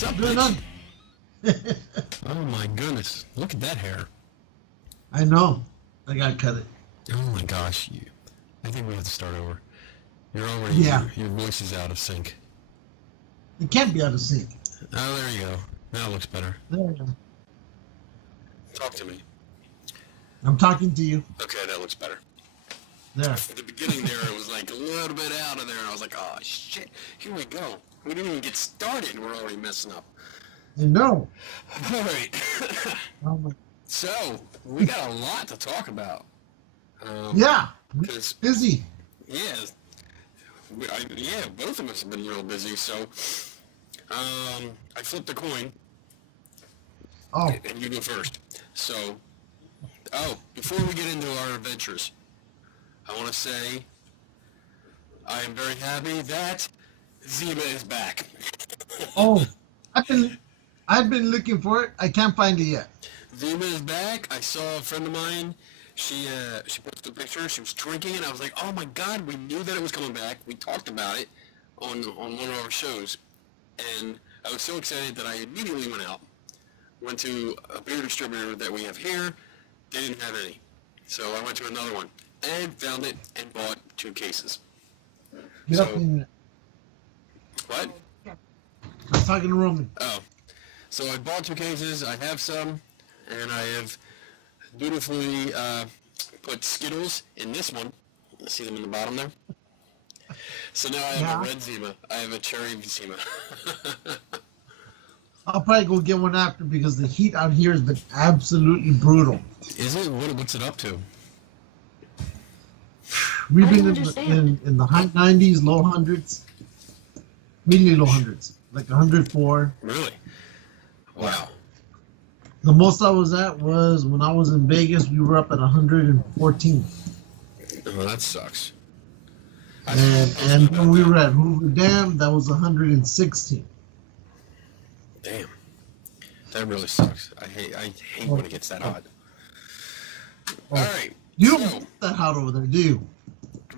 What's up, Doing bitch? none. Oh my goodness. Look at that hair. I know. I gotta cut it. Oh my gosh. I think we have to start over. You're already, Yeah. your voice is out of sync. It can't be out of sync. Oh, there you go. Now it looks better. There you go. Talk to me. I'm talking to you. Okay, that looks better. There. At the beginning there, it was like a little bit out of there. I was like, oh shit, here we go. We didn't even get started. We're already messing up. I know. All right. Oh my. So, we got a lot to talk about. Yeah. Because, Busy. yeah, both of us have been real busy. So, I flipped a coin, Oh. and you go first. So, before we get into our adventures, I want to say I am very happy that ZIMA is back. Oh. I've been looking for it. I can't find it yet. ZIMA is back. I saw a friend of mine. She posted a picture. She was drinking, and I was like, "Oh my God, we knew that it was coming back. We talked about it on one of our shows." And I was so excited that I immediately went to a beer distributor that we have here. They didn't have any. So I went to another one and found it and bought 2 cases. Get up in. What? I was talking to Roman. Oh. So I bought 2 cases. I have some, and I have dutifully put Skittles in this one. See them in the bottom there? So now I have a red Zima. I have a cherry Zima. I'll probably go get one after because the heat out here has been absolutely brutal. Is it? What's it up to? We've been in the high 90s, low hundreds, mainly low hundreds, like 104. Really? Wow. The most I was at was when I was in Vegas. We were up at 114. Oh, that sucks. And when we were at Hoover Dam, that was 116. Damn. That really sucks. I hate when it gets that hot. All right. You don't get that hot over there, do you?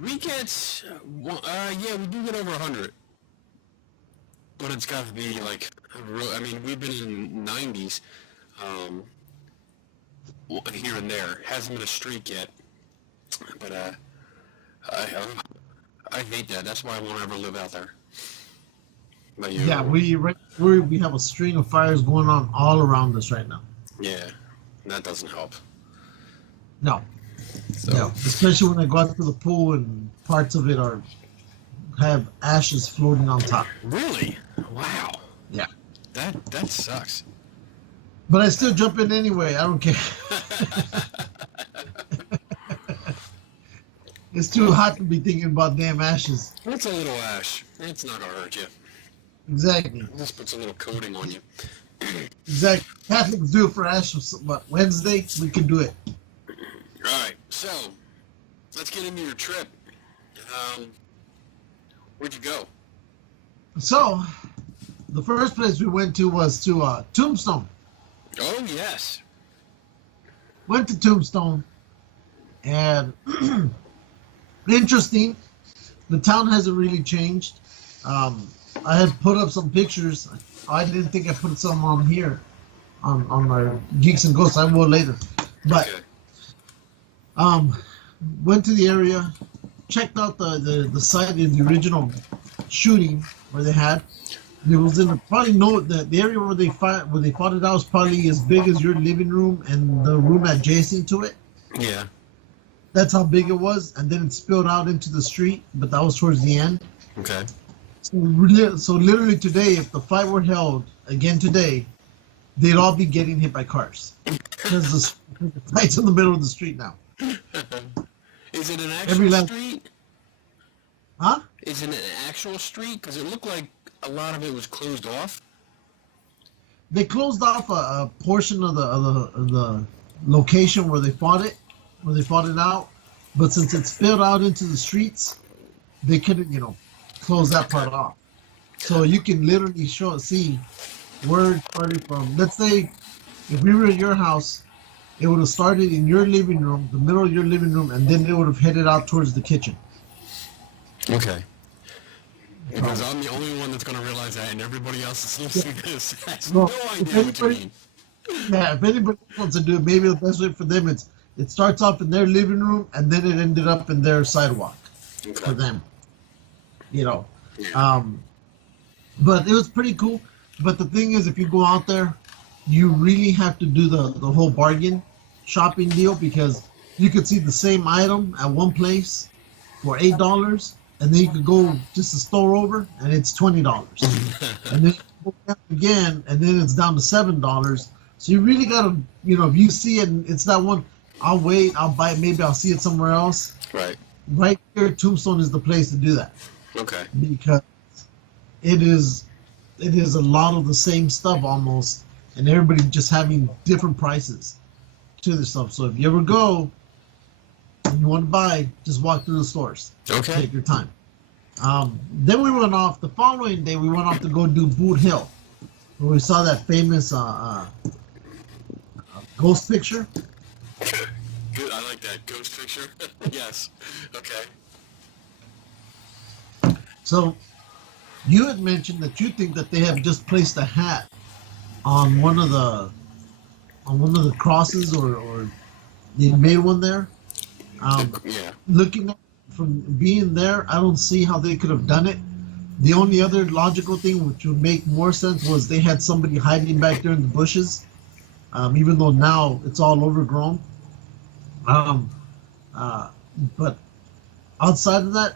We get, yeah, we do get over 100. But it's got to be like, I mean, we've been in 90s here and there. Hasn't been a streak yet. But I hate that. That's why I won't ever live out there. But Yeah, we have a string of fires going on all around us right now. Yeah, that doesn't help. No. So. No, especially when I go out to the pool and parts of it have ashes floating on top. Really? Wow. Yeah. That sucks. But I still jump in anyway. I don't care. It's too hot to be thinking about damn ashes. It's a little ash. It's not gonna hurt you. Exactly. It just puts a little coating on you. Exactly. Catholics do it for Ash, but Wednesday we can do it. All right. So let's get into your trip. Where'd you go? So, the first place we went to was to Tombstone. Oh yes. Went to Tombstone, and interesting. The town hasn't really changed. I had put up some pictures. I didn't think I put some on here, on my Geeks and Ghosts. I will later, but went to the area, checked out the site in the original shooting where they had. It was in the area where they fought it out was probably as big as your living room and the room adjacent to it. Yeah. That's how big it was, and then it spilled out into the street, but that was towards the end. Okay. So literally today, if the fight were held again today, they'd all be getting hit by cars because the fight's in the middle of the street now. Is it an actual street? Huh? Is it an actual street? Because it looked like a lot of it was closed off. They closed off a portion of the location where they fought it out, but since it spilled out into the streets, they couldn't, close that part off. So you can literally see where it started from. Let's say if we were at your house, it would have started in your living room, the middle of your living room, and then it would have headed out towards the kitchen. Okay. Because I'm the only one that's going to realize that, and everybody else that's listening to this has Well, no if idea what you anybody, mean. yeah, if anybody wants to do it, maybe the best way for them it starts off in their living room and then it ended up in their sidewalk for Okay. them. You know, Yeah. but it was pretty cool. But the thing is, if you go out there, you really have to do the whole bargain shopping deal because you could see the same item at one place for $8, and then you could go just a store over and it's $20, and then you go down again and then it's down to $7. So you really gotta, if you see it and it's that one, I'll wait, I'll buy it, maybe I'll see it somewhere else. Right. Right here, Tombstone is the place to do that Okay. because it is a lot of the same stuff almost, and everybody just having different prices to the stuff. So if you ever go and you want to buy, just walk through the stores. Okay. Take your time. Then we went off the following day. We went off to go do Boot Hill, where we saw that famous ghost picture. Good. I like that ghost picture. Yes. Okay. So you had mentioned that you think that they have just placed a hat on one of the crosses, or they made one there. Yeah. Looking at from being there, I don't see how they could have done it. The only other logical thing, which would make more sense, was they had somebody hiding back there in the bushes, even though now it's all overgrown. But outside of that,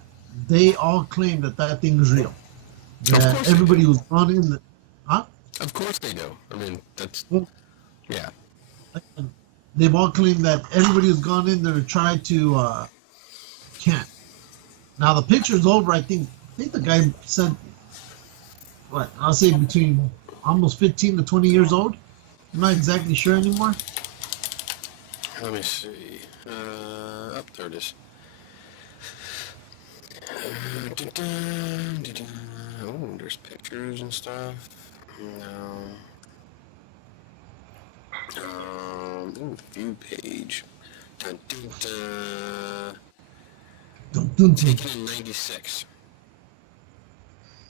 they all claim that thing is real. That everybody who's gone in, Of course they do. I mean, that's yeah. They've all claimed that everybody who's gone in there to try to can't. Now the picture's over. I think the guy said, what, I'll say between almost 15 to 20 years old. I'm not exactly sure anymore. Let me see. Up there it is. Oh, there's pictures and stuff. No. View page. Dun, dun, dun. Taken in 96.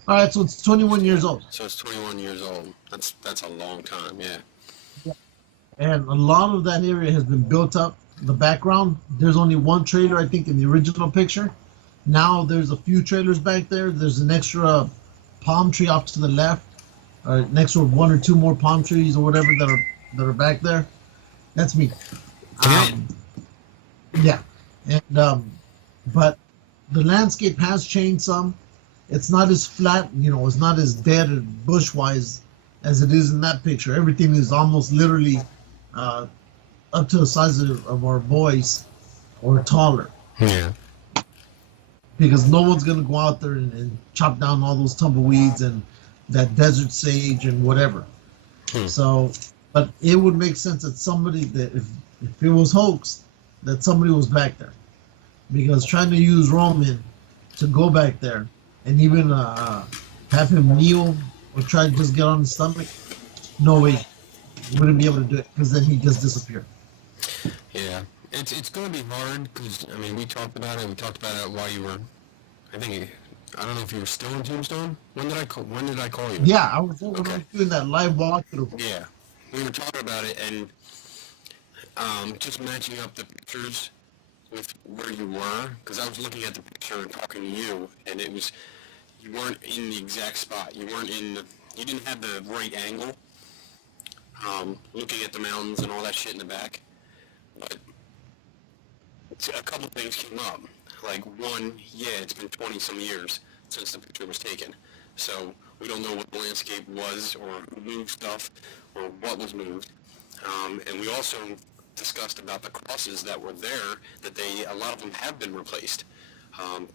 All right, so it's 21 years old. So it's 21 years old. That's a long time, yeah. And a lot of that area has been built up. The background, there's only one trailer, I think, in the original picture. Now there's a few trailers back there. There's an extra palm tree off to the left. Next to one or two more palm trees or whatever that are back there. That's me. Yeah, and but the landscape has changed some. It's not as flat, it's not as dead and bush-wise as it is in that picture. Everything is almost literally up to the size of our boys or taller. Yeah. Because no one's going to go out there and chop down all those tumbleweeds and that desert sage and whatever. So, but it would make sense that somebody, that if it was hoax, that somebody was back there. Because trying to use Roman to go back there and even have him kneel or try to just get on his stomach, no way. He wouldn't be able to do it because then he'd just disappear. Yeah. It's going to be hard because, I mean, we talked about it. We talked about it while you were, I don't know if you were still in Tombstone. When did I call you? Yeah, I was doing that live walkthrough. Yeah. We were talking about it and just matching up the pictures with where you were, because I was looking at the picture and talking to you, and it was, you weren't in the exact spot. You didn't have the right angle, looking at the mountains and all that shit in the back. But a couple things came up. Like, one, yeah, it's been 20-some years since the picture was taken. So we don't know what the landscape was or who moved stuff or what was moved. And we also discussed about the crosses that were there, that a lot of them have been replaced.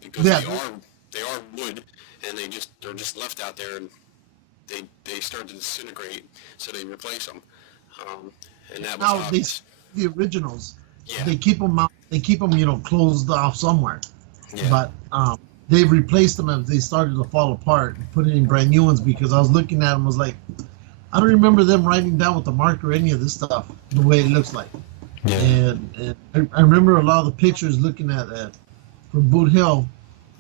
Because they are wood, and they're just left out there, and they start to disintegrate, so they replace them. And that was obvious. The originals, yeah. They keep them out. They keep them, closed off somewhere. Yeah. But they've replaced them as they started to fall apart and put in brand new ones. Because I was looking at them, was like, I don't remember them writing down with the marker any of this stuff the way it looks like. Yeah. And I remember a lot of the pictures looking at from Boot Hill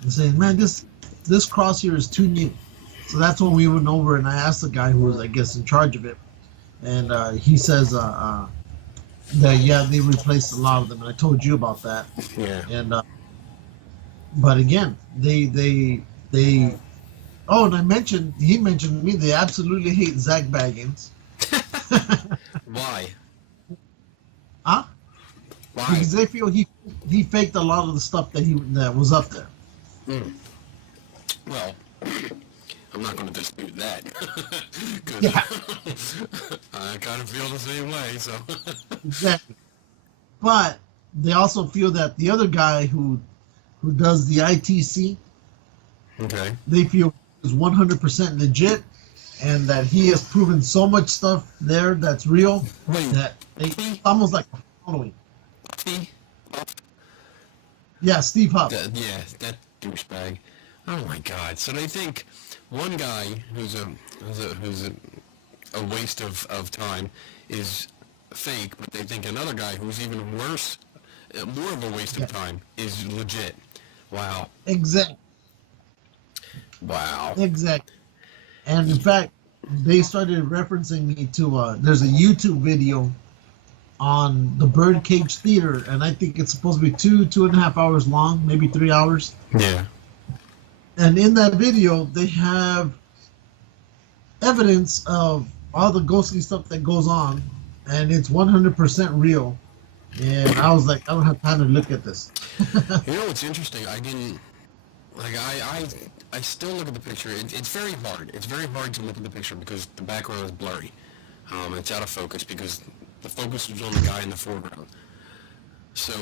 and saying, man, this this cross here is too new. So that's when we went over and I asked the guy who was, I guess, in charge of it, and he says that yeah, they replaced a lot of them, and I told you about that. Yeah. And but again, they oh, and he mentioned to me they absolutely hate Zach Baggins. Why? Huh? Why? Because they feel he faked a lot of the stuff that was up there. Well, I'm not going to dispute that. 'Cause Yeah. I kind of feel the same way, so. Exactly. But they also feel that the other guy who does the ITC, Okay. they feel is 100% legit, and that he has proven so much stuff there that's real Wait. that it's almost like a following. See? Yeah, Steve Huff. Yeah, that douchebag. Oh my God! So they think one guy who's a waste of time is fake, but they think another guy who's even worse, more of a waste of time, is legit. Wow! Exactly. Wow! Exactly. And in fact, they started referencing me to there's a YouTube video on the Birdcage Theater, and I think it's supposed to be 2.5 hours long, maybe 3 hours. Yeah. And in that video, they have evidence of all the ghostly stuff that goes on, and it's 100% real. And I was like, I don't have time to look at this. You know what's interesting? I didn't like. I still look at the picture. It's very hard. It's very hard to look at the picture because the background is blurry. It's out of focus because the focus was on the guy in the foreground. So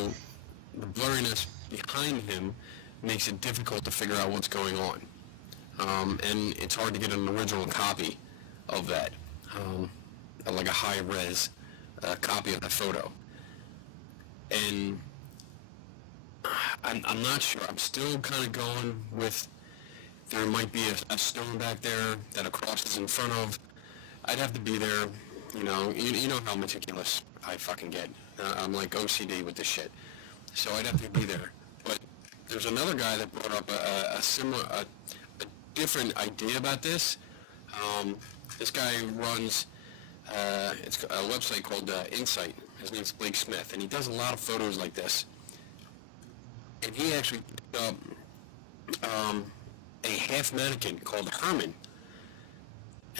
the blurriness behind him makes it difficult to figure out what's going on. And it's hard to get an original copy of that, like a high-res copy of the photo. And I'm not sure. I'm still kind of going with there might be a stone back there that a cross is in front of. I'd have to be there. You know how meticulous I fucking get. I'm like OCD with this shit. So I'd have to be there. But there's another guy that brought up a similar, a different idea about this. This guy runs, it's a website called Insight. His name's Blake Smith, and he does a lot of photos like this. And he actually picked up a half mannequin called Herman.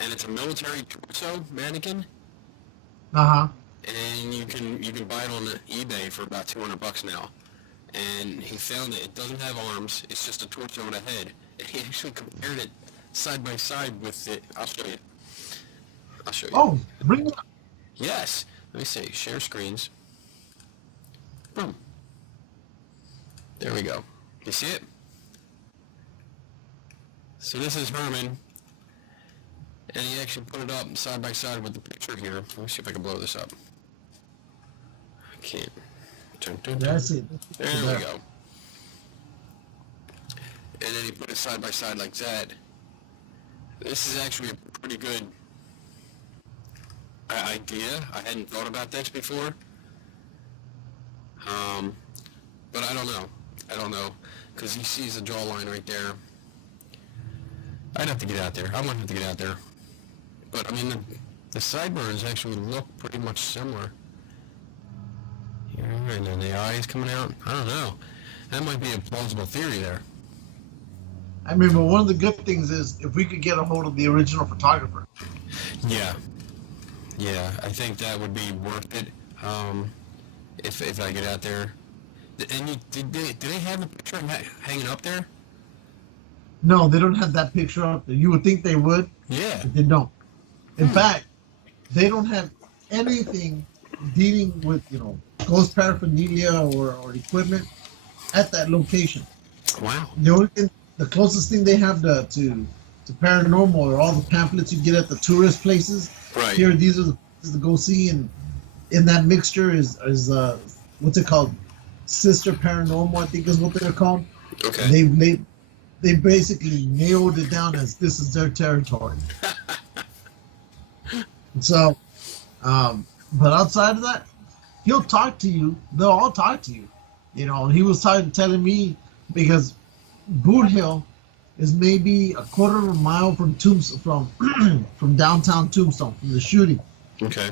And it's a military torso mannequin. Uh-huh. And you can buy it on eBay for about $200 now. And he found that it doesn't have arms. It's just a torso and a head. And he actually compared it side by side with it. I'll show you. Oh, bring it up. Yes. Let me see. Share screens. Boom. There we go. You see it? So this is Herman. And he actually put it up side by side with the picture here. Let me see if I can blow this up. I can't. That's it. There we go. And then he put it side by side like that. This is actually a pretty good idea. I hadn't thought about this before. But I don't know. Because he sees the jawline right there. I'd have to get out there. I'm going to have to get out there. But, I mean, the sideburns actually look pretty much similar. Here, and then the eyes coming out. I don't know. That might be a plausible theory there. I mean, but one of the good things is if we could get a hold of the original photographer. Yeah. Yeah, I think that would be worth it. If I get out there. And do they have the picture hanging up there? No, they don't have that picture up there. You would think they would. Yeah. But they don't. In fact, they don't have anything dealing with, ghost paraphernalia or equipment at that location. Wow. The closest thing they have to paranormal are all the pamphlets you get at the tourist places. Right. Here, these are the places to go see, and in that mixture is what's it called? Sister Paranormal, I think is what they're called. Okay. They basically nailed it down as this is their territory. So, but outside of that, he'll talk to you. They'll all talk to you. And he was telling me because Boot Hill is maybe a quarter of a mile from from downtown Tombstone, from the shooting. Okay.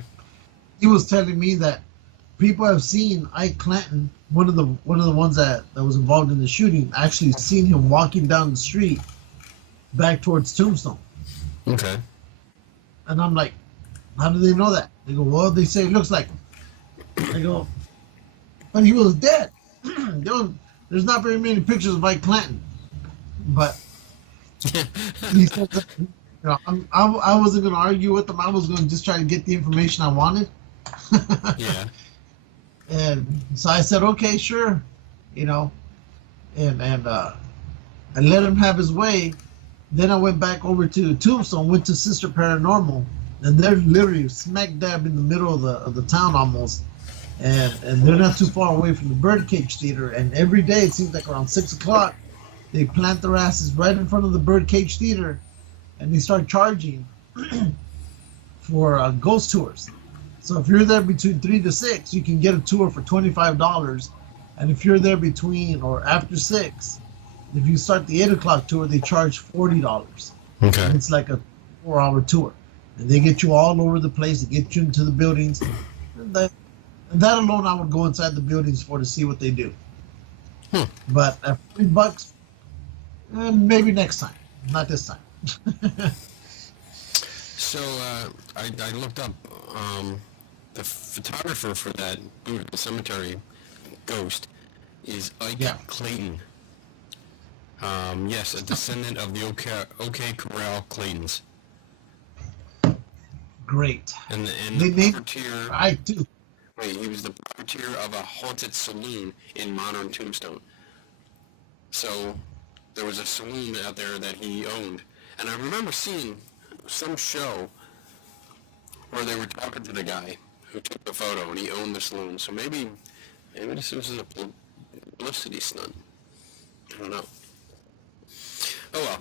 He was telling me that people have seen Ike Clanton, one of the ones that was involved in the shooting, actually seen him walking down the street back towards Tombstone. Okay. And I'm like, how do they know that? They go, well, they say it looks like him. I go, but he was dead. There's not very many pictures of Ike Clanton. But he said that, I wasn't going to argue with him. I was going to just try to get the information I wanted. Yeah. And so I said, okay, sure. And I let him have his way. Then I went back over to Tombstone, went to Sister Paranormal, and they're literally smack dab in the middle of the town almost. And they're not too far away from the Birdcage Theater. And every day, it seems like around 6 o'clock, they plant their asses right in front of the Birdcage Theater, and they start charging for ghost tours. So if you're there between 3 to 6, you can get a tour for $25. And if you're there between or after 6, if you start the 8 o'clock tour, they charge $40. Okay. And it's like a 4-hour tour. And they get you all over the place. They get you into the buildings. And that alone, I would go inside the buildings to see what they do. But at $40, maybe next time. Not this time. So I looked up the photographer for that Buddha Cemetery ghost is Ike Clayton. Yes, a descendant of the OK Corral Claytons. Great. And the proprietor. I too. Wait, he was the proprietor of a haunted saloon in modern Tombstone. So there was a saloon out there that he owned, and I remember seeing some show where they were talking to the guy who took the photo, and he owned the saloon. So maybe this was a publicity stunt. I don't know. Oh well.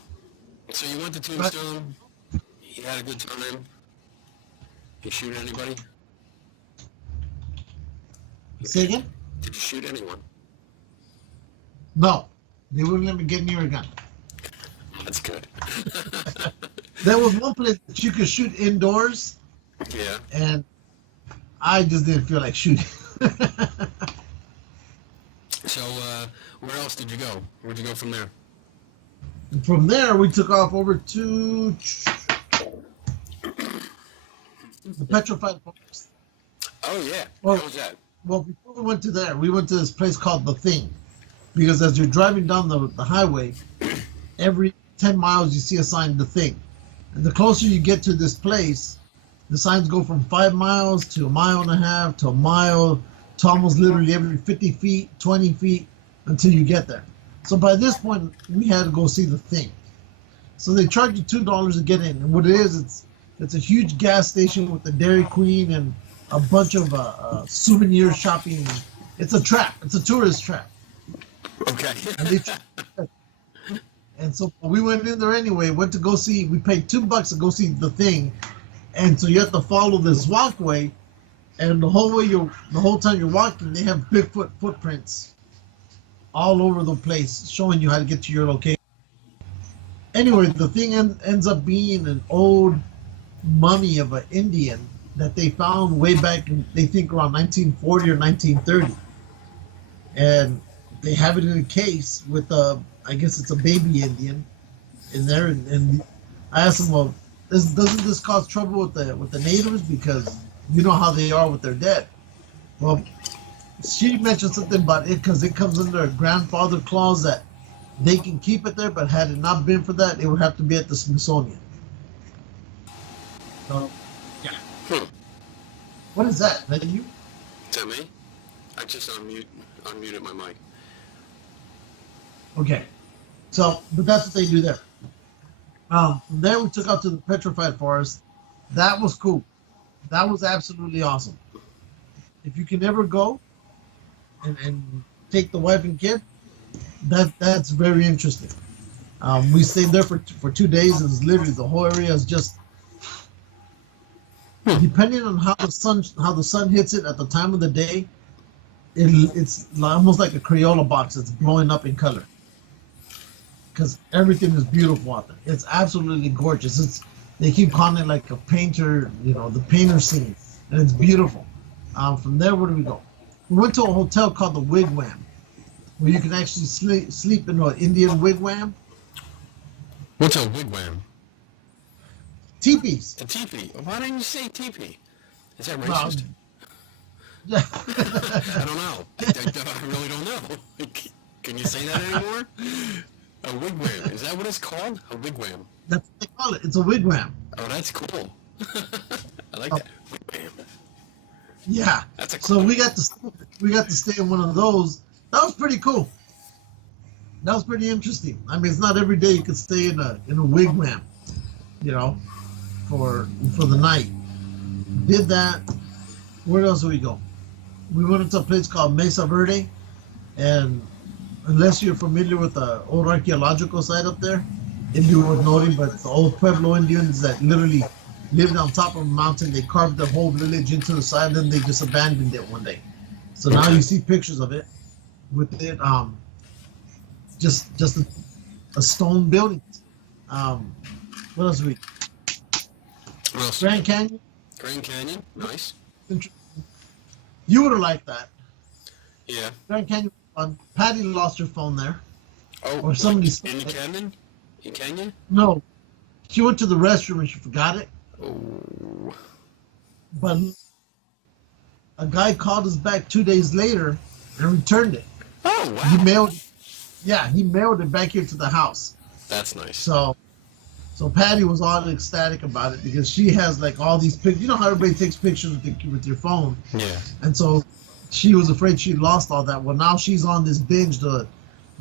So you went to Tombstone. You had a good time. You shoot anybody? Say again? Did you shoot anyone? No. They wouldn't let me get near a gun. That's good. There was one place that you could shoot indoors. Yeah. And I just didn't feel like shooting. So, where else did you go? Where'd you go from there? And from there, we took off over to the Petrified Forest. Oh, yeah. Well, How was that? Well, before we went to there, we went to this place called The Thing. Because as you're driving down the highway, every 10 miles you see a sign, The Thing. And the closer you get to this place, the signs go from 5 miles to 1.5 miles to a mile to almost literally every 50 feet, 20 feet until you get there. So by this point, we had to go see The Thing. So they charge you $2 to get in. And what it is, it's a huge gas station with a Dairy Queen and a bunch of souvenir shopping. It's a trap. It's a tourist trap. Okay. And so we went in there anyway. Went to go see. We paid $2 to go see The Thing, and so you have to follow this walkway, and the whole time you're walking, they have Bigfoot footprints all over the place, showing you how to get to your location. Anyway, The Thing ends up being an old mummy of an Indian that they found way back in, they think around 1940 or 1930, and they have it in a case with I guess it's a baby Indian in there, and I asked them, well, doesn't this cause trouble with the natives, because you know how they are with their dead? Well, she mentioned something about it because it comes under a grandfather clause that they can keep it there, but had it not been for that, it would have to be at the Smithsonian. So, yeah. What is that? Is that you? Is that me? I just unmuted my mic. Okay. So, but that's what they do there. From there, we took out to the Petrified Forest. That was cool. That was absolutely awesome. If you can ever go and take the wife and kid, that's very interesting. We stayed there for 2 days. It's literally the whole area is just, depending on how the sun hits it at the time of the day, it's almost like a Crayola box that's blowing up in color. because everything is beautiful out there. It's absolutely gorgeous. They keep calling it like a painter, the painter scene, and it's beautiful. From there, where do we go? We went to a hotel called the Wigwam, where you can actually sleep in an Indian wigwam. What's a wigwam? Teepees. A teepee. Why didn't you say teepee? Is that Well, racist? yeah. I don't know. I really don't know. Can you say that anymore? A wigwam. Is that what it's called? A wigwam. That's what they call it. It's a wigwam. Oh, that's cool. I like that. Wigwam. Yeah. That's a cool. So we got to stay in one of those. That was pretty cool. That was pretty interesting. I mean, it's not every day you could stay in a wigwam, for the night. Did that. Where else did we go? We went into a place called Mesa Verde, and unless you're familiar with the old archaeological site up there, it'd be worth noting. But it's the old Pueblo Indians that literally lived on top of a mountain. They carved their whole village into the side, and then they just abandoned it one day. So now you see pictures of it with it, just a stone building. What else do we? What else? Grand Canyon. Grand Canyon. Nice. You would have liked that. Yeah. Grand Canyon was fun. Patty lost her phone there. Oh. Or somebody in the canyon? In Kenya? No. She went to the restroom and she forgot it. Oh. But a guy called us back 2 days later and returned it. Oh, wow. He mailed it back here to the house. That's nice. So Patty was all ecstatic about it because she has like all these pictures. You know how everybody takes pictures with your phone? Yeah. And so she was afraid she lost all that. Well, now she's on this binge to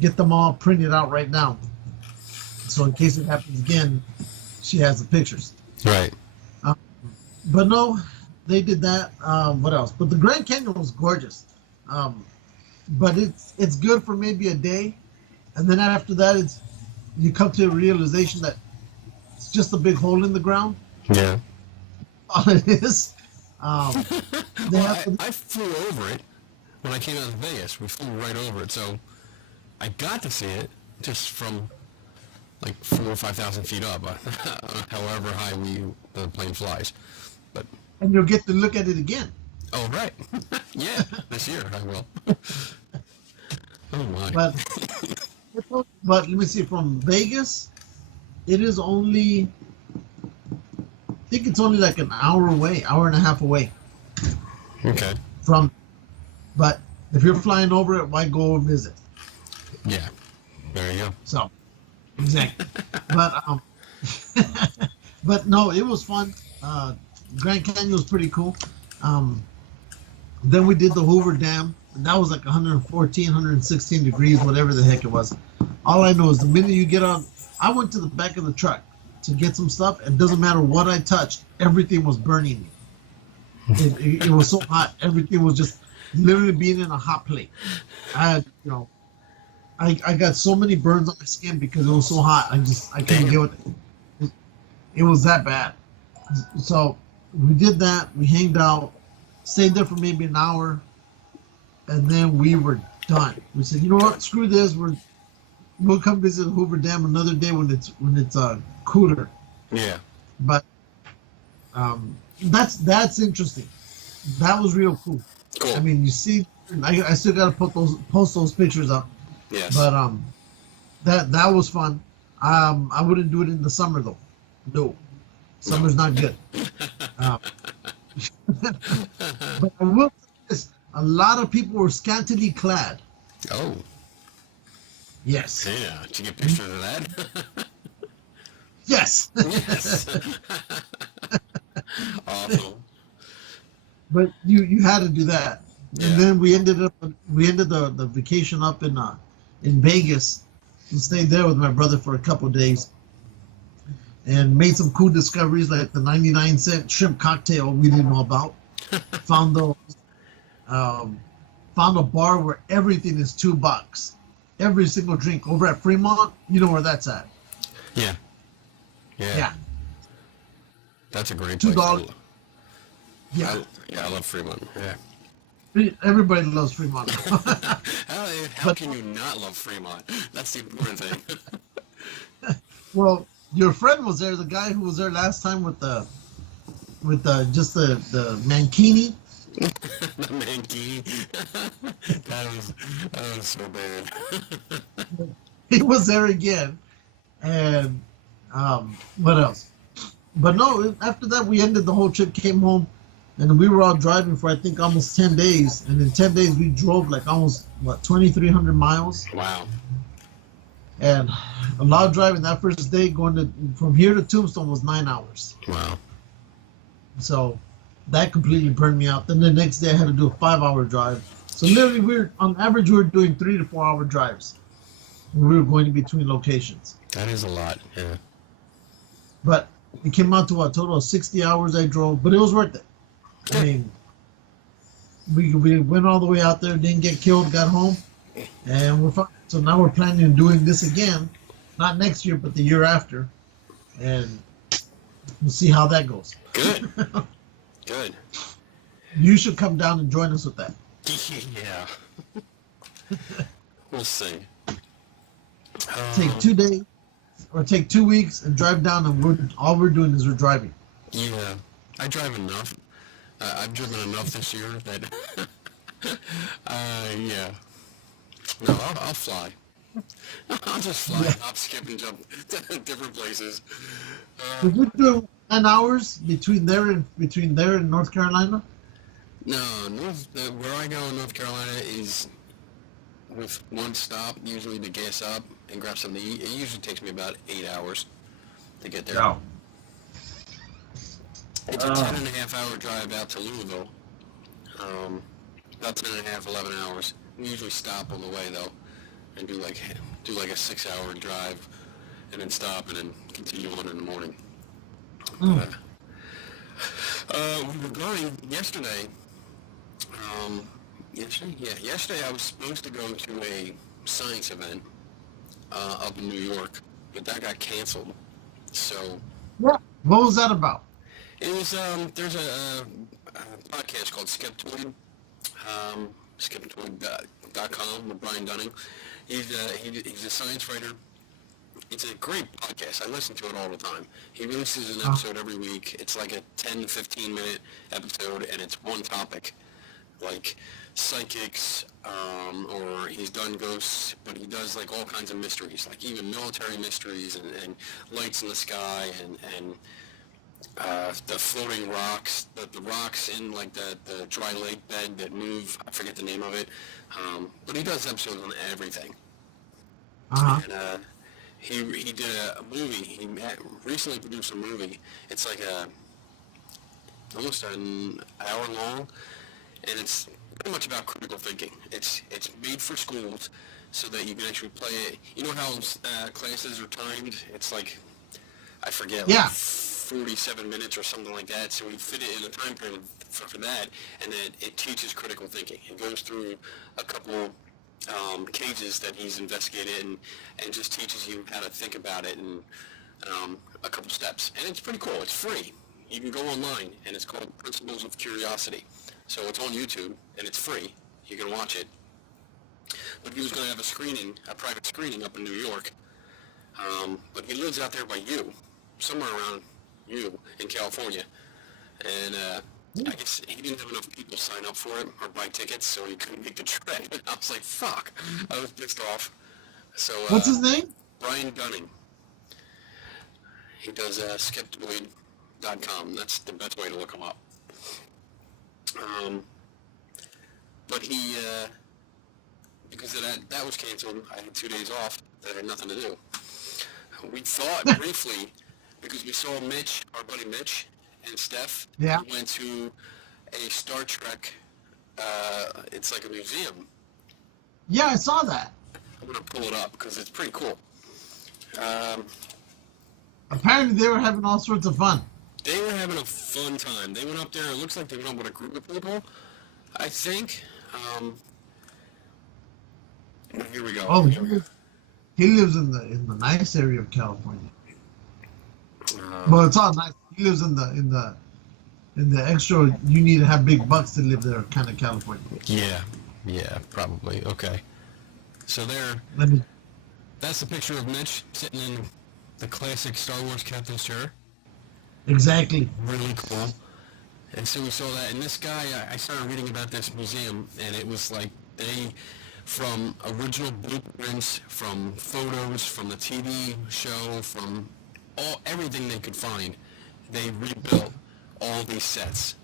get them all printed out right now. So in case it happens again, she has the pictures. Right. But no, they did that. What else? But the Grand Canyon was gorgeous. But it's good for maybe a day. And then after that, you come to a realization that it's just a big hole in the ground. Yeah. All it is. I flew over it when I came out of Vegas. We flew right over it, so I got to see it just from like 4,000 or 5,000 feet up, however high the plane flies. But and you'll get to look at it again. Oh, right. Yeah, this year I will. Oh my. But let me see. From Vegas, it is only. I think it's only like an hour away, hour and a half away. Okay. But if you're flying over it, why go visit? Yeah. There you go. So, exactly. But no, it was fun. Grand Canyon was pretty cool. Then we did the Hoover Dam, and that was like 114, 116 degrees, whatever the heck it was. All I know is the minute you get on, I went to the back of the truck to get some stuff, and it doesn't matter what I touched, everything was burning me. It was so hot, everything was just literally being in a hot plate. I got so many burns on my skin because it was so hot. I couldn't deal with it. It was that bad. So we did that. We hanged out, stayed there for maybe an hour, and then we were done. We said, you know what? Screw this. We'll come visit Hoover Dam another day when it's cooler. Yeah. But that's interesting. That was real cool. Cool. I mean, you see, I still gotta post those pictures up. Yes. But that was fun. I wouldn't do it in the summer though. No, summer's not good. But I will say this: a lot of people were scantily clad. Oh. Yes. Yeah. Did you get pictures of that? Yes. Yes. Awesome. But you had to do that, Yeah. and then we ended the vacation up in Vegas, and stayed there with my brother for a couple of days, and made some cool discoveries like the 99-cent shrimp cocktail we didn't know about. Found a bar where everything is $2. Every single drink over at Fremont. You know where that's at. Yeah. Yeah. Yeah. That's a great place. $2. Yeah. I love Fremont. Yeah. Everybody loves Fremont. How can you not love Fremont? That's the important thing. Well, your friend was there. The guy who was there last time with just the mankini. The mankini. that was so bad. He was there again, and what else? But no, after that we ended the whole trip, came home, and we were all driving for I think almost 10 days. And in 10 days we drove like almost 2,300 miles. Wow. And a lot of driving. That first day from here to Tombstone was 9 hours. Wow. So that completely burned me out. Then the next day I had to do a 5-hour drive. So literally on average we were doing 3 to 4 hour drives. We were going between locations. That is a lot, yeah. But it came out to a total of 60 hours I drove, but it was worth it. I mean, we went all the way out there, didn't get killed, got home, and we're fine. So now we're planning on doing this again, not next year, but the year after, and we'll see how that goes. Good. Good. You should come down and join us with that. Yeah. We'll see. Take 2 days or take 2 weeks and drive down, and all we're doing is we're driving. Yeah, I drive enough. I've driven enough this year that, yeah. No, I'll fly. I'll just fly. I'll skip and jump to different places. Did you do 10 hours between there and North Carolina? No, where I go in North Carolina is with one stop, usually to gas up and grab something to eat. It usually takes me about 8 hours to get there. No. It's a 10.5-hour drive out to Louisville. About 10.5, 11 hours. We usually stop on the way though, and do like a 6-hour drive, and then stop and then continue on in the morning. We were going yesterday. Yesterday I was supposed to go to a science event up in New York, but that got canceled. So. What was that about? It was there's a podcast called Skeptoid, Skeptoid.com with Brian Dunning. He's a science writer. It's a great podcast. I listen to it all the time. He releases an episode every week. It's like a 10 to 15 minute episode, and it's one topic, like psychics, or he's done ghosts, but he does like all kinds of mysteries, like even military mysteries and lights in the sky and the floating rocks, the rocks in like the dry lake bed that move. I forget the name of it, but he does episodes on everything. And he did a movie. He recently produced a movie. It's like almost an hour long, and it's pretty much about critical thinking. It's made for schools so that you can actually play it. You know how classes are timed? It's like, I forget, like 47 minutes or something like that. So we fit it in a time period for that, and then it teaches critical thinking. It goes through a couple cases that he's investigated and just teaches you how to think about it in a couple steps. And it's pretty cool. It's free. You can go online, and it's called Principles of Curiosity. So it's on YouTube, and it's free. You can watch it. But he was going to have a private screening up in New York. But he lives out there by you, somewhere around you in California. And I guess he didn't have enough people sign up for it or buy tickets, so he couldn't make the trip. I was like, fuck. I was pissed off. So what's his name? Brian Dunning. He does Skeptoid.com. That's the best way to look him up. But he, because of that was canceled, I had 2 days off that I had nothing to do. We thought briefly, because we saw Mitch, our buddy Mitch, and Steph, we went to a Star Trek, it's like a museum. Yeah, I saw that. I'm going to pull it up because it's pretty cool. Apparently they were having all sorts of fun. They were having a fun time. They went up there, it looks like they went up with a group of people, I think. Here we go. Oh, he lives in the nice area of California. Well, it's all nice. He lives in the extra. You need to have big bucks to live there, kind of California. Yeah, probably. Okay. So that's the picture of Mitch sitting in the classic Star Wars Captain's chair. Exactly. Really cool. And so we saw that, and this guy, I started reading about this museum, and it was like they, from original blueprints, from photos, from the TV show, from everything they could find, they rebuilt all these sets.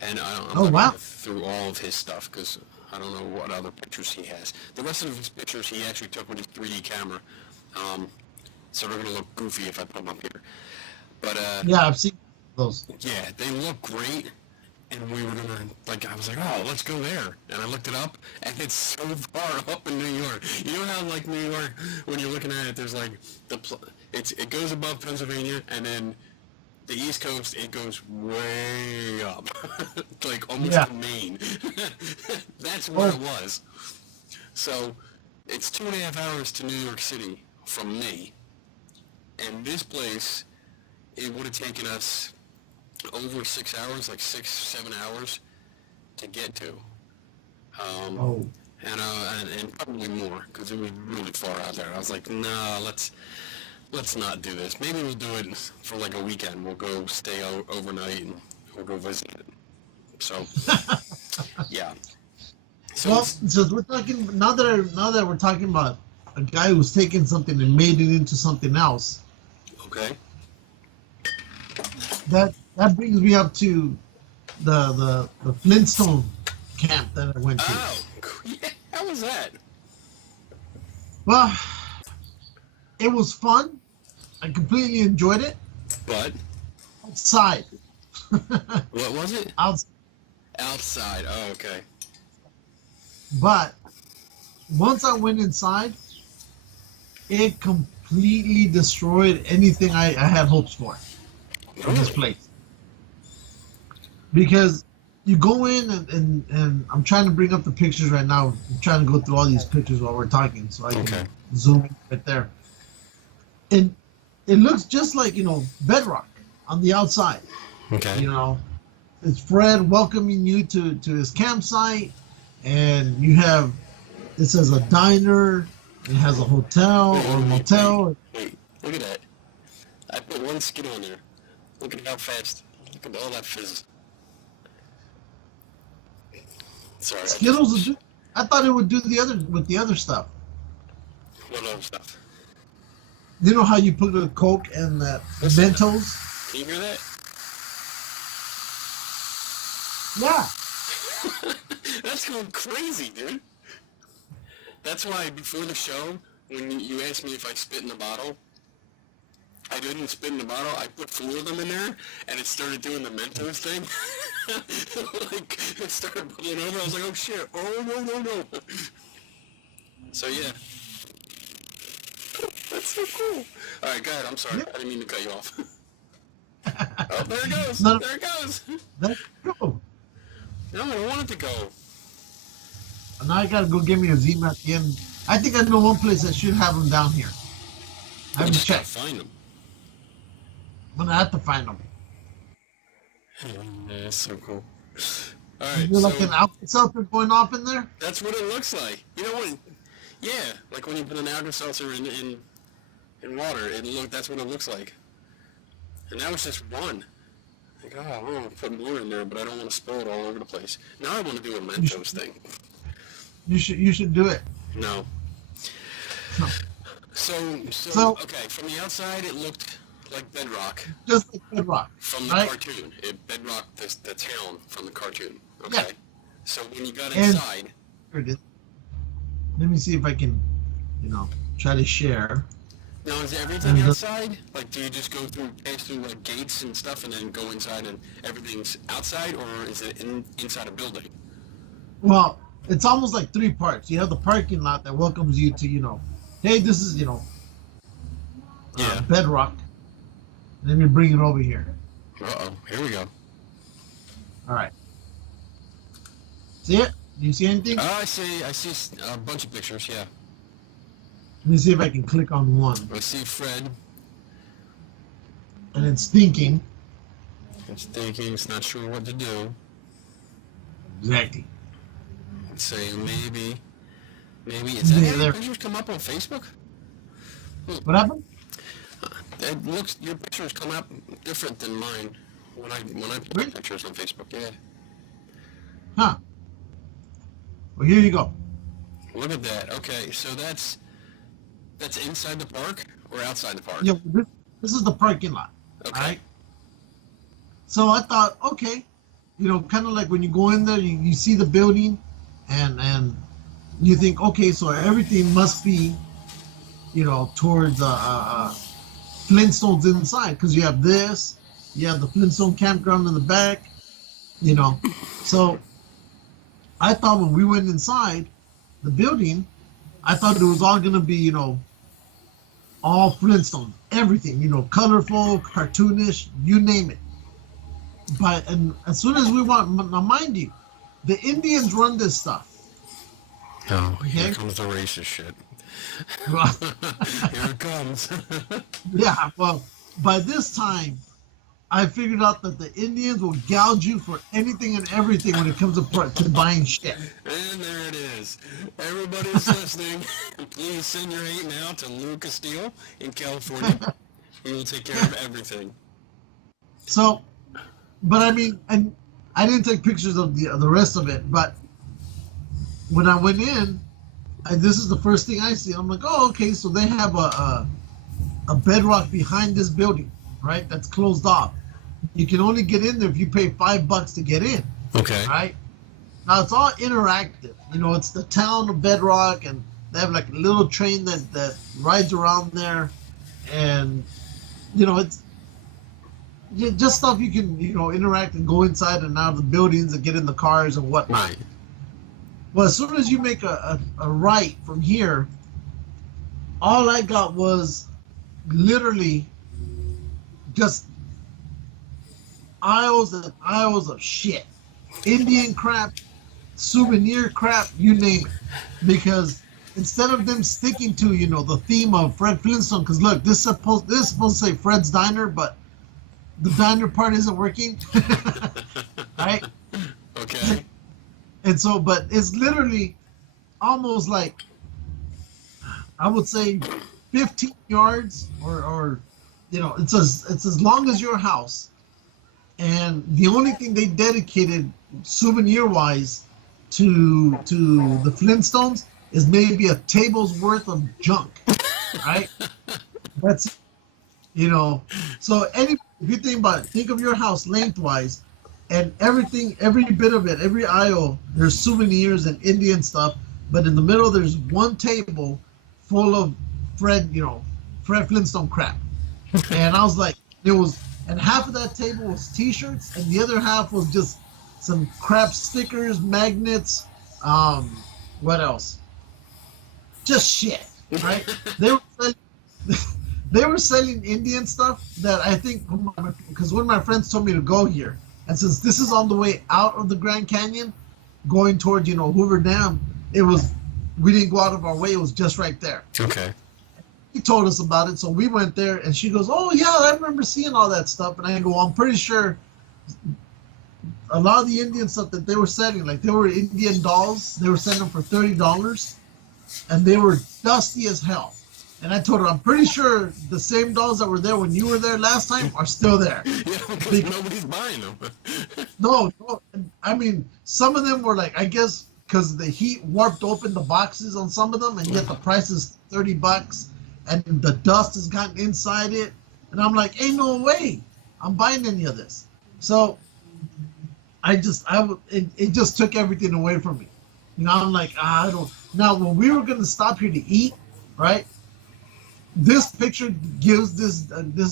And I'm not wow. going through all of his stuff, because I don't know what other pictures he has. The rest of his pictures he actually took with his 3D camera, so they're going to look goofy if I put them up here. But yeah, I've seen those. yeah, they look great, and we were gonna I was like, oh, let's go there, and I looked it up, and it's so far up in New York. You know how like New York, when you're looking at it, there's like it goes above Pennsylvania, and then the East Coast it goes way up, like almost to Maine. That's where it was. So it's 2.5 hours to New York City from me, and this place, it would have taken us over 6 hours, like 6-7 hours to get to. And probably more, because it was really far out there. I was like, nah, let's not do this. Maybe we'll do it for like a weekend. We'll go stay overnight and we'll go visit it. So, yeah. So well, so we're talking now that we're talking about a guy who's taken something and made it into something else. Okay. That brings me up to the Flintstone camp that I went to. Oh, yeah. How was that? Well, it was fun. I completely enjoyed it. But outside. What was it? Outside. Oh, okay. But once I went inside, it completely destroyed anything I had hopes for in this place. Because you go in and I'm trying to bring up the pictures right now. I'm trying to go through all these pictures while we're talking so I can zoom in right there. And it looks just like, bedrock on the outside. Okay. It's Fred welcoming you to his campsite, and you have, it says a diner, it has a hotel or a motel. Wait, look at that. I put one skid on there. Look at how fast, look at all that fizz. Sorry. Skittles, I thought it would do with the other stuff. What other stuff? You know how you put the Coke and the Mentos? Can you hear that? Yeah. That's going crazy, dude. That's why before the show, when you asked me if I spit in the bottle, I didn't spit in the bottle. I put 4 of them in there, and it started doing the Mentos thing. Like, it started bubbling over. I was like, oh, shit. Oh, no. So, yeah. That's so cool. All right, go ahead. I'm sorry. I didn't mean to cut you off. Oh, there it goes. No. There it goes. That's cool. No, I don't want it to go. Now I gotta go get me a ZIMA at the end. I think I know one place that should have them down here. I haven't just gotta checked. find them. I'm gonna have to find them. Yeah, that's so cool. All right, Is there like an Alka-Seltzer going off in there? That's what it looks like. You know what? Yeah, like when you put an Alka-Seltzer in water, that's what it looks like. And that was just one. Like, oh, I want to put more in there, but I don't want to spill it all over the place. Now I want to do a Mentos thing. You should do it. No. No. So okay, from the outside it looked like bedrock. Just like bedrock. From the cartoon. Bedrock, the town from the cartoon. Okay. Yeah. So when you got inside... Here it is. Let me see if I can, try to share. Now, is everything outside? Like, do you just pass through like gates and stuff, and then go inside, and everything's outside, or is it inside a building? Well, it's almost like 3 parts. You have the parking lot that welcomes you to, hey, this is, bedrock. And then you bring it over here. Uh-oh, here we go. All right. See it? Do you see anything? I see a bunch of pictures, yeah. Let me see if I can click on one. I see Fred. And it's thinking. It's thinking, it's not sure what to do. Exactly. It's saying maybe. Is that how pictures come up on Facebook? What happened? it looks, your pictures come out different than mine when I put my Really? pictures on Facebook. Yeah. Huh. Well, here you go. Look at that. Okay, so that's inside the park or outside the park? Yeah, this is the parking lot. Okay. All right. So I thought, okay, kind of like when you go in there, you see the building, and you think, okay, so everything must be, towards Flintstones inside, because you have this, you have the Flintstone campground in the back, So I thought when we went inside the building, I thought it was all gonna be, all Flintstones, everything, colorful, cartoonish, you name it. But and as soon as we want, now mind you, the Indians run this stuff. Oh, here Okay? comes the racist shit. Here it comes. Yeah, well, by this time, I figured out that the Indians will gouge you for anything and everything when it comes to buying shit. And there it is. Everybody is listening. Please send your hate now to Lou Castillo in California. He will take care of everything. So, but I mean, and I didn't take pictures of the rest of it, but when I went in, this is the first thing I see. I'm like, oh, okay, so they have a bedrock behind this building, right? That's closed off. You can only get in there if you pay $5 to get in. Okay. Right? Now it's all interactive. It's the town of Bedrock, and they have like a little train that rides around there, and it's just stuff you can interact and go inside and out of the buildings and get in the cars and whatnot. Right. Well, as soon as you make a right from here, all I got was literally just aisles and aisles of shit. Indian crap, souvenir crap, you name it. Because instead of them sticking to, the theme of Fred Flintstone, because look, this is supposed to say Fred's Diner, but the diner part isn't working. Right? Okay. And so, but it's literally almost like, I would say 15 yards or it's as long as your house. And the only thing they dedicated souvenir wise to the Flintstones is maybe a table's worth of junk, right? That's, so if you think about it, think of your house lengthwise, and everything, every bit of it, every aisle, there's souvenirs and Indian stuff, but in the middle there's one table full of Fred Flintstone crap. And I was like, and half of that table was t-shirts, and the other half was just some crap stickers, magnets, what else? Just shit, right? They were selling Indian stuff that I think, because one of my friends told me to go here, and since this is on the way out of the Grand Canyon, going toward, Hoover Dam, we didn't go out of our way, it was just right there. Okay. He told us about it, so we went there, and she goes, oh yeah, I remember seeing all that stuff. And I go, I'm pretty sure a lot of the Indian stuff that they were selling, like they were Indian dolls, they were selling them for $30, and they were dusty as hell. And I told her, I'm pretty sure the same dolls that were there when you were there last time are still there. Yeah, because nobody's buying them. No, I mean, some of them were like, I guess because the heat warped open the boxes on some of them, and yet the price is $30, and the dust has gotten inside it. And I'm like, ain't no way I'm buying any of this. So it just took everything away from me. I'm like, I don't. Now, when we were going to stop here to eat, right? This picture gives this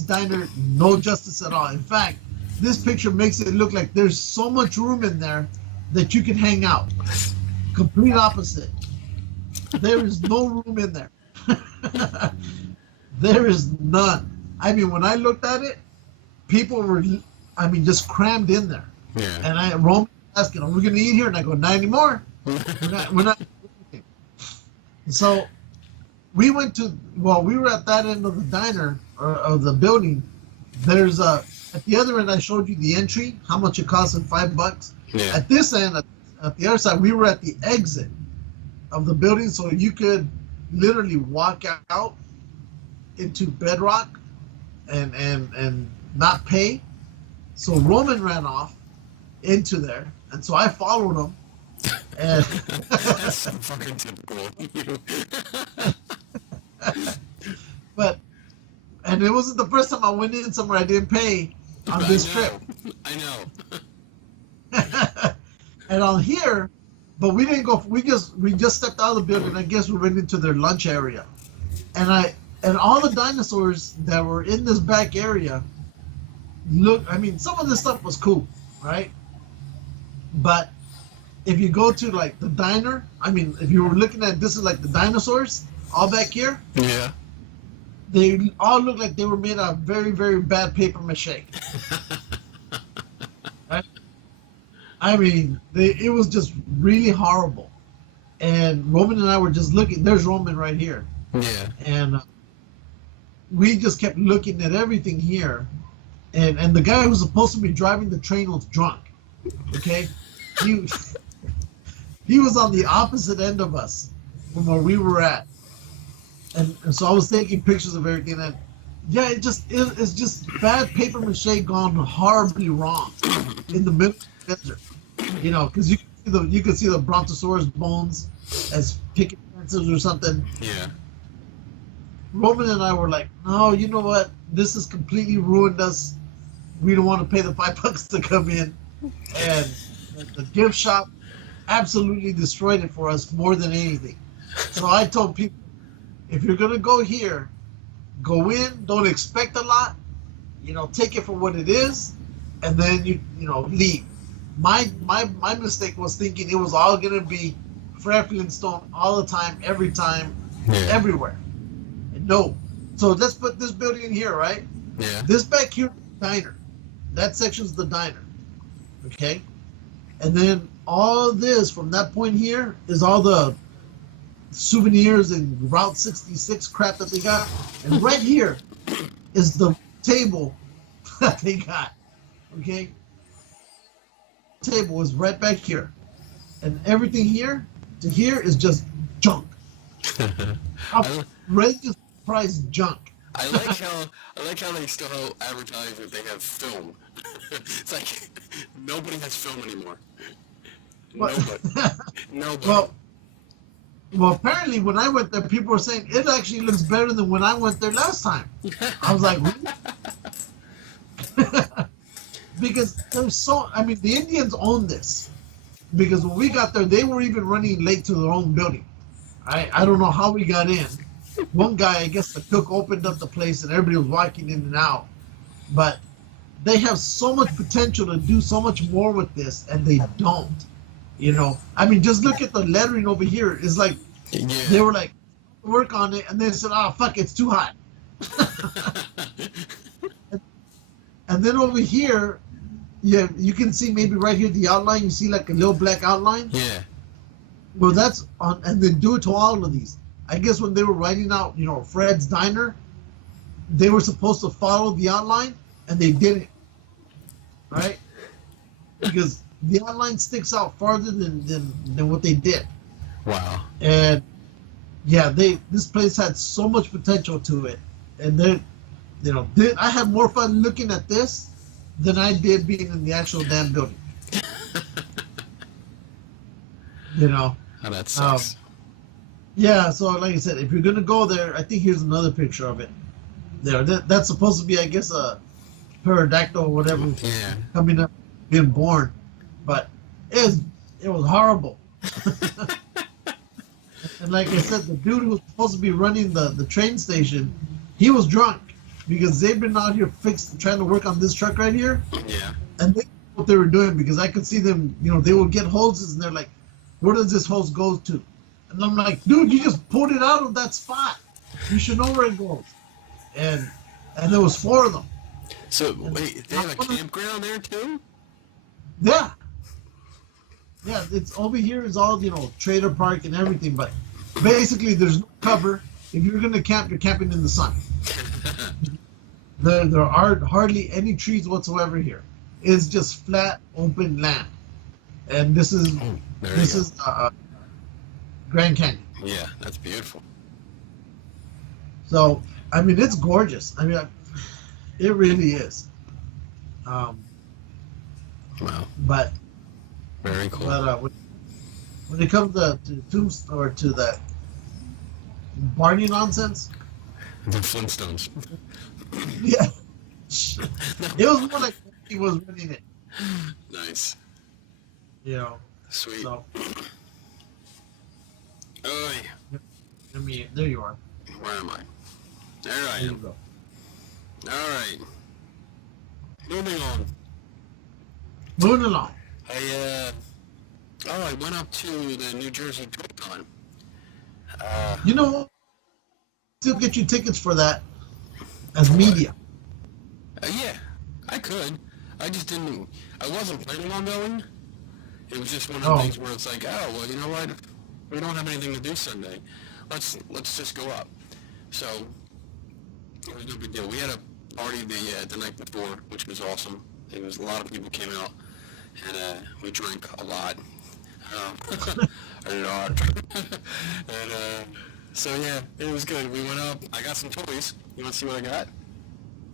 diner no justice at all. In fact, this picture makes it look like there's so much room in there that you can hang out. Complete opposite. There is no room in there. There is none. I mean, when I looked at it, people were, just crammed in there. Yeah. And Rome asking, are we going to eat here? And I go, not anymore. We're not. So we were at that end of the diner, or of the building. There's at the other end, I showed you the entry, how much it costs, in $5. Yeah. At this end, at the other side, we were at the exit of the building, so you could literally walk out into Bedrock and not pay. So Roman ran off into there, and so I followed him. And That's so fucking typical of you. but and it wasn't the first time I went in somewhere I didn't pay on this trip. I know. And on here, but we didn't go. We just stepped out of the building. I guess we went into their lunch area, and all the dinosaurs that were in this back area. Look, I mean, some of this stuff was cool, right? But if you go to like the diner, I mean, if you were looking at this is like the dinosaurs all back here. Yeah. They all look like they were made out of very, very bad paper mache. Right? I mean, it was just really horrible. And Roman and I were just looking. There's Roman right here. Yeah. And we just kept looking at everything here. And the guy who was supposed to be driving the train was drunk. Okay? He was on the opposite end of us from where we were at. And so I was taking pictures of everything, and yeah, it's just bad paper mache gone horribly wrong in the middle of the desert, you know, because you could see the brontosaurus bones as picket fences or something. Yeah. Roman and I were like, no, you know what? This has completely ruined us. We don't want to pay the $5 to come in, and the gift shop absolutely destroyed it for us more than anything. So I told people, if you're gonna go here, go in. Don't expect a lot. You know, take it for what it is, and then you leave. My mistake was thinking it was all gonna be Fred Flintstone all the time, every time, everywhere. And no. So let's put this building in here, right? Yeah. This back here, diner. That section's the diner. Okay. And then all this from that point here is all the souvenirs and Route 66 crap that they got, and right here is the table that they got. Okay, table is right back here, and everything here to here is just junk. Outrageous price junk. I like how they still advertise that they have film. It's like nobody has film anymore. Nobody. Well, apparently when I went there, people were saying it actually looks better than when I went there last time. I was like, really? Because the Indians own this. Because when we got there, they were even running late to their own building. I don't know how we got in. One guy, I guess the cook opened up the place and everybody was walking in and out. But they have so much potential to do so much more with this, and they don't. You know, I mean, just look at the lettering over here. It's like they were like, work on it, and they said, "Oh fuck, it's too hot." And then over here, you can see maybe right here the outline. You see like a little black outline. Yeah. Well, that's on, and then do it to all of these. I guess when they were writing out, Fred's Diner, they were supposed to follow the outline, and they didn't. Right? Because the outline sticks out farther than what they did. Wow. And yeah, this place had so much potential to it, and I had more fun looking at this than I did being in the actual damn building. Oh, that sucks. Yeah, so like I said, if you're gonna go there, I think here's another picture of it. There, that's supposed to be, I guess, a pterodactyl or whatever coming up, being born. But it was horrible. And like I said, the dude who was supposed to be running the train station, he was drunk because they've been out here trying to work on this truck right here. Yeah. And they knew what they were doing because I could see them, they would get hoses and they're like, where does this hose go to? And I'm like, dude, you just pulled it out of that spot. You should know where it goes. And there was 4 of them. So wait, they have a campground there too? Yeah. Yeah, it's over here is all, trailer park and everything, but basically there's no cover. If you're gonna camp, you're camping in the sun. There are hardly any trees whatsoever here. It's just flat, open land. And this is Grand Canyon. Yeah, that's beautiful. So, I mean, it's gorgeous. I mean, It really is. Wow. But Very cool. when it comes to Tombstone or to that Barney nonsense, The Flintstones. yeah, it was more like he was running it. Nice. You know. Sweet. So, Oh, I mean, there you are. where am I? There I There you am. go. All right. Moving on. Moving along. I went up to the New Jersey Toy-Con. You know what? Still get you tickets for that as media. Yeah, I could. I just didn't. I wasn't planning on going. It was just one of the things where it's like, oh well, you know what? We don't have anything to do Sunday. Let's just go up. So it was no big deal. We had a party the night before, which was awesome. It was a lot of people came out, and we drank a lot. A lot. And so yeah, it was good. We went up. I got some toys. You want to see what I got?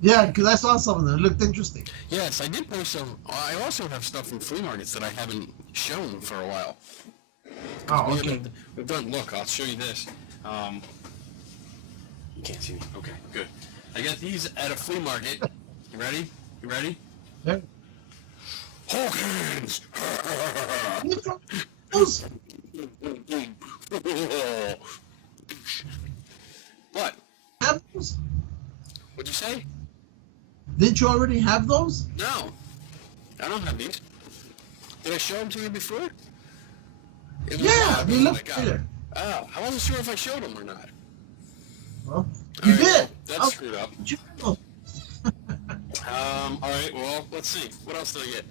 Yeah, because I saw some of them. It looked interesting. Yes, I did post some. I also have stuff from flea markets that I haven't shown for a while. Oh, okay. We've done. Look, I'll show you this. You can't see me. Okay, good. I got these at a flea market. You ready? You ready? Yeah. Hawkins! Those- What? have those? What'd you say? Didn't you already have those? No. I don't have these. Did I show them to you before? It was Yeah, wild they when look I got there. them. Oh, I wasn't sure if I showed them or not. Well, you All right, did. That's screwed up. You know. All right, well, let's see. What else did I get?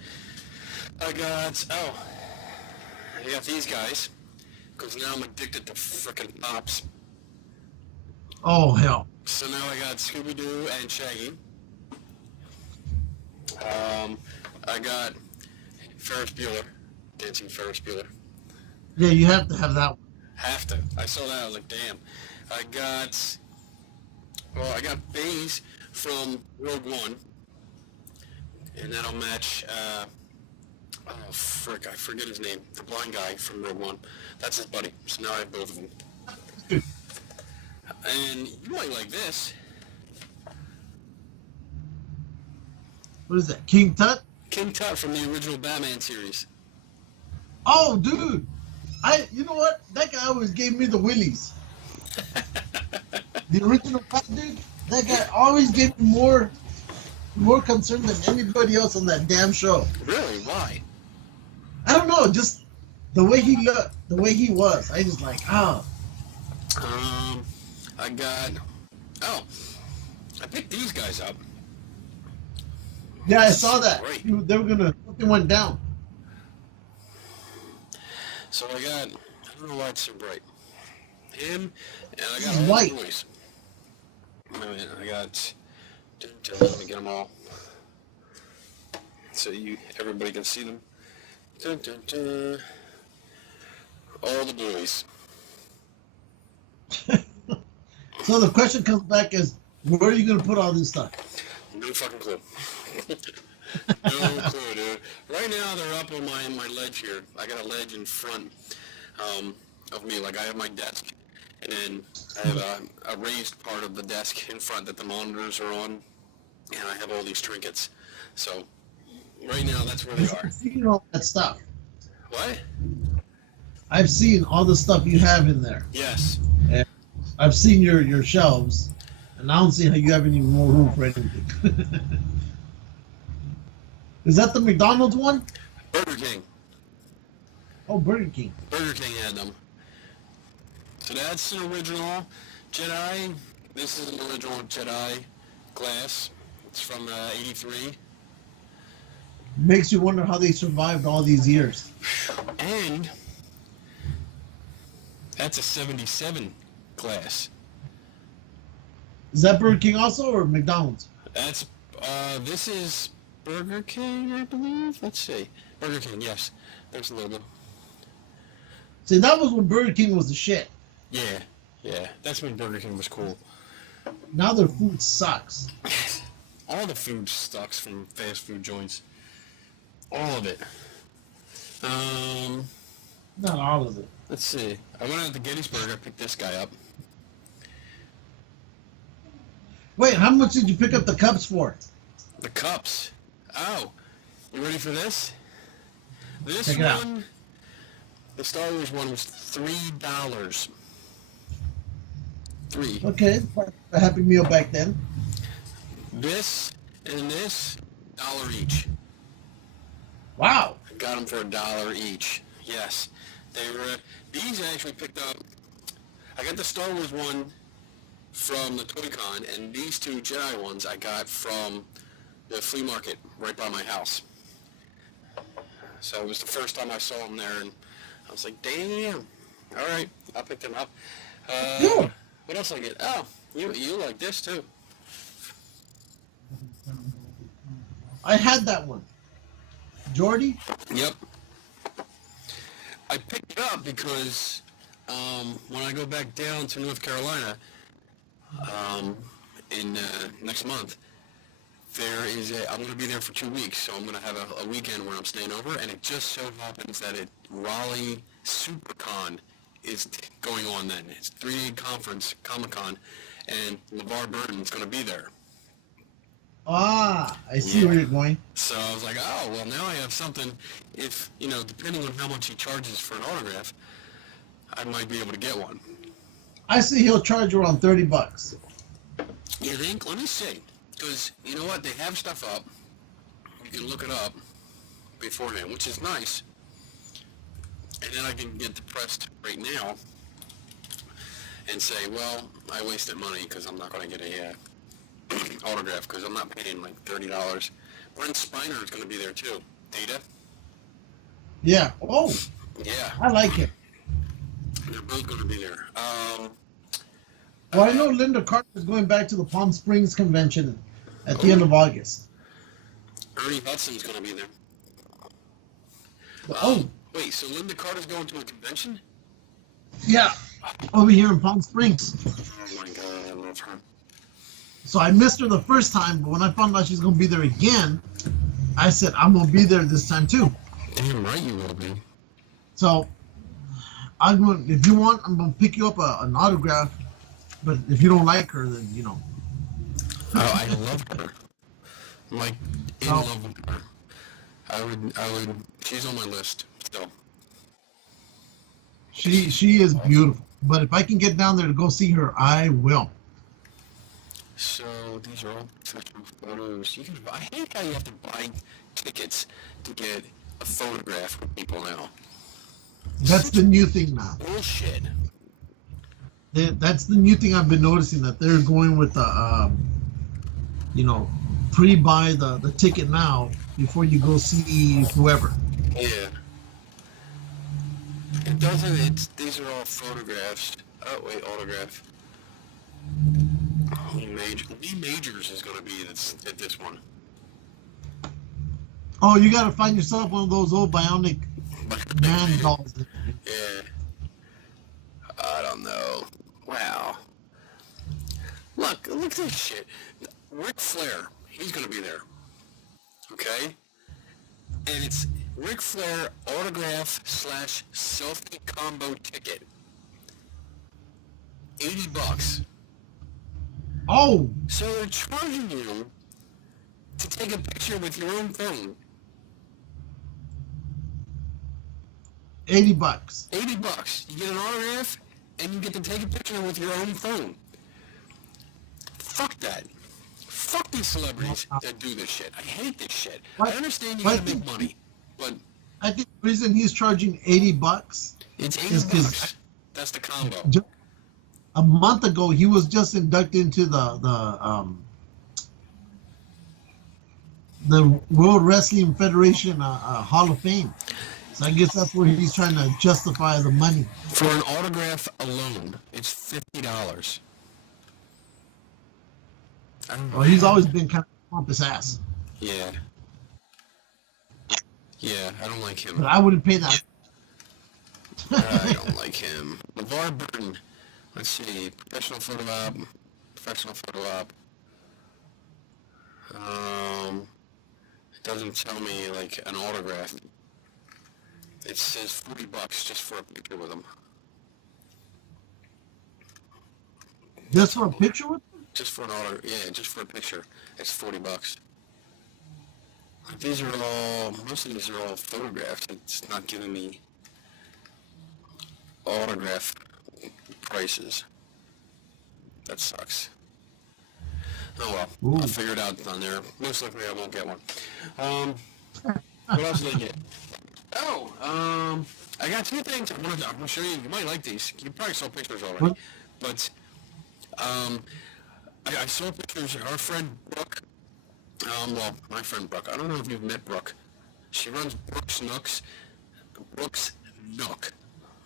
I got these guys, because now I'm addicted to frickin' Pops. Oh, hell. So now I got Scooby-Doo and Shaggy. I got Ferris Bueller, Dancing Ferris Bueller. Yeah, you have to have that one. Have to. I saw that, I was like, damn. I got Baze from Rogue One, and that'll match, I forget his name, the blind guy from Rogue One. That's his buddy, so now I have both of them. And you might like this. What is that? King Tut? King Tut from the original Batman series. Oh, dude. You know what? That guy always gave me the willies. The original Bat dude, that guy always gave me more concern than anybody else on that damn show. Really? Why? I don't know, just the way he looked, the way he was. I just like, oh. I picked these guys up. Yeah, I saw that. Great. They were gonna, something went down. So I don't know why it's so bright. Him, and I got He's all white. the boys. I got, let me get them all. So everybody can see them. Dun, dun, dun. All the boys. So the question comes back is, where are you gonna put all this stuff? No fucking clue. No clue, dude. Right now they're up on my ledge here. I got a ledge in front of me. Like I have my desk, and then I have a raised part of the desk in front that the monitors are on, and I have all these trinkets. So right now that's where they are. I've seen all that stuff. What? I've seen all the stuff you have in there. Yes. And I've seen your shelves, and I don't see how you have any more room for anything. Is that the McDonald's one? Burger King. Oh, Burger King. Burger King had them. So that's an original Jedi. This is an original Jedi glass. It's from '83. Makes you wonder how they survived all these years. And that's a 77 glass. Is that Burger King also or McDonald's? That's, this is Burger King, I believe. Let's see. Burger King, yes. There's a logo. See, that was when Burger King was the shit. Yeah. That's when Burger King was cool. Now their food sucks. all the food sucks from fast food joints. All of it. Not all of it. Let's see. I went out to Gettysburg. I picked this guy up. Wait, how much did you pick up the cups for? The cups. Oh, you ready for this? This Check it out. one, the Star Wars one, was $3. $3. Okay, a Happy Meal back then. This and this, $1 each. Wow. I got them for $1 each. Yes, they were. These I actually picked up. I got the Star Wars one from the Toy Con, and these two Jedi ones I got from the flea market right by my house. So it was the first time I saw them there, and I was like, damn. All right, I picked them up. Cool. What else I get? Oh, you like this too. I had that one. Jordy? Yep. I picked it up because when I go back down to North Carolina in next month, I'm going to be there for 2 weeks, so I'm going to have a weekend where I'm staying over, and it just so happens that Raleigh SuperCon is going on then. It's 3-day conference, Comic-Con, and LeVar Burton's going to be there. Ah, I see where you're going. So I was like, oh, well, now I have something. If, depending on how much he charges for an autograph, I might be able to get one. I see he'll charge around $30. You think? Let me see. Because, you know what? They have stuff up. You can look it up beforehand, which is nice. And then I can get depressed right now and say, well, I wasted money because I'm not going to get a autograph because I'm not paying like $30. Brent Spiner is going to be there too. Data? Yeah. Oh, Yeah. I like it. They're both going to be there. Well, I know Linda Carter is going back to the Palm Springs convention at the end of August. Ernie Hudson's going to be there. Oh, Wait, so Linda Carter's going to a convention? yeah. Over here in Palm Springs. Oh my god, I love her. So I missed her the first time, but when I found out she's going to be there again, I said, I'm going to be there this time too. Damn right you will be. So, if you want, I'm going to pick you up an autograph. But if you don't like her, then, Oh, I love her. I'm like in love with her. I would, she's on my list still. She is beautiful. But if I can get down there to go see her, I will. So these are all professional photos. I hate how you have to buy tickets to get a photograph with people now. That's the new thing now. Bullshit. That's the new thing I've been noticing, that they're going with the, pre-buy the ticket now before you go see whoever. Yeah. It doesn't, these are all photographs. Oh, wait, autograph. Lee Majors is going to be at this one. Oh, you got to find yourself one of those old bionic man dolls. Yeah. I don't know. Wow. Look at this shit. Ric Flair, he's going to be there. Okay? And it's Ric Flair autograph / selfie combo ticket. $80. Oh, So they're charging you to take a picture with your own phone. $80. $80. You get an autograph, and you get to take a picture with your own phone. Fuck that. Fuck these celebrities that do this shit. I hate this shit. I understand you gotta make money, but I think the reason he's charging $80 it's is $80. That's the combo. A month ago he was just inducted into the World Wrestling Federation Hall of Fame. So I guess that's where he's trying to justify the money. For an autograph alone, it's $50. I don't know. Well, he's always been kind of pompous ass. Yeah. Yeah, I don't like him. But I wouldn't pay that. I don't like him. LeVar Burton. Let's see. Professional photo op. doesn't tell me like an autograph. It says $40 just for a picture with him. Just for a picture with them? Just for an autograph, yeah, just for a picture. It's $40. These are all, most of these are all photographs. It's not giving me autograph prices. That sucks. Oh well, Ooh. I'll figure it out on there. Most likely I won't get one. What else did I get? Oh, I got two things I'm gonna show you. You might like these. You probably saw pictures already. What? But, I saw pictures of our friend Brooke. Well, my friend Brooke. I don't know if you've met Brooke. She runs Brooks Nook.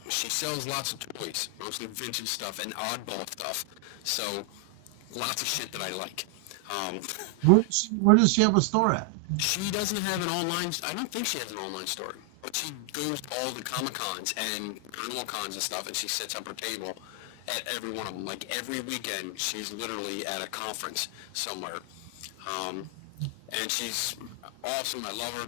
She sells lots of toys, mostly vintage stuff and oddball stuff. So, lots of shit that I like. Where does she have a store at? She doesn't have an online. I don't think she has an online store, but she goes to all the Comic Cons and Animal Cons and stuff, and she sets up her table at every one of them. Like every weekend, she's literally at a conference somewhere. And she's awesome. I love her.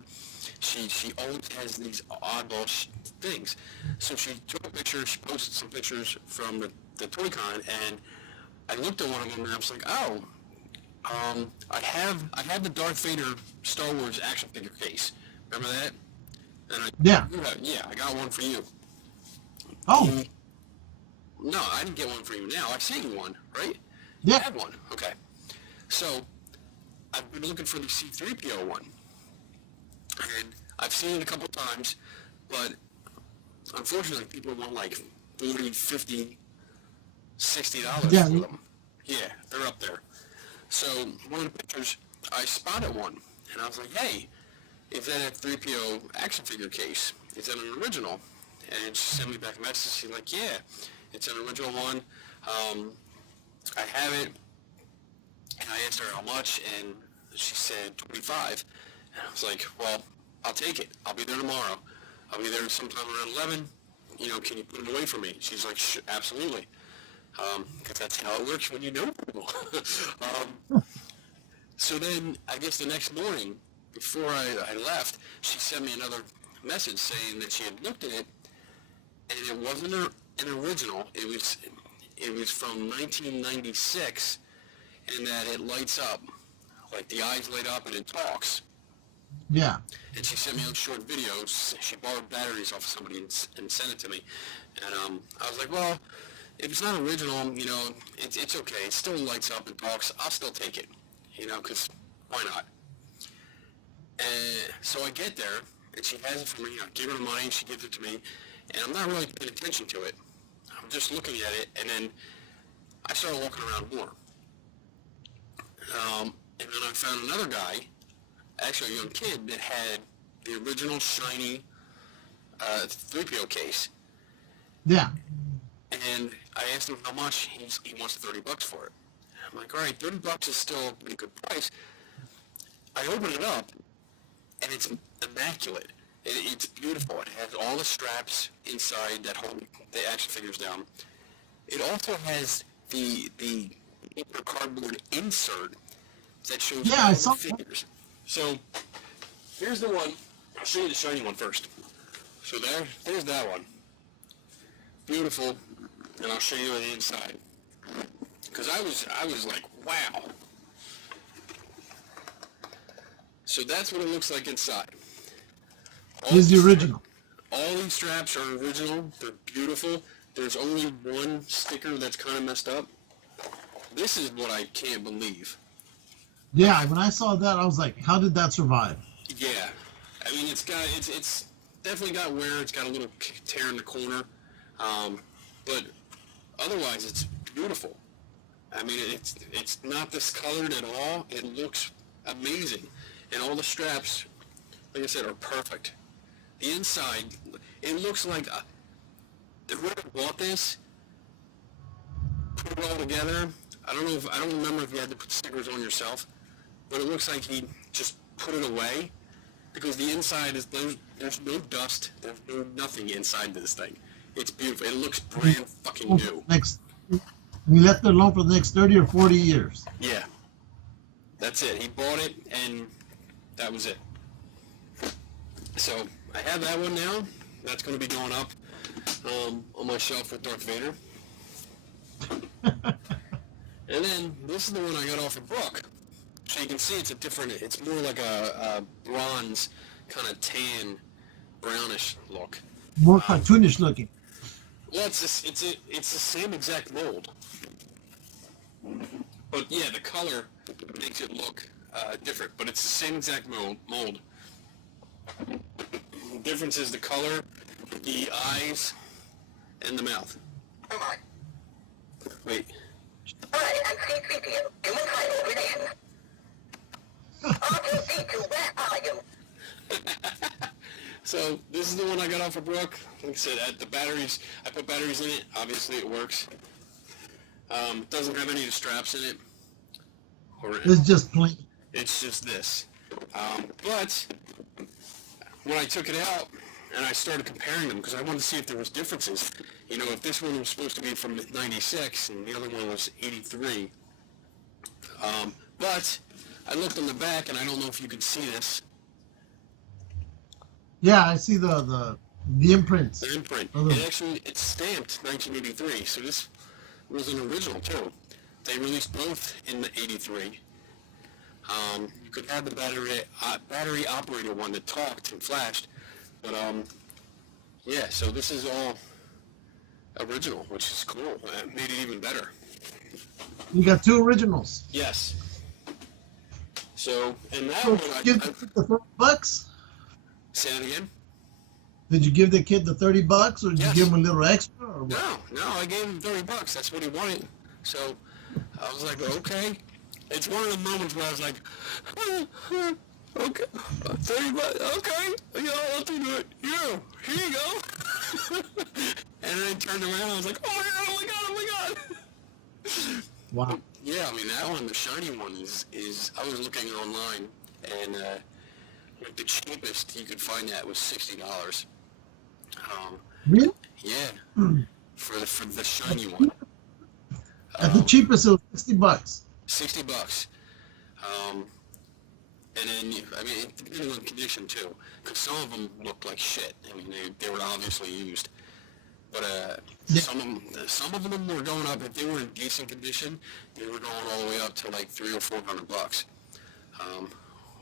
She always has these oddball things. So she took a picture. She posted some pictures from the Toy Con, and I looked at one of them and I was like, oh, I have the Darth Vader Star Wars action figure case. Remember that? And I got one for you. Oh. No, I didn't get one for you now. I sent you one, right? Yeah. I had one. Okay. So I've been looking for the C-3PO one. And I've seen it a couple times, but unfortunately people want like $40, $50, $60 Yeah. for them. Yeah, they're up there. So one of the pictures, I spotted one, and I was like, hey, is that a 3PO action figure case? Is that an original? And she sent me back a message. She's like, yeah, it's an original one. I have it. And I asked her how much, and she said $25. And I was like, well, I'll take it. I'll be there tomorrow. I'll be there sometime around 11. You know, can you put it away for me? She's like, absolutely. Because that's how it works when you know people. So then, I guess the next morning, before I left, she sent me another message saying that she had looked at it, and it wasn't an original. It was from 1996, and that it lights up, like the eyes light up and it talks. Yeah. And she sent me a short video. She borrowed batteries off of somebody and sent it to me. And I was like, well, if it's not original, you know, it's okay. It still lights up and talks. I'll still take it, you know, because why not? And so I get there, and she has it for me. I give her the money, she gives it to me, and I'm not really paying attention to it. I'm just looking at it, and then I started walking around more. And then I found another guy, actually a young kid, that had the original shiny 3PO case. Yeah. And I asked him how much. He wants $30 for it. I'm like, all right, $30 is still a pretty good price. I open it up, and it's immaculate. It's beautiful. It has all the straps inside that hold the action figures down. It also has the paper cardboard insert that shows all the figures. So here's the one. I'll show you the shiny one first. So there's that one. Beautiful. And I'll show you on the inside. Because I was like, wow. So that's what it looks like inside. Here's the original. All these straps are original. They're beautiful. There's only one sticker that's kind of messed up. This is what I can't believe. Yeah, when I saw that, I was like, how did that survive? Yeah. I mean, it's definitely got wear. It's got a little tear in the corner. But otherwise, it's beautiful. I mean, it's not discolored at all. It looks amazing. And all the straps, like I said, are perfect. The inside, it looks like whoever bought this put it all together. I don't remember if you had to put stickers on yourself, but it looks like he just put it away because the inside is there's no dust, there's no nothing inside this thing. It's beautiful. It looks brand fucking new. We left it alone for the next 30 or 40 years. Yeah, that's it. He bought it and that was it. So I have that one now. That's going to be going up on my shelf with Darth Vader. And then this is the one I got off of Brooke. So you can see it's more like a bronze kind of tan, brownish look. More cartoonish looking. Well, it's the same exact mold. But yeah, the color makes it look different, but it's the same exact mold. The difference is the color, the eyes, and the mouth. Wait. Hi, I'm C-3PO. Human final relation. R2-D2, where are you? So this is the one I got off of Brooke. Like I said, the batteries, I put batteries in it. Obviously, it works. It doesn't have any straps in it. It's just plain. It's just this. But when I took it out and I started comparing them, because I wanted to see if there was differences. You know, if this one was supposed to be from 96 and the other one was 83. But I looked on the back, and I don't know if you can see this. Yeah, I see the imprints. The imprint. It's stamped 1983, so this was an original too. They released both in the 83. You could have the battery operated one that talked and flashed, but yeah. So this is all original, which is cool. It made it even better. You got two originals. Yes. So and that So one, give the kid the $30? Say that again. Did you give the kid the $30, or did Yes. you give him a little extra? Or what? No, I gave him $30. That's what he wanted. So I was like, okay. It's one of the moments where I was like, okay, $30, okay, yeah, I'll do it. Here you go. And then I turned around, I was like, oh my god. Wow. Yeah, I mean, that one, the shiny one, is I was looking online, and like the cheapest you could find that was $60. Really? Yeah, for the shiny one. At the cheapest, it was $60. $60. And then, I mean, depending on condition too, because some of them looked like shit. I mean, they were obviously used. But Yeah. some of them were going up, if they were in decent condition, they were going all the way up to like $300 or $400.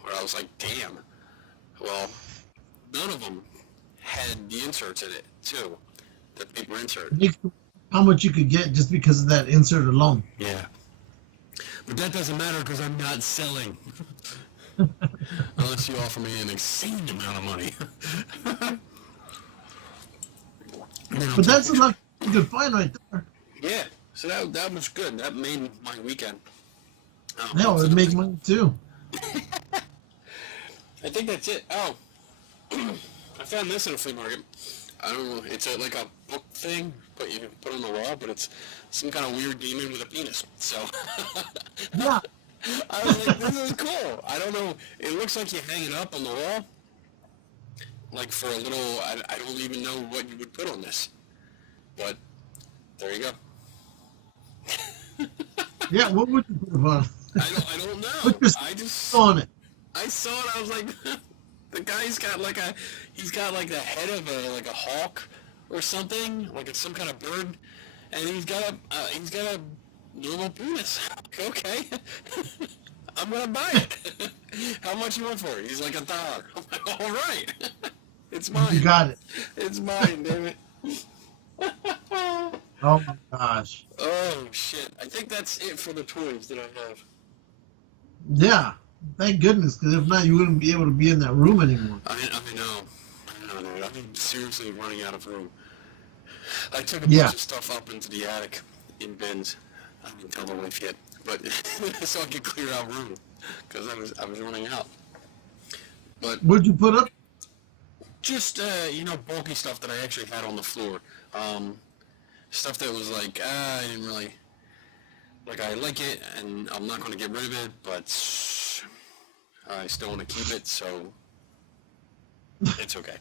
Where I was like, damn. Well, none of them had the inserts in it too, the paper insert. How much you could get just because of that insert alone. Yeah. But that doesn't matter because I'm not selling. Unless you offer me an insane amount of money. But that's enough you could find right there. Yeah. So that was good. That made my weekend. Yeah, it would make money too. I think that's it. Oh. I found this in a flea market. I don't know. It's like a book thing, but you can put on the wall, but it's some kind of weird demon with a penis. So Yeah. I was like, this is cool. I don't know. It looks like you hang it up on the wall. Like for a little, I don't even know what you would put on this. But there you go. Yeah, what would you put on? I don't know. Put your I just on it. I saw it. I was like, the guy's got like the head of a hawk or something, like it's some kind of bird, and he's got a normal penis. Okay, I'm gonna buy it. How much you want for it? He's like $1. I'm like, all right, it's mine. You got it. It's mine, damn it. Oh my gosh. Oh shit! I think that's it for the toys that I have. Yeah. Thank goodness, because if not, you wouldn't be able to be in that room anymore. I know, dude. I'm seriously running out of room. I took a Yeah. bunch of stuff up into the attic in bins. I didn't tell the wife yet, but so I could clear out room because I was running out. But What'd you put up? just bulky stuff that I actually had on the floor. Stuff that was like I didn't really like. I like it, and I'm not going to get rid of it, but I still want to keep it, so it's okay.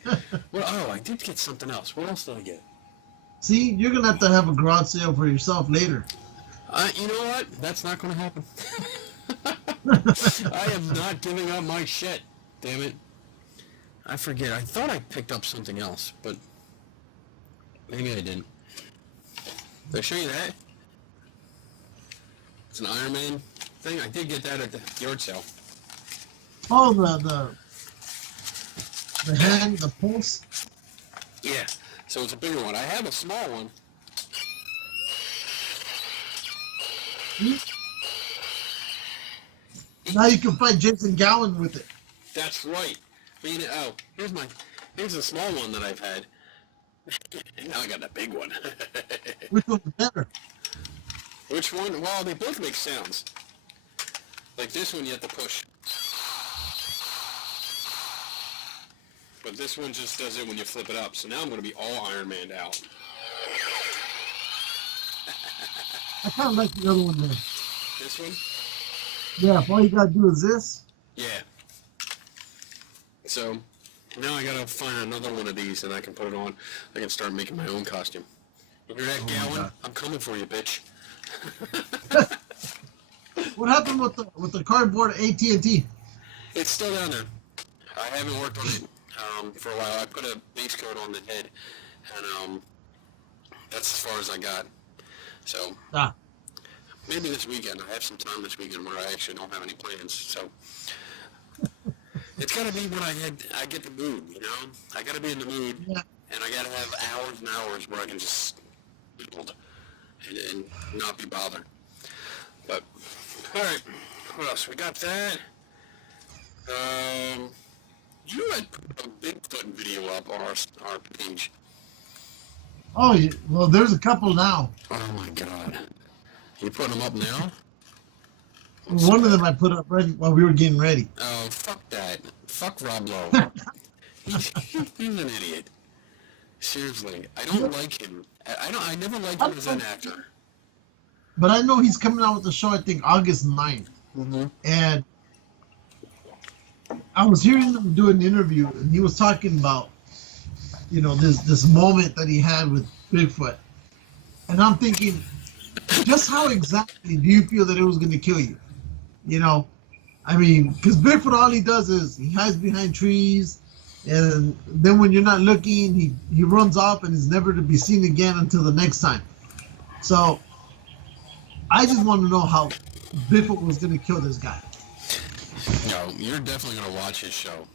Well, I did get something else. What else did I get? See, you're going to have a garage sale for yourself later. You know what? That's not going to happen. I am not giving up my shit. Damn it. I forget. I thought I picked up something else, but maybe I didn't. Did I show you that? It's an Iron Man thing. I did get that at the yard sale. Oh, the hand, the pulse. Yeah. So it's a bigger one. I have a small one. Now you can fight Jason Gowan with it. That's right. Here's the small one that I've had. And now I got the big one. Which one's better? Which one? Well, they both make sounds. Like this one, you have to push. But this one just does it when you flip it up. So now I'm going to be all Iron Man'd out. I kind of like the other one there. This one? Yeah, if all you gotta do is this. Yeah. So now I gotta find another one of these and I can put it on. I can start making my own costume. You hear that, Gowan? I'm coming for you, bitch. What happened with the cardboard AT&T? It's still down there. I haven't worked on it for a while. I put a base coat on the head, and that's as far as I got. So maybe this weekend. I have some time this weekend where I actually don't have any plans. So it's got to be when I get the mood, you know? I got to be in the mood, and I got to have hours and hours where I can just build and not be bothered. But, all right, what else? We got that. You had put a Bigfoot video up on our page. Oh, well, there's a couple now. Oh, my God. You putting them up now? One of them I put up right while we were getting ready. Oh, fuck that. Fuck Rob Lowe. He's an idiot. Seriously. I don't like him. I never liked him as an actor. But I know he's coming out with the show, I think, August 9th. Mm-hmm. And I was hearing him do an interview, and he was talking about, you know, this moment that he had with Bigfoot. And I'm thinking, just how exactly do you feel that it was going to kill you? You know, I mean, because Bigfoot, all he does is he hides behind trees, and then when you're not looking, he runs off and is never to be seen again until the next time. So I just want to know how Bigfoot was going to kill this guy. No, you're definitely going to watch his show.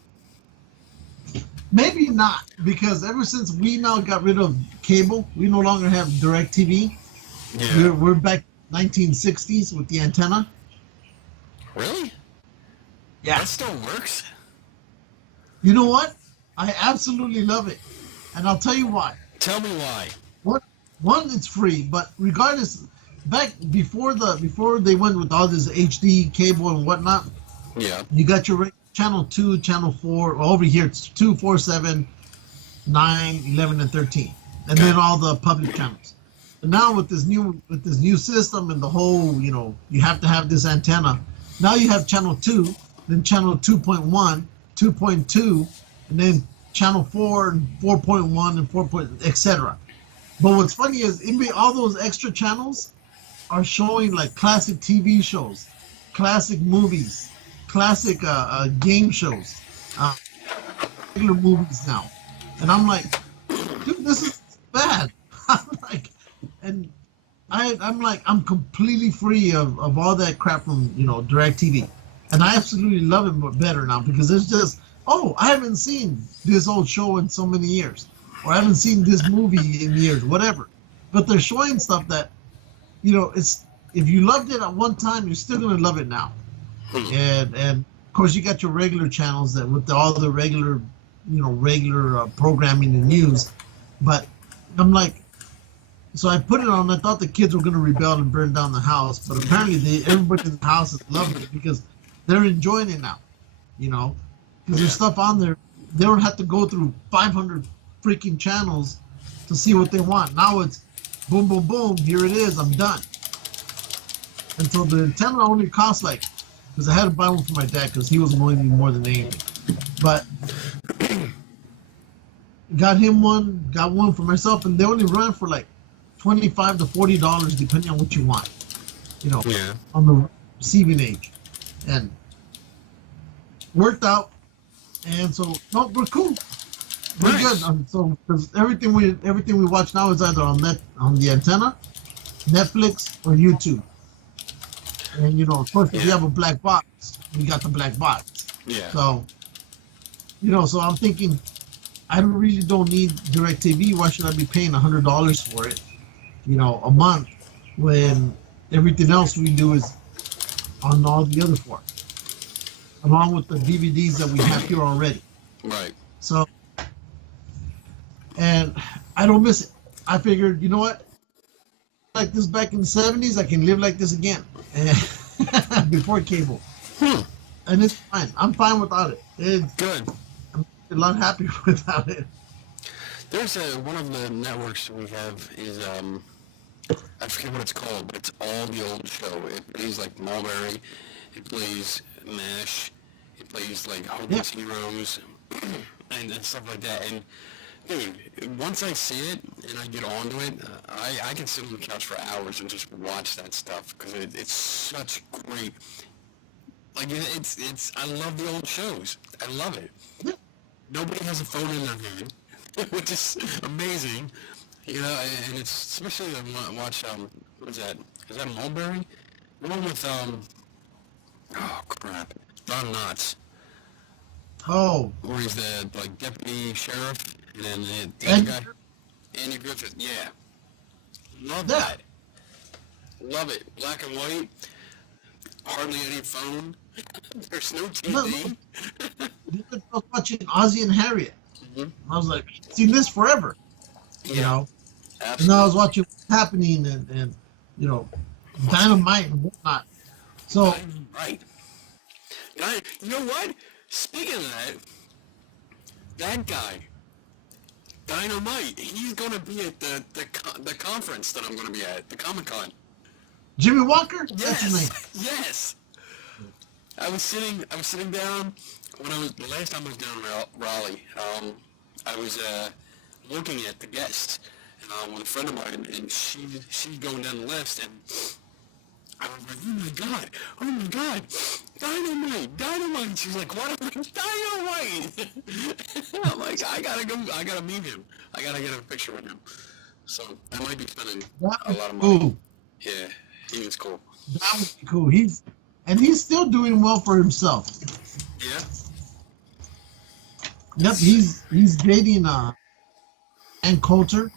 Maybe not, because ever since we now got rid of cable, we no longer have DirecTV. Yeah. We're back 1960s with the antenna. Really? Yeah. That still works? You know what? I absolutely love it. And I'll tell you why. Tell me why. One, it's free, but regardless, back before they went with all this HD cable and whatnot, yeah, you got your channel 2, channel 4, over here it's 2, 4, 7, 9, 11, and 13. And then all the public channels. But now with this new system and the whole, you know, you have to have this antenna. Now you have channel 2, then channel 2.1, 2.2, and then channel 4 and 4.1 and 4. Etc. But what's funny is in all those extra channels are showing like classic TV shows, classic movies, classic game shows, regular movies now. And I'm like, dude, this is bad. I'm like, and I'm completely free of all that crap from, you know, DirecTV. And I absolutely love it better now because it's just, oh, I haven't seen this old show in so many years. Or I haven't seen this movie in years, whatever. But they're showing stuff that, you know, it's, if you loved it at one time, you're still going to love it now. And of course you got your regular channels that with all the regular, you know, programming and news. But I'm like, so I put it on. I thought the kids were going to rebel and burn down the house, but apparently everybody in the house is loving it because they're enjoying it now. You know, because there's stuff on there. They don't have to go through 500 freaking channels to see what they want. Now it's boom, boom, boom. Here it is. I'm done. And so the antenna only costs like, because I had to buy one for my dad because he was annoying me more than anything. But got him one, got one for myself, and they only run for like $25 to $40 depending on what you want. You know, on the receiving age, and worked out. And so, no, we're cool. We're Nice. good. So, because everything we watch now is either on the antenna, Netflix, or YouTube. And of course, if you Yeah. have a black box, we got the black box. Yeah. So, so I'm thinking, I really don't need DirecTV. Why should I be paying $100 for it, a month, when everything else we do is on all the other four, along with the DVDs that we have here already. Right. So, and I don't miss it. I figured, you know what? Like this back in the 70s, I can live like this again. And before cable. And it's fine. I'm fine without it. Good. I'm a lot happier without it. There's one of the networks we have is I forget what it's called, but it's all the old show. It plays like Mulberry, it plays MASH, it plays like Hogan's Heroes, and stuff like that. And dude, once I see it and I get onto it, I can sit on the couch for hours and just watch that stuff because it's such great. Like it's I love the old shows. I love it. Nobody has a phone in their hand, which is amazing. And it's especially when I watch what is that? Is that Mulberry? The one with oh crap, Don Knotts. Oh. Where he's the deputy sheriff, and then the other guy, Andy Griffith. Yeah, love that. Love it. Black and white. Hardly any phone. There's no TV. I was watching Ozzie and Harriet. Mm-hmm. I was like, seen this forever. Absolutely. And I was watching what's happening and Dynamite and whatnot. So right. You know what? Speaking of that guy, Dynamite, he's gonna be at the conference that I'm gonna be at, the Comic-Con. Jimmy Walker? Yes. That's his name. Yes. I was sitting down when the last time I was down in Raleigh. I was looking at the guests with a friend of mine, and she's going down the list, and I was like, oh my god, Dynamite. She's like, what? I'm like, Dynamite. I'm like, I gotta meet him. I gotta get a picture with him. So I might be spending a lot of money. Cool. Yeah, he was cool. That would be cool. He's still doing well for himself. Yeah. Yep, he's dating Ann Coulter.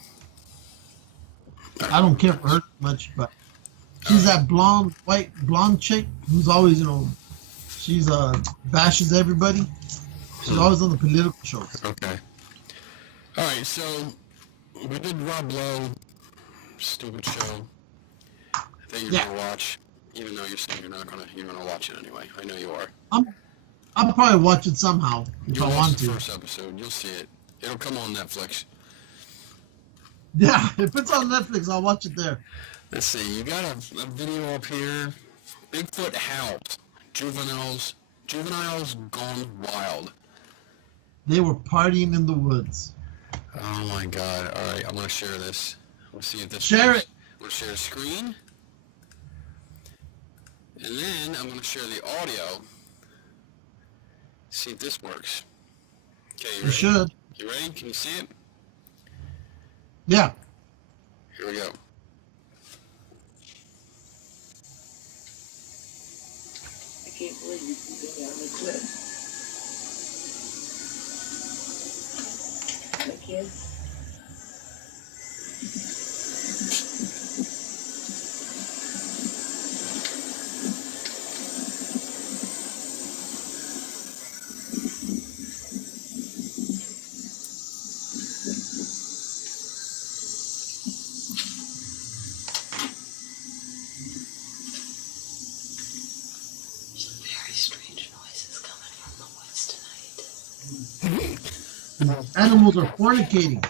I don't care for her much, but she's that white blonde chick who's always, she's bashes everybody. She's always on the political shows. Okay. All right, so we did Rob Lowe, stupid show that you're gonna watch, even though you're saying you're gonna watch it anyway. I know you are. I'll probably watch it somehow if You'll I watch want the to. first episode. You'll see it. It'll come on Netflix. Yeah, if it's on Netflix, I'll watch it there. Let's see. You got a video up here. Bigfoot howls. Juveniles gone wild. They were partying in the woods. Oh my god. All right, I'm gonna share this. We'll see if this Share works. it. I'm gonna share a screen, and then I'm gonna share the audio. See if this works. Okay, you ready? You should. You ready? Can you see it? Yeah. Here we go. I can't believe you can go down the cliff. My kids. Animals are fornicating.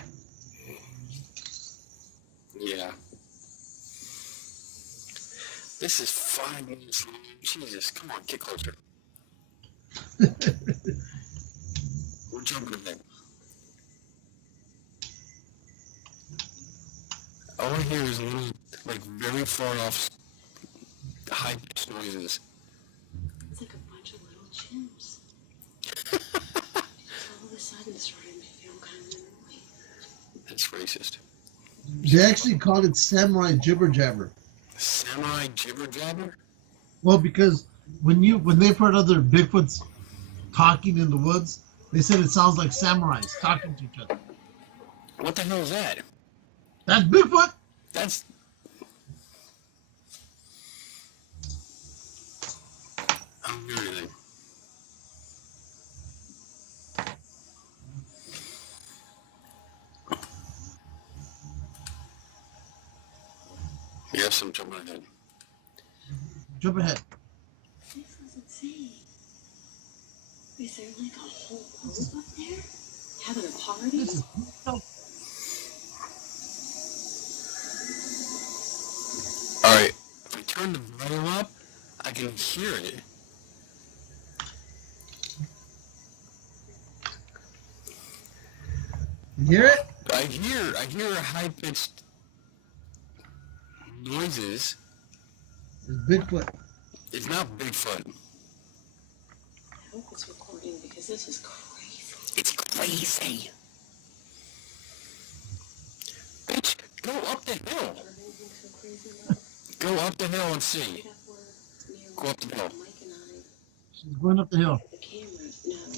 Yeah. This is 5 minutes long. Jesus, come on, get closer. We're jumping ahead. All I hear is little, very far off, high-pitched noises. It's like a bunch of little chimps. They actually called it samurai jibber jabber. Samurai jibber jabber? Well, because when they've heard other Bigfoots talking in the woods, they said it sounds like samurais talking to each other. What the hell is that? That's Bigfoot. That's... I don't hear anything. Yes, I'm jumping ahead. Jump ahead. This was insane. Is there like a whole group up there? Having a party? This is Alright, if I turn the volume up, I can hear it. you hear it? I hear high-pitched noises. It's Bigfoot. It's not Bigfoot. I hope it's recording because this is crazy. It's crazy. Bitch, go up the hill. Everything's so crazy now. Go up the hill and see. Right up where Neil, Go up the hill. Mike and I, She's going up the hill. the camera now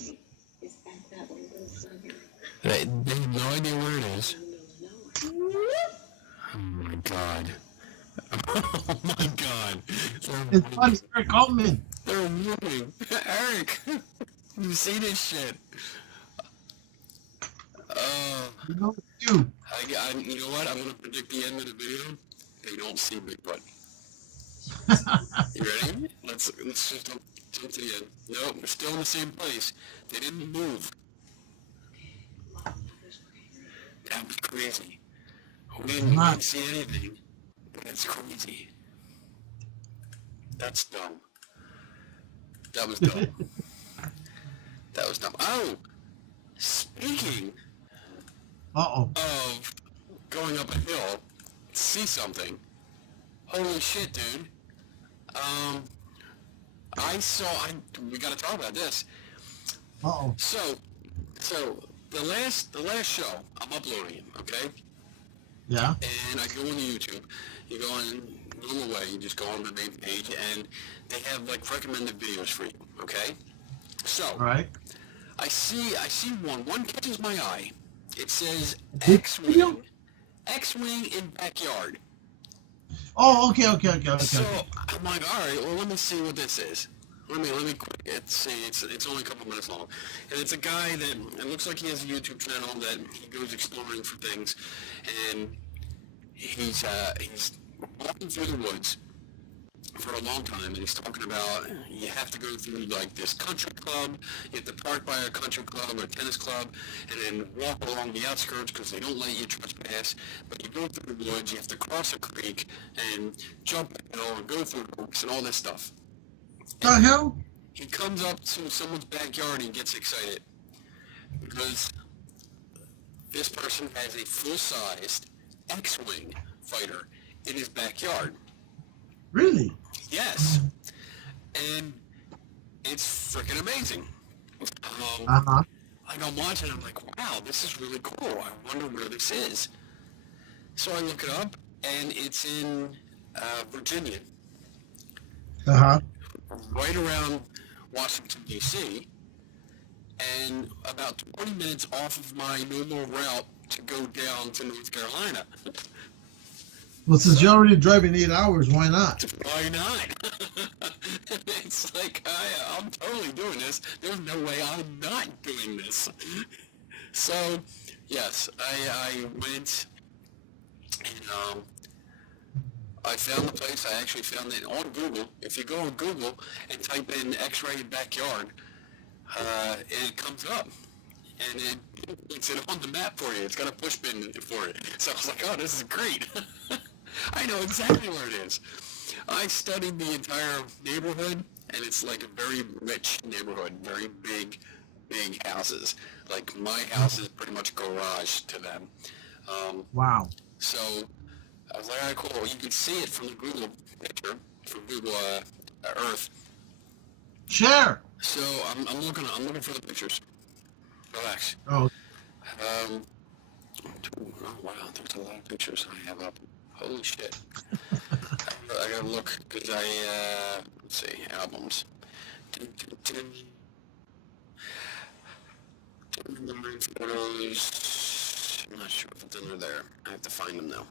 is back that way a little further. They have no idea where it is. In the middle of nowhere. Oh my god. Oh my god. It's funny, Eric Altman. They're moving. Eric, you see this shit. You know what to do. You know what? I'm gonna predict the end of the video. They don't see Bigfoot. You ready? Let's just jump to the end. Nope, we're still in the same place. They didn't move. Wow, that was crazy. That was crazy. We didn't see anything. That's crazy. That's dumb. That was dumb. That was dumb. Oh! Speaking Uh-oh. of going up a hill to see something. Holy shit, dude. We gotta talk about this. Uh-oh. So the last show, I'm uploading it, okay? Yeah? And I go on YouTube. You go on normal way. You just go on the main page, and they have like recommended videos for you. Okay. So All right. I see one. One catches my eye. It says Which video? X-wing in backyard. Oh, okay. So I'm like, all right. Well, let me see what this is. Let me quick. It's only a couple minutes long, and it's a guy that it looks like he has a YouTube channel that he goes exploring for things, and he's walking through the woods for a long time, and he's talking about you have to go through like this country club, you have to park by a country club or tennis club, and then walk along the outskirts because they don't let you trespass, but you go through the woods, you have to cross a creek and jump a hill and go through oaks and all this stuff. The hell? He comes up to someone's backyard and gets excited because this person has a full-sized X-wing fighter in his backyard. Really? Yes. And it's freaking amazing. Uh-huh. Like I'm watching, I'm like, wow, this is really cool. I wonder where this is. So I look it up, and it's in Virginia. Uh-huh. Right around Washington, D.C., and about 20 minutes off of my normal route to go down to North Carolina. Well, since you're already driving 8 hours, why not? Why not? It's like, I'm totally doing this. There's no way I'm not doing this. So, yes, I went, and I found the place. I actually found it on Google. If you go on Google and type in X-ray backyard, it comes up. And it puts it on the map for you. It's got a push pin for it. So I was like, oh, this is great. I know exactly where it is. I studied the entire neighborhood, and it's like a very rich neighborhood, very big houses. Like my house is pretty much a garage to them. Wow. So I was like, all right, cool. You can see it from the Google picture, from Google Earth. Share. So I'm looking for the pictures. Relax. Oh. Oh wow, there's a lot of pictures I have up. Holy shit. I gotta look, because let's see, albums. Nine photos. I'm not sure if it's under there. I have to find them now.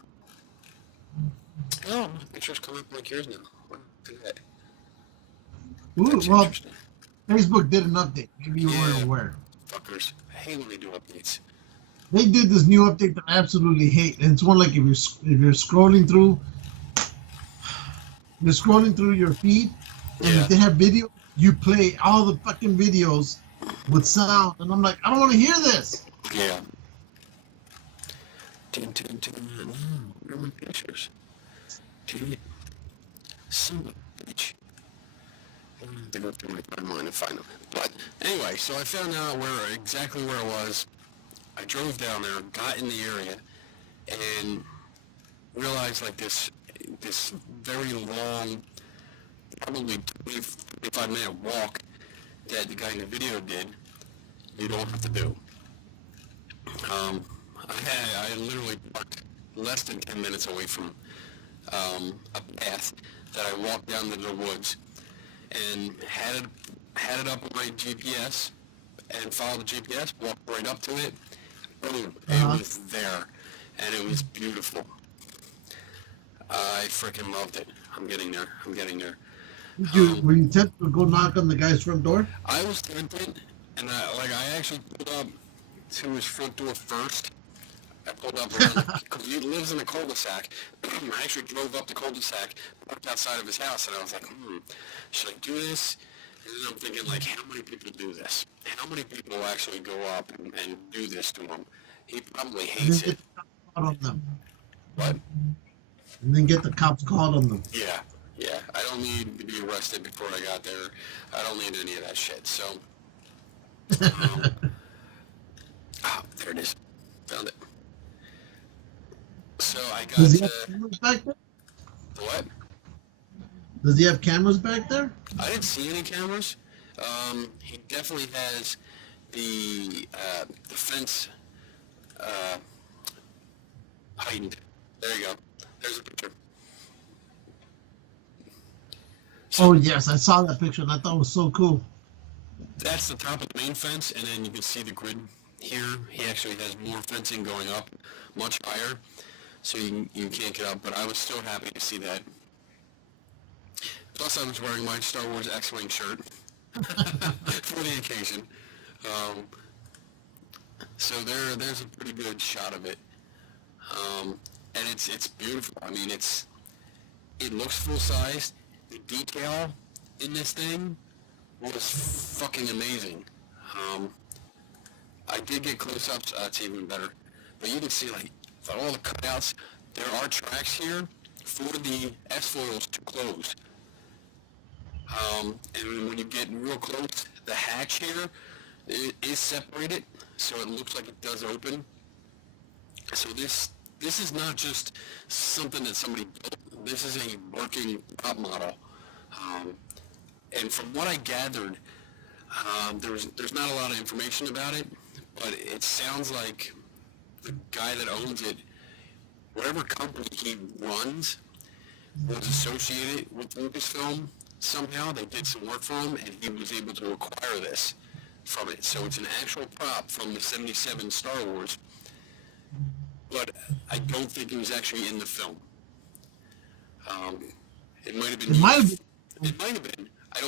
Oh, my pictures come up like yours now. Wow, look at that. Ooh, That's well, interesting. Facebook did an update. Maybe you weren't aware. Fuckers. I hate when they do updates. They did this new update that I absolutely hate, and it's one like if you're scrolling through your feed, and Yeah. if they have video, you play all the fucking videos with sound, and I'm like, I don't want to hear this. Yeah. Where are my pictures? Son of a bitch. I'm gonna have to go through my timeline and find them. But anyway, so I found out exactly where it was. I drove down there, got in the area, and realized like this very long, probably 25-minute walk that the guy in the video did, you don't have to do. I literally parked less than 10 minutes away from a path that I walked down into the woods, and had it up on my GPS, and followed the GPS, walked right up to it, boom, it was there, and it was beautiful. I freaking loved it. I'm getting there. Were you tempted to go knock on the guy's front door? I was tempted, and I actually pulled up to his front door first. I pulled up because he lives in a cul-de-sac. I actually drove up the cul-de-sac, parked outside of his house, and I was like, should I do this? And then I'm thinking, like, how many people do this? How many people actually go up and do this to him? He probably hates it. On them. What? And then get the cops called on them. Yeah. I don't need to be arrested before I got there. I don't need any of that shit. So, there it is. Found it. So I got Does he have cameras back there? What? Does he have cameras back there? I didn't see any cameras. He definitely has the fence heightened. There you go. There's a picture. Oh yes, I saw that picture and I thought it was so cool. That's the top of the main fence, and then you can see the grid here. He actually has more fencing going up, much higher, so you can't get up, but I was still happy to see that. Plus, I was wearing my Star Wars X-Wing shirt for the occasion. So there's a pretty good shot of it. And it's beautiful. I mean, it looks full-size. The detail in this thing was fucking amazing. I did get close-ups, it's even better. But you can see, like, for all the cutouts, there are tracks here for the S-foils to close. And when you get real close, the hatch here is separated, so it looks like it does open. So this is not just something that somebody built. This is a working prop model. And from what I gathered, there's not a lot of information about it, but it sounds like the guy that owns it, whatever company he runs, was associated with Lucasfilm somehow. They did some work for him, and he was able to acquire this from it. So it's an actual prop from the 77 Star Wars, but I don't think it was actually in the film. It might have been. It might have been. I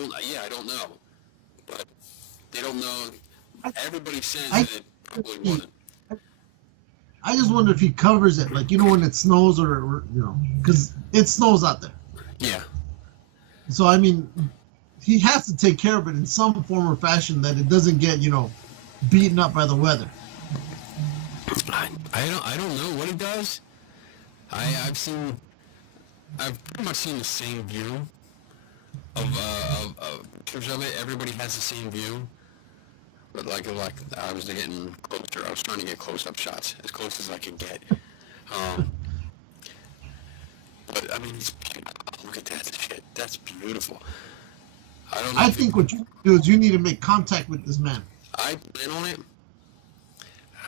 don't know. But they don't know. Everybody says that it probably wasn't. I just wonder if he covers it, like, when it snows or because it snows out there. Yeah. So, I mean, he has to take care of it in some form or fashion that it doesn't get, beaten up by the weather. I don't know what he does. I've pretty much seen the same view of pictures of it. Everybody has the same view. But like I was getting closer. I was trying to get close-up shots, as close as I could get. But I mean, look at that shit. That's beautiful. I don't know. I think what you do is you need to make contact with this man. I plan on it.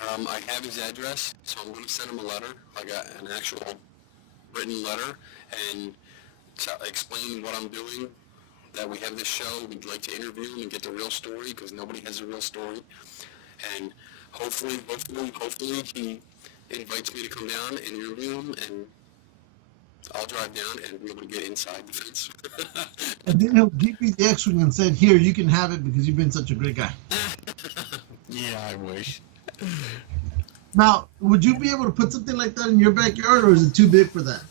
I have his address, so I'm going to send him a letter, like an actual written letter, and explain what I'm doing, that we have this show, we'd like to interview him and get the real story, because nobody has a real story. And hopefully he invites me to come down and interview him, and I'll drive down and be able to get inside the fence. And then he'll give you the X-Wing and said, here, you can have it because you've been such a great guy. Yeah, I wish. Now, would you be able to put something like that in your backyard, or is it too big for that?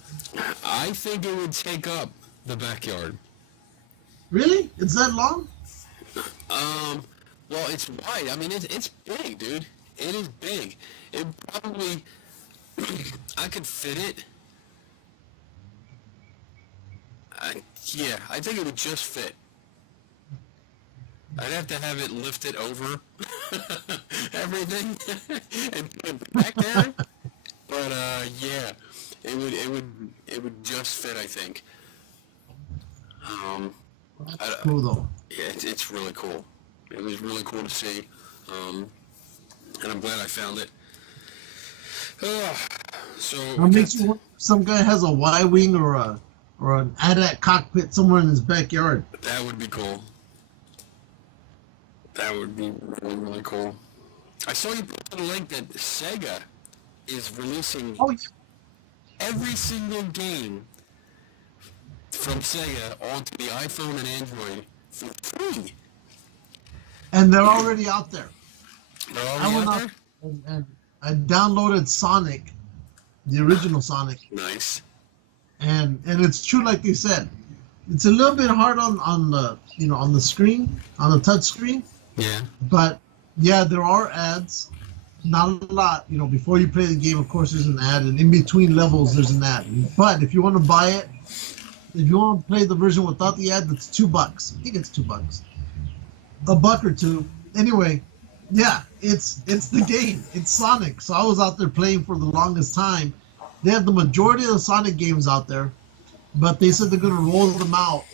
I think it would take up the backyard. Really? It's that long? Well, it's wide. I mean, it's big, dude. It is big. It probably, I could fit it. Yeah, I think it would just fit. I'd have to have it lifted over everything and put it back there. But yeah, it would just fit, I think. That's cool, though. Yeah, it's really cool. It was really cool to see, and I'm glad I found it. So What makes you wonder if some guy has a Y-wing or an AT-AT cockpit somewhere in his backyard? That would be cool. That would be really, really cool. I saw you put a link that Sega is releasing every single game from Sega onto the iPhone and Android for free. And they're already out there. They're I already went out out there? and I downloaded Sonic, the original Sonic, Nice. and it's true like they said. It's a little bit hard on the on the screen, on the touch screen, Yeah. but yeah, there are ads. Not a lot, before you play the game, of course, there's an ad, and in between levels, there's an ad. But if you want to buy it, if you want to play the version without the ad, that's $2. I think it's $2. $1 or $2. Anyway, yeah, it's the game. It's Sonic. So I was out there playing for the longest time. They have the majority of the Sonic games out there, but they said they're going to roll them out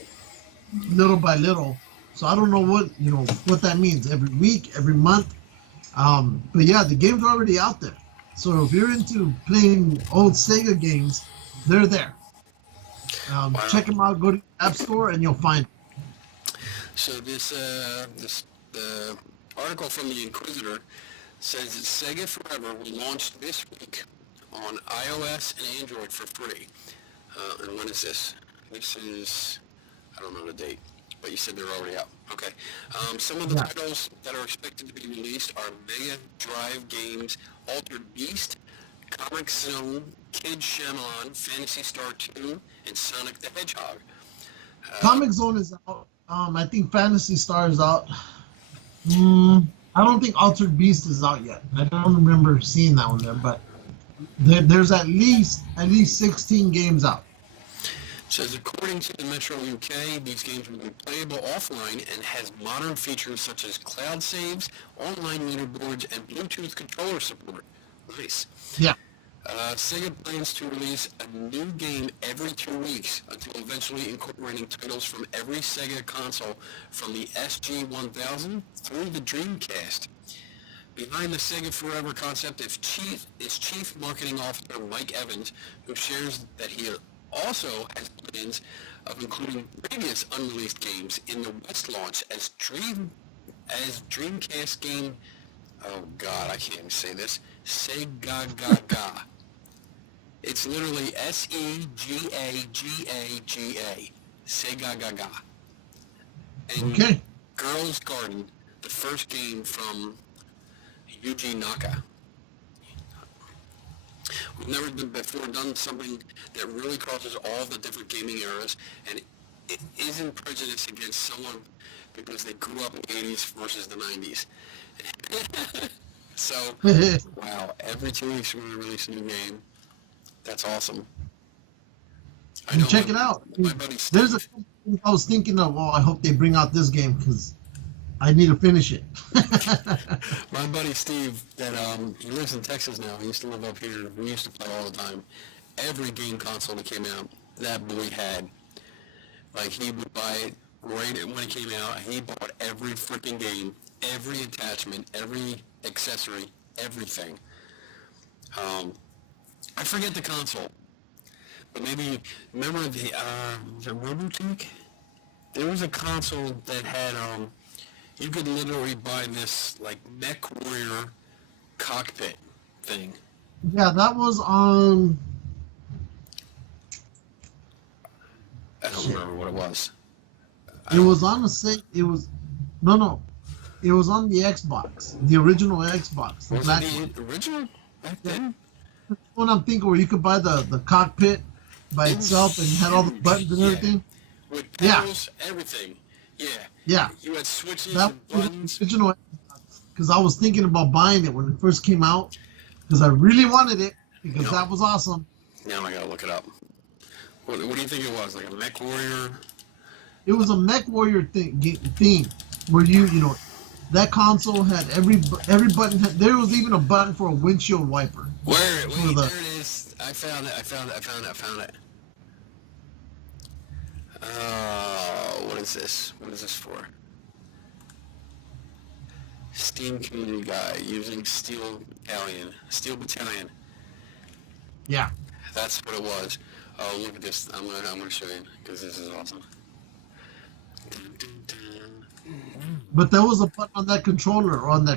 little by little. So I don't know what that means. Every week, every month. But yeah, the game's already out there. So if you're into playing old Sega games, they're there. Wow. Check them out. Go to the App Store and you'll find them. So this article from the Inquisitor says that Sega Forever will launch this week on iOS and Android for free. And when is this? This is, I don't know the date, but you said they're already out. Okay. Some of the titles that are expected to be released are Mega Drive games Altered Beast, Comic Zone, Kid Shyamalan, Phantasy Star 2, and Sonic the Hedgehog. Comic Zone is out. I think Phantasy Star is out. I don't think Altered Beast is out yet. I don't remember seeing that one there, but there's at least 16 games out. Says according to the Metro UK, these games will be playable offline and has modern features such as cloud saves, online leaderboards, and Bluetooth controller support. Nice. Yeah. Sega plans to release a new game every 2 weeks until eventually incorporating titles from every Sega console from the SG-1000 through the Dreamcast. Behind the Sega Forever concept is Chief Marketing Officer Mike Evans, who shares that he also has plans of including previous unreleased games in the West launch as Dreamcast game. Oh God, I can't even say this. Sega-ga-ga. It's literally Sega-ga-ga. Sega-ga-ga. And Okay. Girls Garden, the first game from Yuji Naka. We've never before done something that really crosses all the different gaming eras, and it isn't prejudice against someone because they grew up in the 80s versus the 90s. So, wow, every 2 weeks we're going to release a new game. That's awesome. And check it out. My buddy There's Steve, I was thinking of, I hope they bring out this game because I need to finish it. my buddy Steve, that he lives in Texas now. He used to live up here. We used to play all the time. Every game console that came out, that boy had. Like, he would buy it right when it came out. He bought every freaking game, every attachment, every accessory everything. I forget the console, but maybe remember the Robotique? There was a console that had you could literally buy this like Mech Warrior cockpit thing. Yeah, that was on. I don't remember what it was. It was on the same. It was no. It was on the Xbox, the original Xbox. Was it the original back then? What I'm thinking, where you could buy the cockpit by itself and you had all the buttons and everything. With pedals, everything. Yeah. Yeah. You had switches That and was buttons. the original Xbox, because I was thinking about buying it when it first came out, because I really wanted it, because that was awesome. Now I gotta look it up. What do you think it was? Like a Mech Warrior? It was a Mech Warrior theme where you know, that console had every button. There was even a button for a windshield wiper. Wait, there it is. I found it. What is this? What is this for? Steam Community Guide using Steel Battalion. Yeah. That's what it was. Oh, look at this. I'm gonna show you because this is awesome. But there was a button on that controller or on the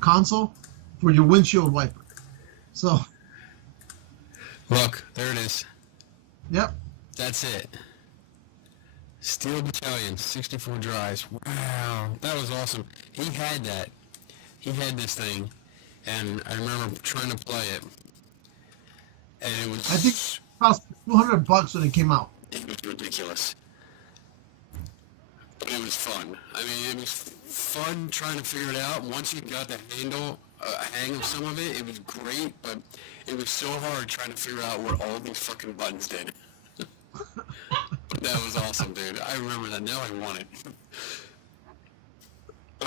console for your windshield wiper. So. Look, there it is. Yep. That's it. Steel Battalion, 64 drives. Wow, that was awesome. He had that. He had this thing, and I remember trying to play it, and it was. I think it cost $200 when it came out. It was ridiculous. But it was fun. I mean, it was fun trying to figure it out. Once you got the hang of some of it, it was great, but it was so hard trying to figure out what all these fucking buttons did. But that was awesome, dude. I remember that. Now I want it.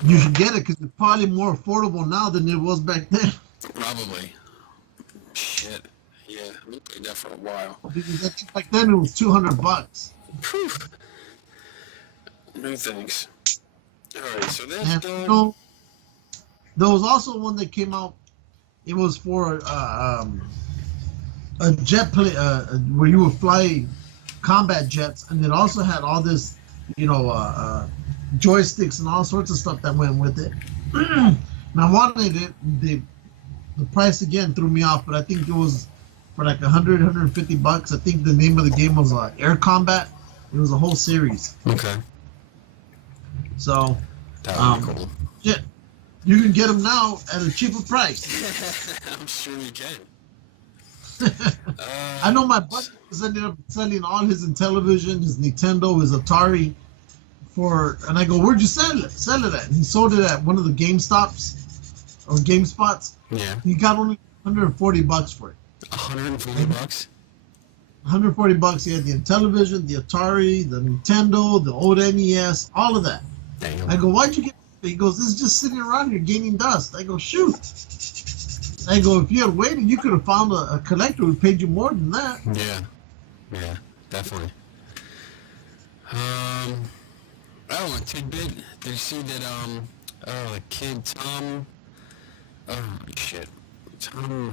You should get it because it's probably more affordable now than it was back then. Probably. Shit. Yeah, we played that for a while. Because I think back then it was $200. Whew. No thanks. Alright, so that's And, done. you know, there was also one that came out. It was for a jet plane where you would fly combat jets, and it also had all this, joysticks and all sorts of stuff that went with it. And I wanted it. The price again threw me off, but I think it was for like $150. I think the name of the game was Air Combat. It was a whole series. Okay. So, That would be cool. shit, you can get them now at a cheaper price. I'm sure you can. I know my buddy ended up selling all his Intellivision, his Nintendo, his Atari and I go, where'd you sell it? Sell it at? And he sold it at one of the GameStops or GameSpots. Yeah. He got only $140 for it. $140? $140. He had the Intellivision, the Atari, the Nintendo, the old NES, all of that. Damn. I go, why'd you get it? He goes, this is just sitting around here gaining dust. I go, shoot. I go, if you had waited, you could have found a collector who paid you more than that. Yeah, definitely. A tidbit. Did you see that, the kid Tom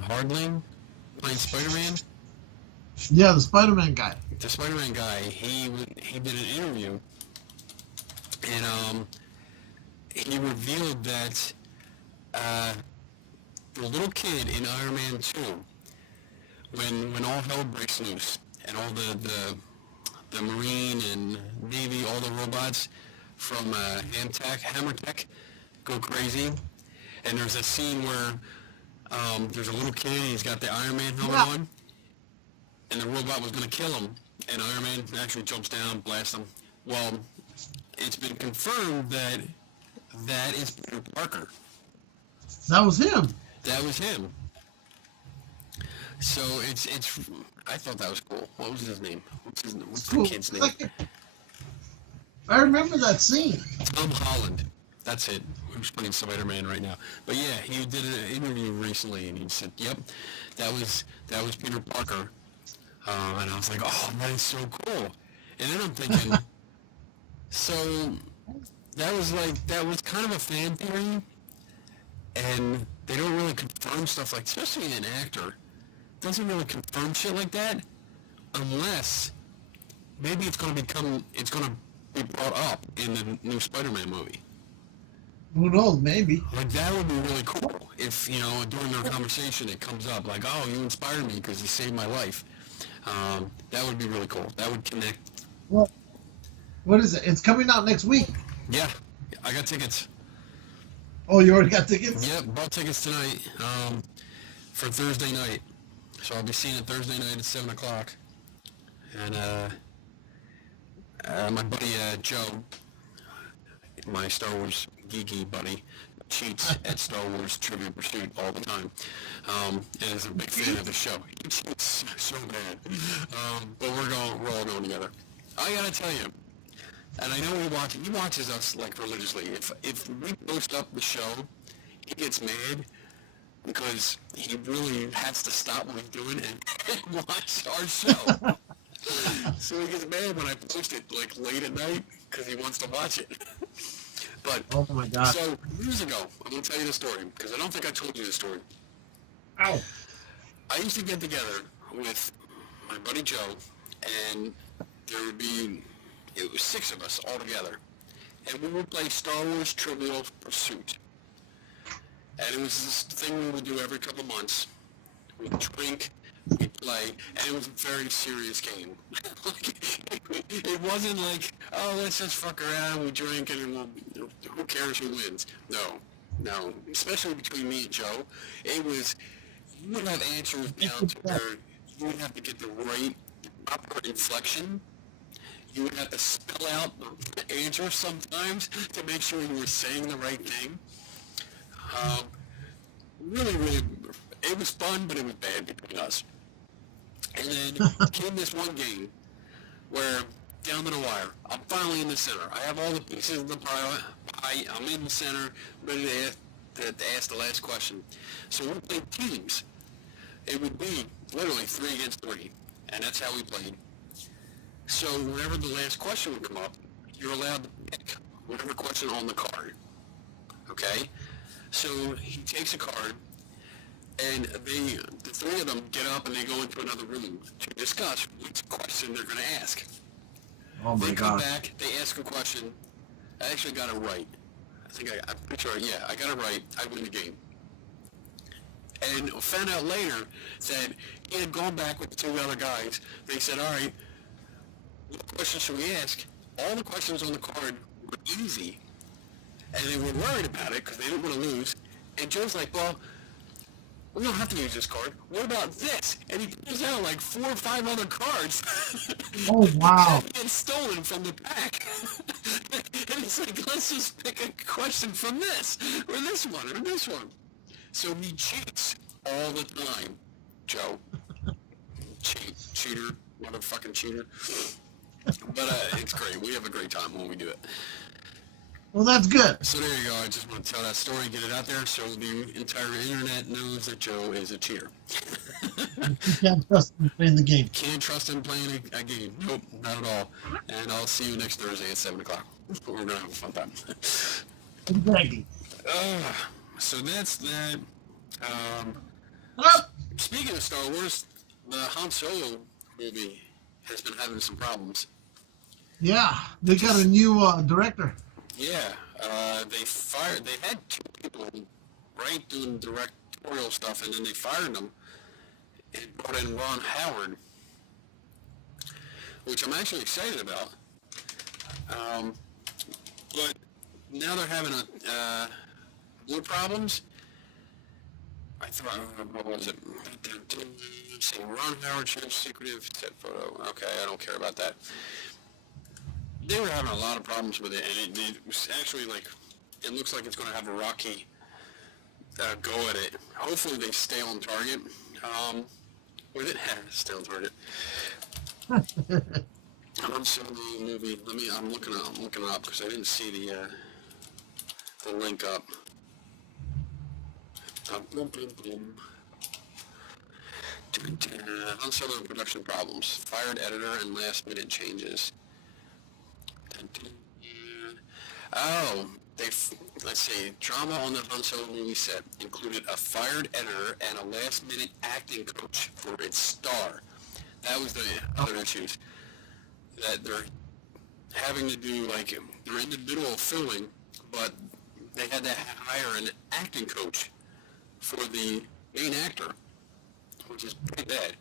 Hardling playing Spider-Man? Yeah, the Spider-Man guy. The Spider-Man guy, he did an interview, and, he revealed that, the little kid in Iron Man 2, when all hell breaks loose, and all the Marine and Navy, all the robots from Hammertech go crazy, and there's a scene where there's a little kid and he's got the Iron Man helmet on, and the robot was going to kill him, and Iron Man actually jumps down, blasts him. Well, it's been confirmed that is Peter Parker. That was him. That was him. So it's I thought that was cool. What was his name? What's the kid's name? I remember that scene. Tom Holland. That's it. Who's playing Spider-Man right now? But yeah, he did an interview recently, and he said, "Yep, that was Peter Parker." And I was like, "Oh, that is so cool." And then I'm thinking, so that was kind of a fan theory, and they don't really confirm stuff like, especially an actor doesn't really confirm shit like that unless maybe it's going to be brought up in the new Spider-Man movie. Who knows? Maybe. Like, that would be really cool if, during their conversation it comes up, like, oh, you inspired me because you saved my life. That would be really cool. That would connect. Well, what is it? It's coming out next week. Yeah, I got tickets. Oh, you already got tickets? Yep, bought tickets tonight for Thursday night. So I'll be seeing it Thursday night at 7 o'clock. And my buddy Joe, my Star Wars geeky buddy, cheats at Star Wars Trivia Pursuit all the time, and is a big fan of the show. He cheats so bad, but we're all going together. I gotta tell you, and I know he watches us like religiously. If we post up the show, he gets mad because he really has to stop what he's doing and watch our show. So he gets mad when I post it like late at night because he wants to watch it. But oh my god! So years ago, I'm gonna tell you the story because I don't think I told you the story. Ow! I used to get together with my buddy Joe, and it was 6 of us all together, and we would play Star Wars Trivial Pursuit. And it was this thing we would do every couple months. We'd drink, we'd play, and it was a very serious game. It wasn't like, oh, let's just fuck around, we drink, and who cares who wins? No. Especially between me and Joe, it was, you would have answers down to where you would have to get the right proper inflection. You would have to spell out the answer sometimes to make sure you were saying the right thing. Really, it was fun, but it was bad between us. And then came this one game where, down to the wire, I'm finally in the center. I have all the pieces of the pie. I'm in the center, ready to ask the last question. So we played teams. It would be literally 3 against 3, and that's how we played. So whenever the last question would come up, you're allowed to pick whatever question on the card. Okay? So he takes a card, and the 3 of them get up and they go into another room to discuss which question they're going to ask. Oh my they god! Come back, they ask a question. I actually got it right. I'm pretty sure. Yeah, I got it right. I win the game. And found out later that he had gone back with the 2 other guys. They said, all right, what question should we ask? All the questions on the card were easy. And they were worried about it because they didn't want to lose. And Joe's like, well, we don't have to use this card. What about this? And he pulls out like 4 or 5 other cards. Oh wow! That get stolen from the pack. And he's like, let's just pick a question from this, or this one, or this one. So he cheats all the time, Joe. Cheater, motherfucking cheater. But it's great. We have a great time when we do it. Well, that's good. So there you go. I just want to tell that story, get it out there, so the entire internet knows that Joe is a cheater. You can't trust him playing the game. Can't trust him playing a game. Nope, not at all. And I'll see you next Thursday at 7 o'clock. We're going to have a fun time. Exactly. So that's that. Speaking of Star Wars, the Han Solo movie has been having some problems. Yeah, they got a new director. Yeah, they had 2 people, right, doing directorial stuff, and then they fired them and brought in Ron Howard, which I'm actually excited about. But now they're having more problems. I thought, what was it? See, Ron Howard shows secretive set photo. Okay, I don't care about that. They were having a lot of problems with it, and it was actually like, it looks like it's going to have a rocky go at it. Hopefully they stay on target. With it, stay on target. I'm seeing the movie. I'm looking it up because I didn't see the link up. Unsolo production problems. Fired editor and last minute changes. Oh, let's see, drama on the Han Solo movie set included a fired editor and a last-minute acting coach for its star. That was the other issues that they're having to do. Like, they're in the middle of filming, but they had to hire an acting coach for the main actor, which is pretty bad.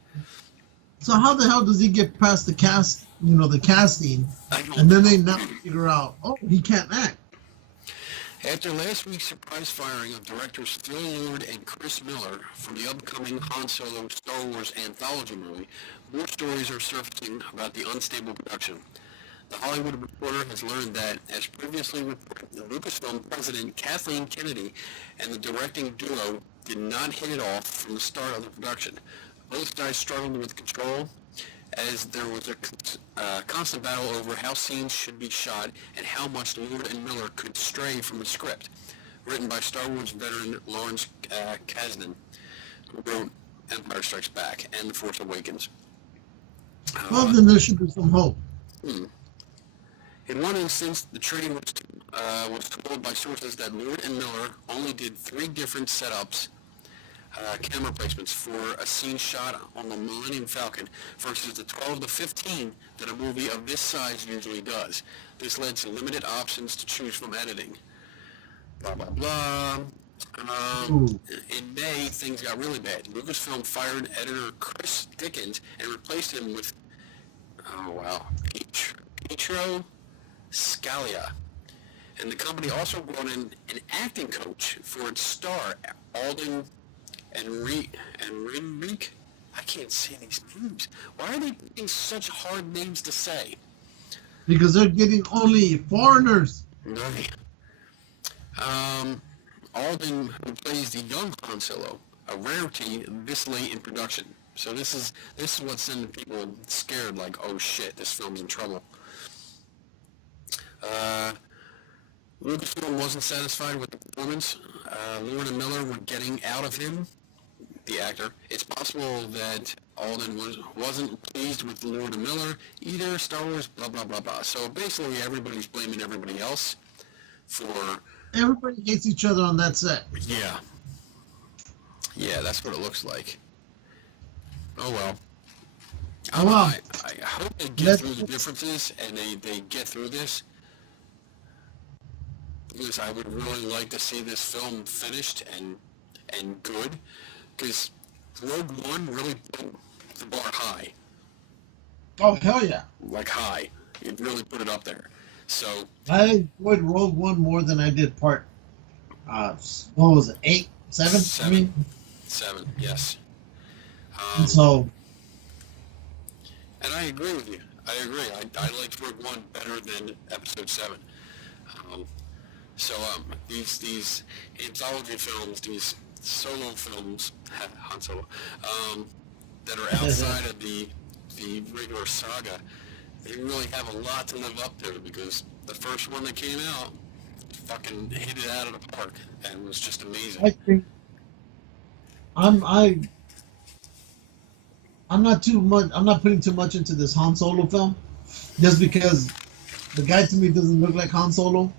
So how the hell does he get past the cast? The casting, I and then don't they know. now figure out, oh, he can't act. After last week's surprise firing of directors Phil Lord and Chris Miller for the upcoming Han Solo Star Wars anthology movie, more stories are surfacing about the unstable production. The Hollywood Reporter has learned that, as previously reported, the Lucasfilm president Kathleen Kennedy and the directing duo did not hit it off from the start of the production. Both sides struggled with control, as there was a constant battle over how scenes should be shot and how much Lord and Miller could stray from the script. Written by Star Wars veteran Lawrence Kasdan, who wrote Empire Strikes Back and The Force Awakens. Well, then there should be some hope. In one instance, the train was told by sources that Lord and Miller only did 3 different setups, camera placements for a scene shot on the Millennium Falcon versus the 12 to 15 that a movie of this size usually does. This led to limited options to choose from editing. Blah, blah, blah. In May, things got really bad. Lucasfilm fired editor Chris Dickens and replaced him with, Pietro Scalia. And the company also brought in an acting coach for its star, Alden Enrique. I can't say these names. Why are they picking such hard names to say? Because they're getting only foreigners. No. Alden, who plays the young Han Solo, a rarity this late in production. So this is what's sending people scared, like, oh shit, this film's in trouble. Lucasfilm wasn't satisfied with the performance. Lord and Miller were getting out of him, the actor. It's possible that Alden wasn't pleased with Lord and Miller either. Star Wars, blah, blah, blah, blah. So basically everybody's blaming everybody else for... Everybody hates each other on that set. Yeah. Yeah, that's what it looks like. Oh well. I hope they get through the differences and they get through this. Because I would really like to see this film finished and good. Because Rogue One really put the bar high. Oh, hell yeah. Like high. It really put it up there. So I enjoyed Rogue One more than I did part, what was it, 8, 7? 7. 7, yes. And so... And I agree with you. I agree. I liked Rogue One better than Episode 7. These anthology films, these solo films, Han Solo, that are outside of the regular saga, they really have a lot to live up to, because the first one that came out fucking hit it out of the park and was just amazing. I think I'm not putting too much into this Han Solo film, just because the guy to me doesn't look like Han Solo.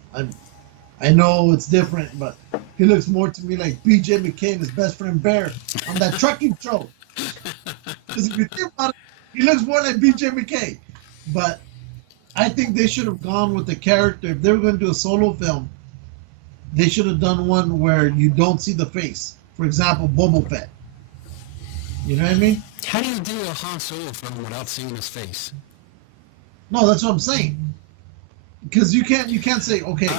I know it's different, but he looks more to me like BJ McKay and his best friend Bear on that trucking show. Because if you think about it, he looks more like BJ McKay. But I think they should have gone with the character. If they were going to do a solo film, they should have done one where you don't see the face. For example, Boba Fett. You know what I mean? How do you do a Han Solo film without seeing his face? No, that's what I'm saying. Because you can't say, okay,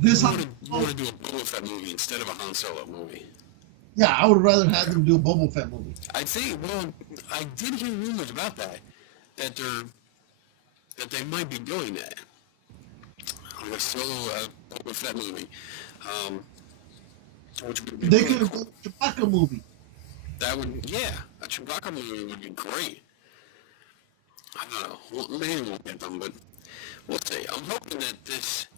this you want to do a Boba Fett movie instead of a Han Solo movie. Yeah, I would rather have them do a Boba Fett movie. I did hear rumors about that they might be doing that. Like a solo Boba Fett movie. Which would be They really could have cool. done a Chewbacca movie. That would, yeah, a Chewbacca movie would be great. I don't know. Well, maybe we'll get them, but we'll see. I'm hoping that because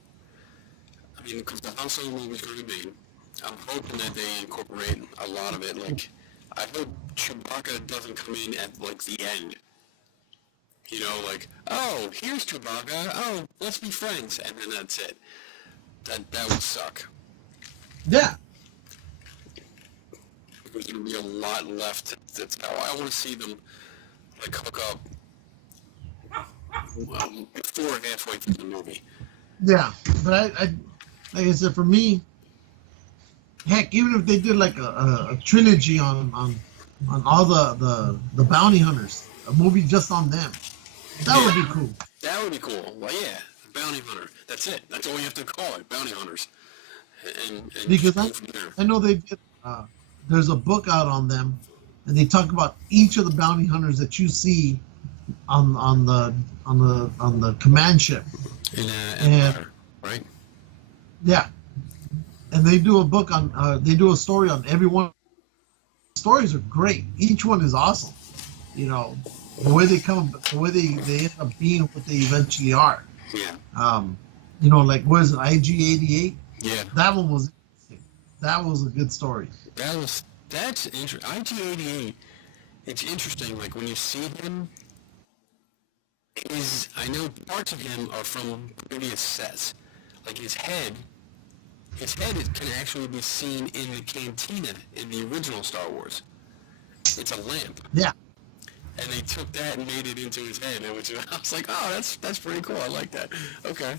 the Han Solo movie is going to be made, I'm hoping that they incorporate a lot of it. Like, I hope Chewbacca doesn't come in at, like, the end. You know, like, oh, here's Chewbacca. Oh, let's be friends. And then that's it. that would suck. Yeah. There's going to be a lot left. That's how I want to see them like hook up before halfway through the movie. Yeah, but I like I said, for me, heck, even if they did like a trilogy on all the bounty hunters, a movie just on them, that would be cool. That would be cool. Well, yeah, bounty hunter. That's it. That's all you have to call it, bounty hunters. And Because go from there. I know they did. There's a book out on them, and they talk about each of the bounty hunters that you see on the command ship. In And- Empire, right? Yeah, and they do a book on. They do a story on every one. Stories are great. Each one is awesome. You know, the way they come, the way they end up being what they eventually are. Yeah. You know, like what is it, IG-88? Yeah. That one was interesting. That was a good story. That's interesting. IG-88. It's interesting. Like when you see him, I know parts of him are from previous sets. Like his head can actually be seen in the cantina in the original Star Wars. It's a lamp. Yeah. And they took that and made it into his head. And I was like, oh, that's pretty cool. I like that. Okay.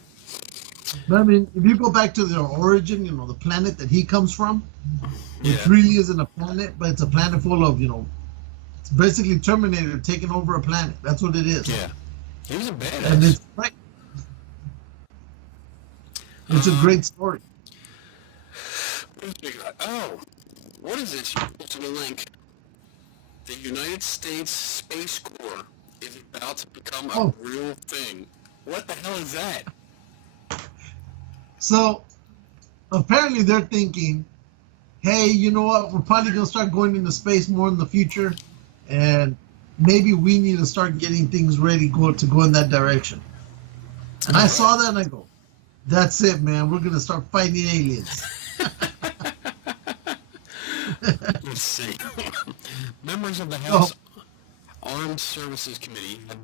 But I mean, if you go back to their origin, you know, the planet that he comes from, Yeah. it really isn't a planet, but it's a planet full of, you know, it's basically Terminator taking over a planet. That's what it is. Yeah. He was a And badass. it's great. It's a great story. Oh, what is this? You posted a link. The United States Space Corps is about to become a real thing. What the hell is that? So apparently they're thinking, hey, you know what? We're probably going to start going into space more in the future. And maybe we need to start getting things ready to go in that direction. And I saw that and I go, that's it, man. We're going to start fighting aliens. Let's see. Members of the House Armed Services Committee have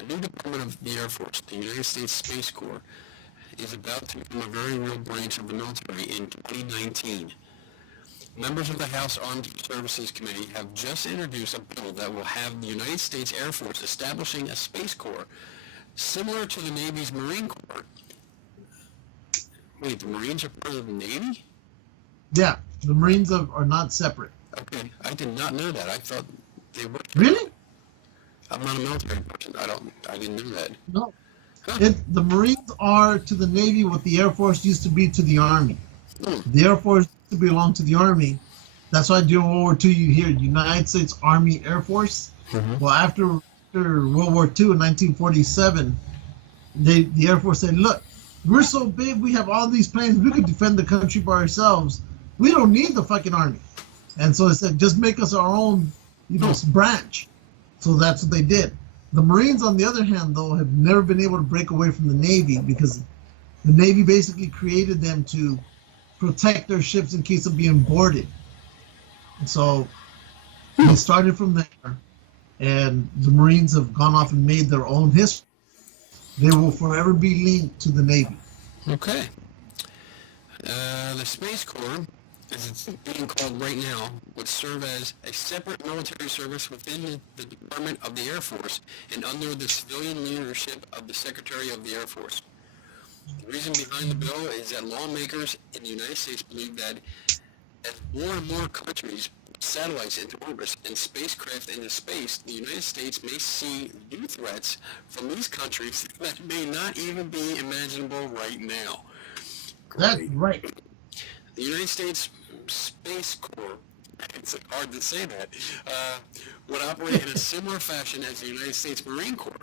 a new department of the Air Force, the United States Space Corps, is about to become a very real branch of the military in 2019. Members of the House Armed Services Committee have just introduced a bill that will have the United States Air Force establishing a Space Corps similar to the Navy's Marine Corps. Wait, the Marines are part of the Navy? Yeah, the Marines are not separate. Okay, I did not know that. I thought they were. Really? I'm not a military person. I didn't know that. No. Huh. The Marines are to the Navy what the Air Force used to be to the Army. Hmm. The Air Force used to belong to the Army. That's why during World War II you hear United States Army Air Force. Mhm. Well, after World War II in 1947, the Air Force said, look, we're so big, we have all these planes, we could defend the country by ourselves. We don't need the fucking Army. And so they said, just make us our own, branch. So that's what they did. The Marines, on the other hand, though, have never been able to break away from the Navy because the Navy basically created them to protect their ships in case of being boarded. And so they started from there, and the Marines have gone off and made their own history. They will forever be linked to the Navy. Okay. The Space Corps, as it's being called right now, would serve as a separate military service within the Department of the Air Force and under the civilian leadership of the Secretary of the Air Force. The reason behind the bill is that lawmakers in the United States believe that as more and more countries put satellites into orbit and spacecraft into space, the United States may see new threats from these countries that may not even be imaginable right now. That's right. The United States Space Corps, it's hard to say that, would operate in a similar fashion as the United States Marine Corps.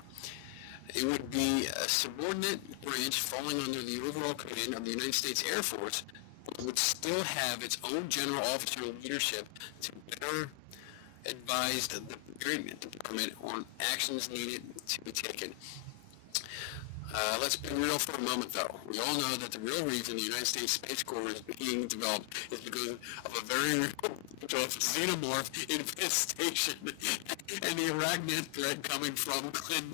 It would be a subordinate branch falling under the overall command of the United States Air Force, but would still have its own general officer leadership to better advise the department on actions needed to be taken. Let's be real for a moment, though. We all know that the real reason the United States Space Corps is being developed is because of a very real xenomorph infestation and the arachnid threat coming from Clinton.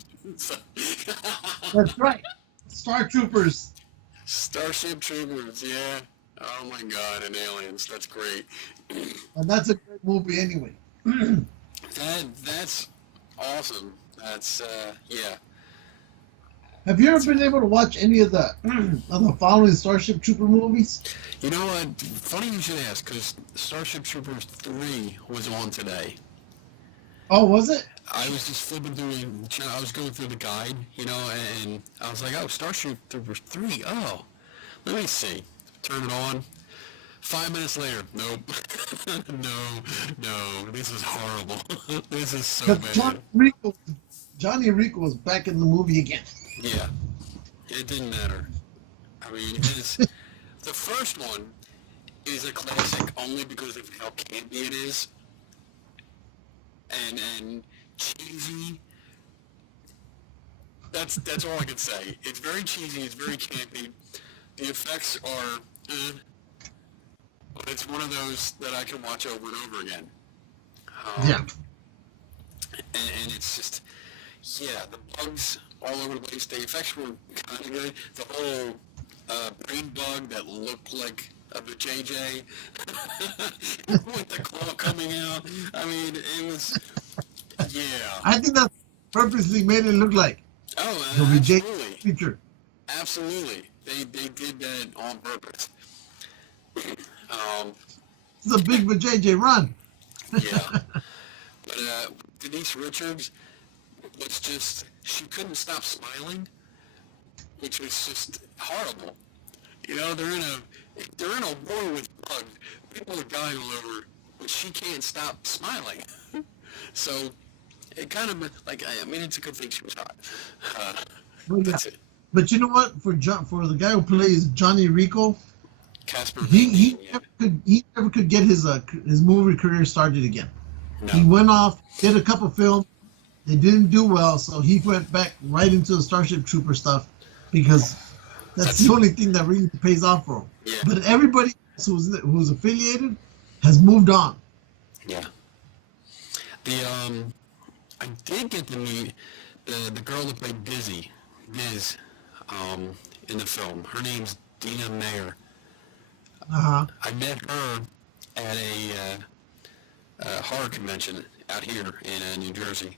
That's right. Star Troopers. Starship Troopers, yeah. Oh my God, and Aliens. That's great. And that's a great movie anyway. That's awesome. That's yeah. Have you ever been able to watch any of the of the following Starship Trooper movies? You know what? Funny you should ask, because Starship Troopers 3 was on today. Oh, was it? I was just flipping through, I was going through the guide, and I was like, oh, Starship Troopers 3, oh, let me see. Turn it on. 5 minutes later, nope. no, this is horrible. This is so bad. Johnny Rico was back in the movie again. Yeah, it didn't matter. I mean, the first one is a classic only because of how campy it is. And cheesy. That's all I can say. It's very cheesy. It's very campy. The effects are, but it's one of those that I can watch over and over again. Yeah. And it's just, yeah, the bugs all over the place. The effects were kind of good. The whole brain bug that looked like a JJ with the claw coming out. I mean, it was, yeah. I think that purposely made it look like the absolutely. feature. Absolutely. They did that on purpose. It's a big JJ run. Yeah. But Denise Richards was just, she couldn't stop smiling, which was just horrible. They're in a war with bugs. People are dying all over, but she can't stop smiling. So it kind of it's a good thing she was hot. That's it. But you know what? For the guy who plays Johnny Rico, Casper. he never could get his movie career started again. No. He went off, did a couple films, they didn't do well, so he went back right into the Starship Trooper stuff because that's the only thing that really pays off for him. Yeah. But everybody else who's affiliated has moved on. Yeah. I did get to meet the girl that played Diz, in the film. Her name's Dina Mayer. Uh-huh. I met her at a horror convention out here in New Jersey.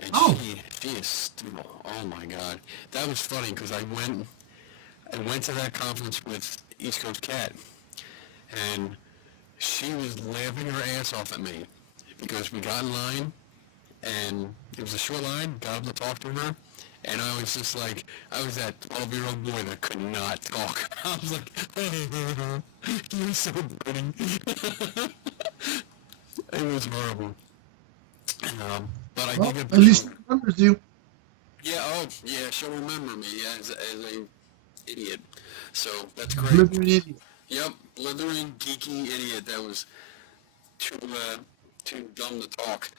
And she is still, oh my God. That was funny because I went to that conference with East Coast Cat, and she was laughing her ass off at me because we got in line, and it was a short line, got up to talk to her, and I was just like, I was that 12-year-old boy that could not talk. I was like, you're so pretty. It was horrible. But I did get at least she remembers you. Yeah, she'll remember me as a idiot. So that's great. Blithering idiot. Yep, blithering, geeky idiot that was too dumb to talk.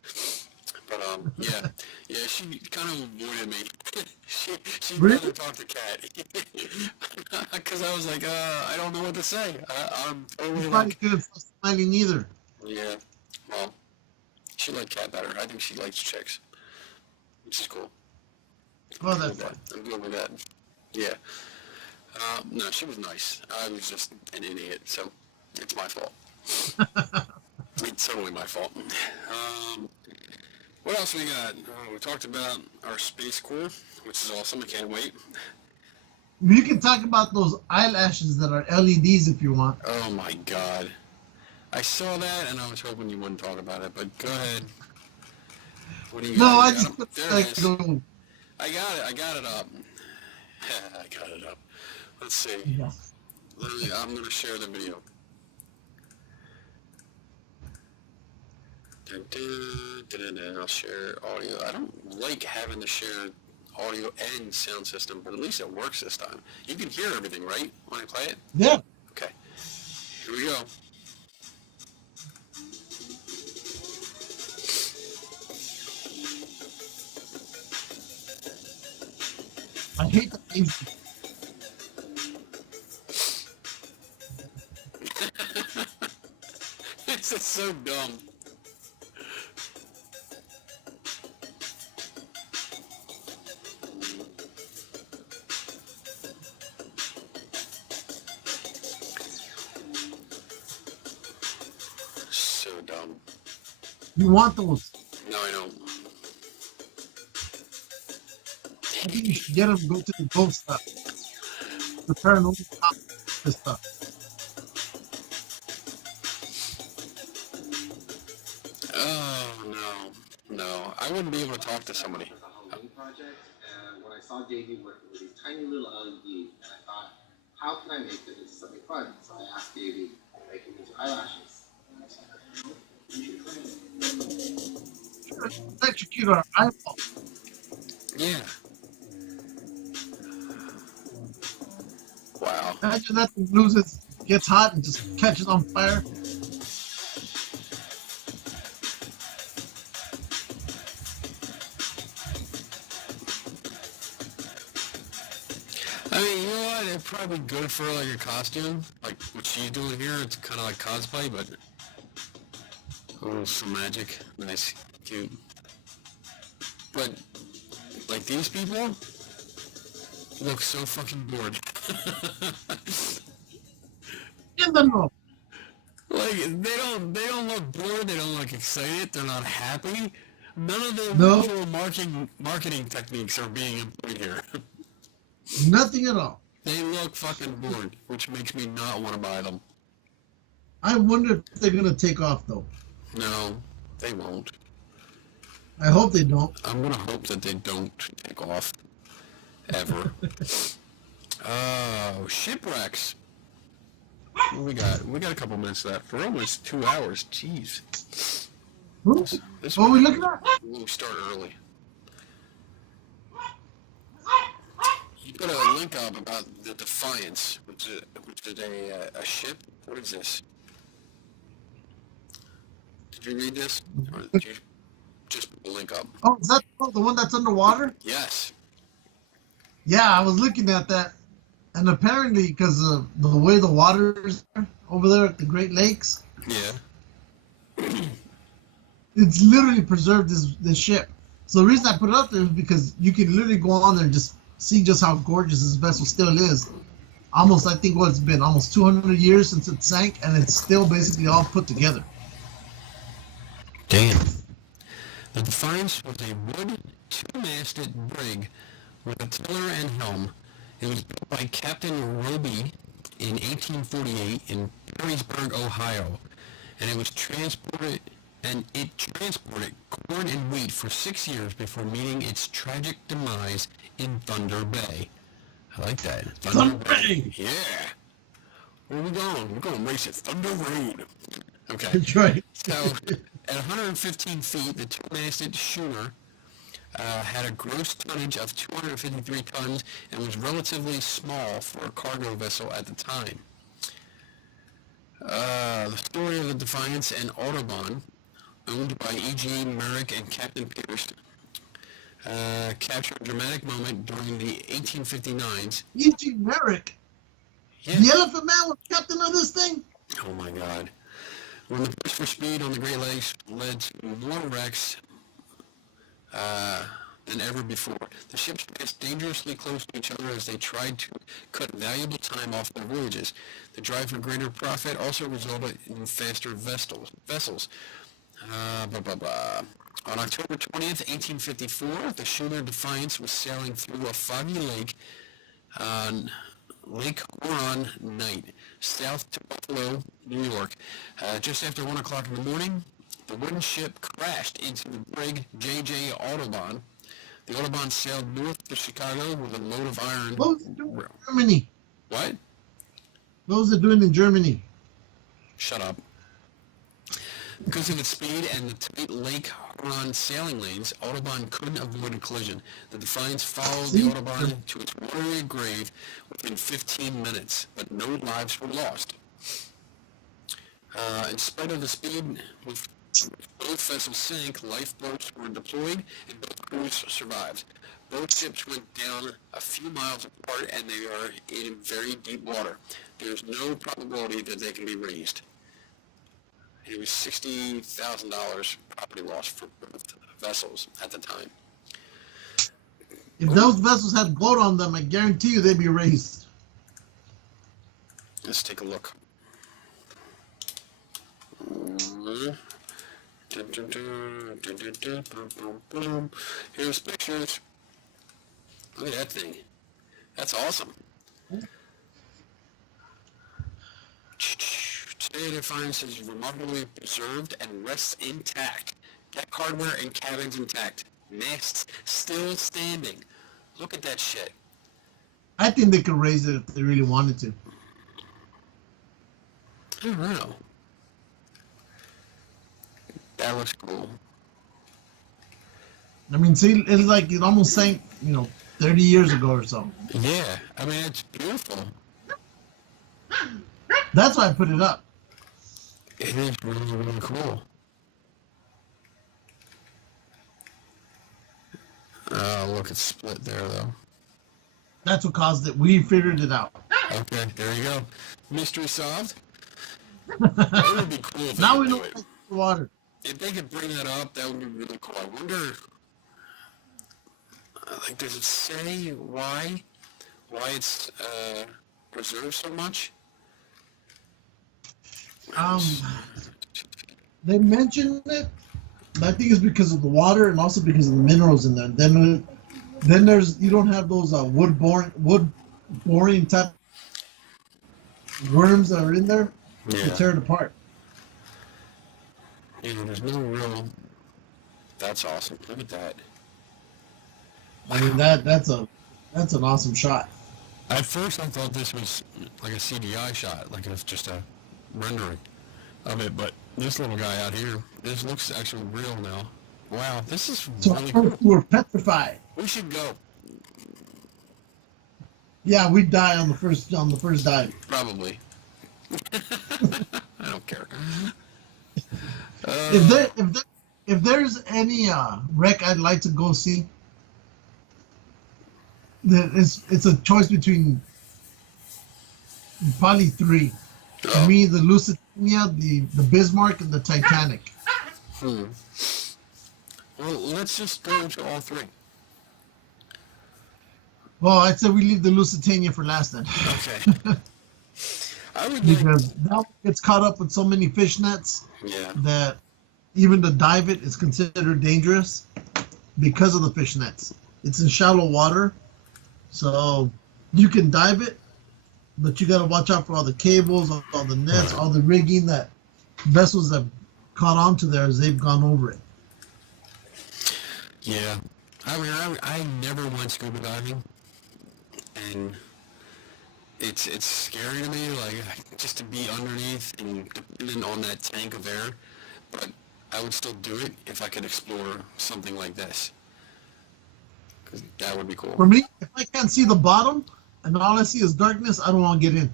But yeah, she kind of avoided me. She'd rather talk to Kat because I was like, I don't know what to say. I'm totally You probably couldn't stop smiling either. Yeah, well, she liked Kat better. I think she likes chicks, which is cool. Oh, that's fine. I'm good with that. Yeah. No, she was nice. I was just an idiot, so it's my fault. It's totally my fault. What else we got? We talked about our Space Corps, which is awesome. I can't wait. You can talk about those eyelashes that are LEDs if you want. Oh my God. I saw that and I was hoping you wouldn't talk about it, but go ahead. What do you got? No, I just there it is. I got it up. I got it up. Let's see. Yeah. I'm going to share the video. I'll share audio. I don't like having to share audio and sound system, but at least it works this time. You can hear everything, right, when I play it? Yeah. Okay. Here we go. I hate the names. This is so dumb. so dumb. You want those? No, I don't. I think you should get them. Go to the ghost stuff, the paranormal stuff. Oh no, I wouldn't be able to talk to somebody. Project, and when I saw JD working with these tiny little LEDs, and I thought, how can I make this into something fun? So I asked JD to make it into eyelashes. And I said, you should try it. Electrocute our eyeball. Yeah. Wow. Imagine that thing loses, gets hot, and just catches on fire. I mean, you know what? It'd probably be good for like a costume, like what she's doing here. It's kind of like cosplay, but oh, some magic, nice, cute. But like these people look so fucking bored. In the know. Like they don't look bored. They don't look excited. They're not happy. None of the No. usual marketing techniques are being employed here. Nothing at all. They look fucking bored, which makes me not want to buy them. I wonder if they're gonna take off though. No, they won't. I hope they don't. I'm gonna hope that they don't take off ever. Oh, shipwrecks. What we got? We got a couple minutes left. We're almost 2 hours. Jeez. This What are we one, looking at? we'll start early. You put a link up about the Defiance, which is a ship. What is this? Did you read this? Or did you just put the link up? Oh, is that the one that's underwater? Yes. Yeah, I was looking at that, and apparently, because of the way the water is over there at the Great Lakes, Yeah. it's literally preserved this ship. So the reason I put it up there is because you can literally go on there and just see just how gorgeous this vessel still is. Almost, I think, what it's been almost 200 years since it sank, and it's still basically all put together. Damn. The Defiance was a wood, two-masted brig with a tiller and helm. It was built by Captain Roby in 1848 in Perrysburg, Ohio, and it transported corn and wheat for 6 years before meeting its tragic demise in Thunder Bay. I like that. Thunder Bay! Yeah. Where are we going? We're going to race at Thunder Road. Okay. That's right. So, at 115 feet, the two-masted schooner had a gross tonnage of 253 tons and was relatively small for a cargo vessel at the time. The story of the Defiance and Audubon, owned by E.G. Merrick and Captain Pierce, captured a dramatic moment during the 1859s. E.G. Merrick? Yeah. The Elephant Man was captain of this thing? Oh my God. When the push for speed on the Great Lakes led to more wrecks than ever before. The ships passed dangerously close to each other as they tried to cut valuable time off their voyages. The drive for greater profit also resulted in faster vessels. On October 20th, 1854, the schooner Defiance was sailing through a foggy lake on Lake Huron night, south to Buffalo, New York. Just after 1 o'clock in the morning, the wooden ship crashed into the brig J.J. Audubon. The Audubon sailed north to Chicago with a load of iron. What was it doing in Germany? What? What was it doing in Germany? Shut up. Because of its speed and the tight Lake Huron sailing lanes, Audubon couldn't avoid a collision. The Defiance followed the Audubon to its watery grave within 15 minutes, but no lives were lost. In spite of the speed with both vessels sank, lifeboats were deployed, and both crews survived. Both ships went down a few miles apart, and they are in very deep water. There is no probability that they can be raised. It was $60,000 property loss for both vessels at the time. If those vessels had gold on them, I guarantee you they'd be raised. Let's take a look. Here's pictures. Look at that thing. That's awesome. Today the finds is remarkably preserved and rests intact. Deck hardware and cabins intact. Masts still standing. Look at that shit. I think they could raise it if they really wanted to. I don't know. That looks cool. I mean, see, it's like it almost sank, 30 years ago or so. Yeah, I mean, it's beautiful. That's why I put it up. It is really, really cool. Oh, look, it's split there, though. That's what caused it. We figured it out. Okay, there you go. Mystery solved. It would be cool if they Now could we do know it. the water. If they could bring that up, that would be really cool. I wonder, does it say why it's preserved so much? They mentioned it, but I think it's because of the water and also because of the minerals in there. Then you don't have those wood boring type worms that are in there to tear it apart. Yeah, there's no real. That's awesome. Look at that. I mean that's an awesome shot. At first, I thought this was like a CGI shot, like it's just a rendering of it. But this little guy out here, this looks actually real now. Wow, this is So really cool. we're petrified. We should go. Yeah, we'd die on the first dive. Probably. I don't care. If there's any wreck I'd like to go see, it's a choice between probably three. For me, the Lusitania, the Bismarck, and the Titanic. Well, let's just go to all three. Well, I'd say we leave the Lusitania for last then. Okay. I would Because that one gets caught up with so many fish nets that even to dive it is considered dangerous because of the fish nets. It's in shallow water, so you can dive it, but you got to watch out for all the cables, all the nets, all the rigging that vessels have caught onto there as they've gone over it. Yeah. I mean, I never went scuba diving, and it's scary to me, like, just to be underneath and dependent on that tank of air, but I would still do it if I could explore something like this. 'Cause that would be cool. For me, if I can't see the bottom and all I see is darkness, I don't want to get in.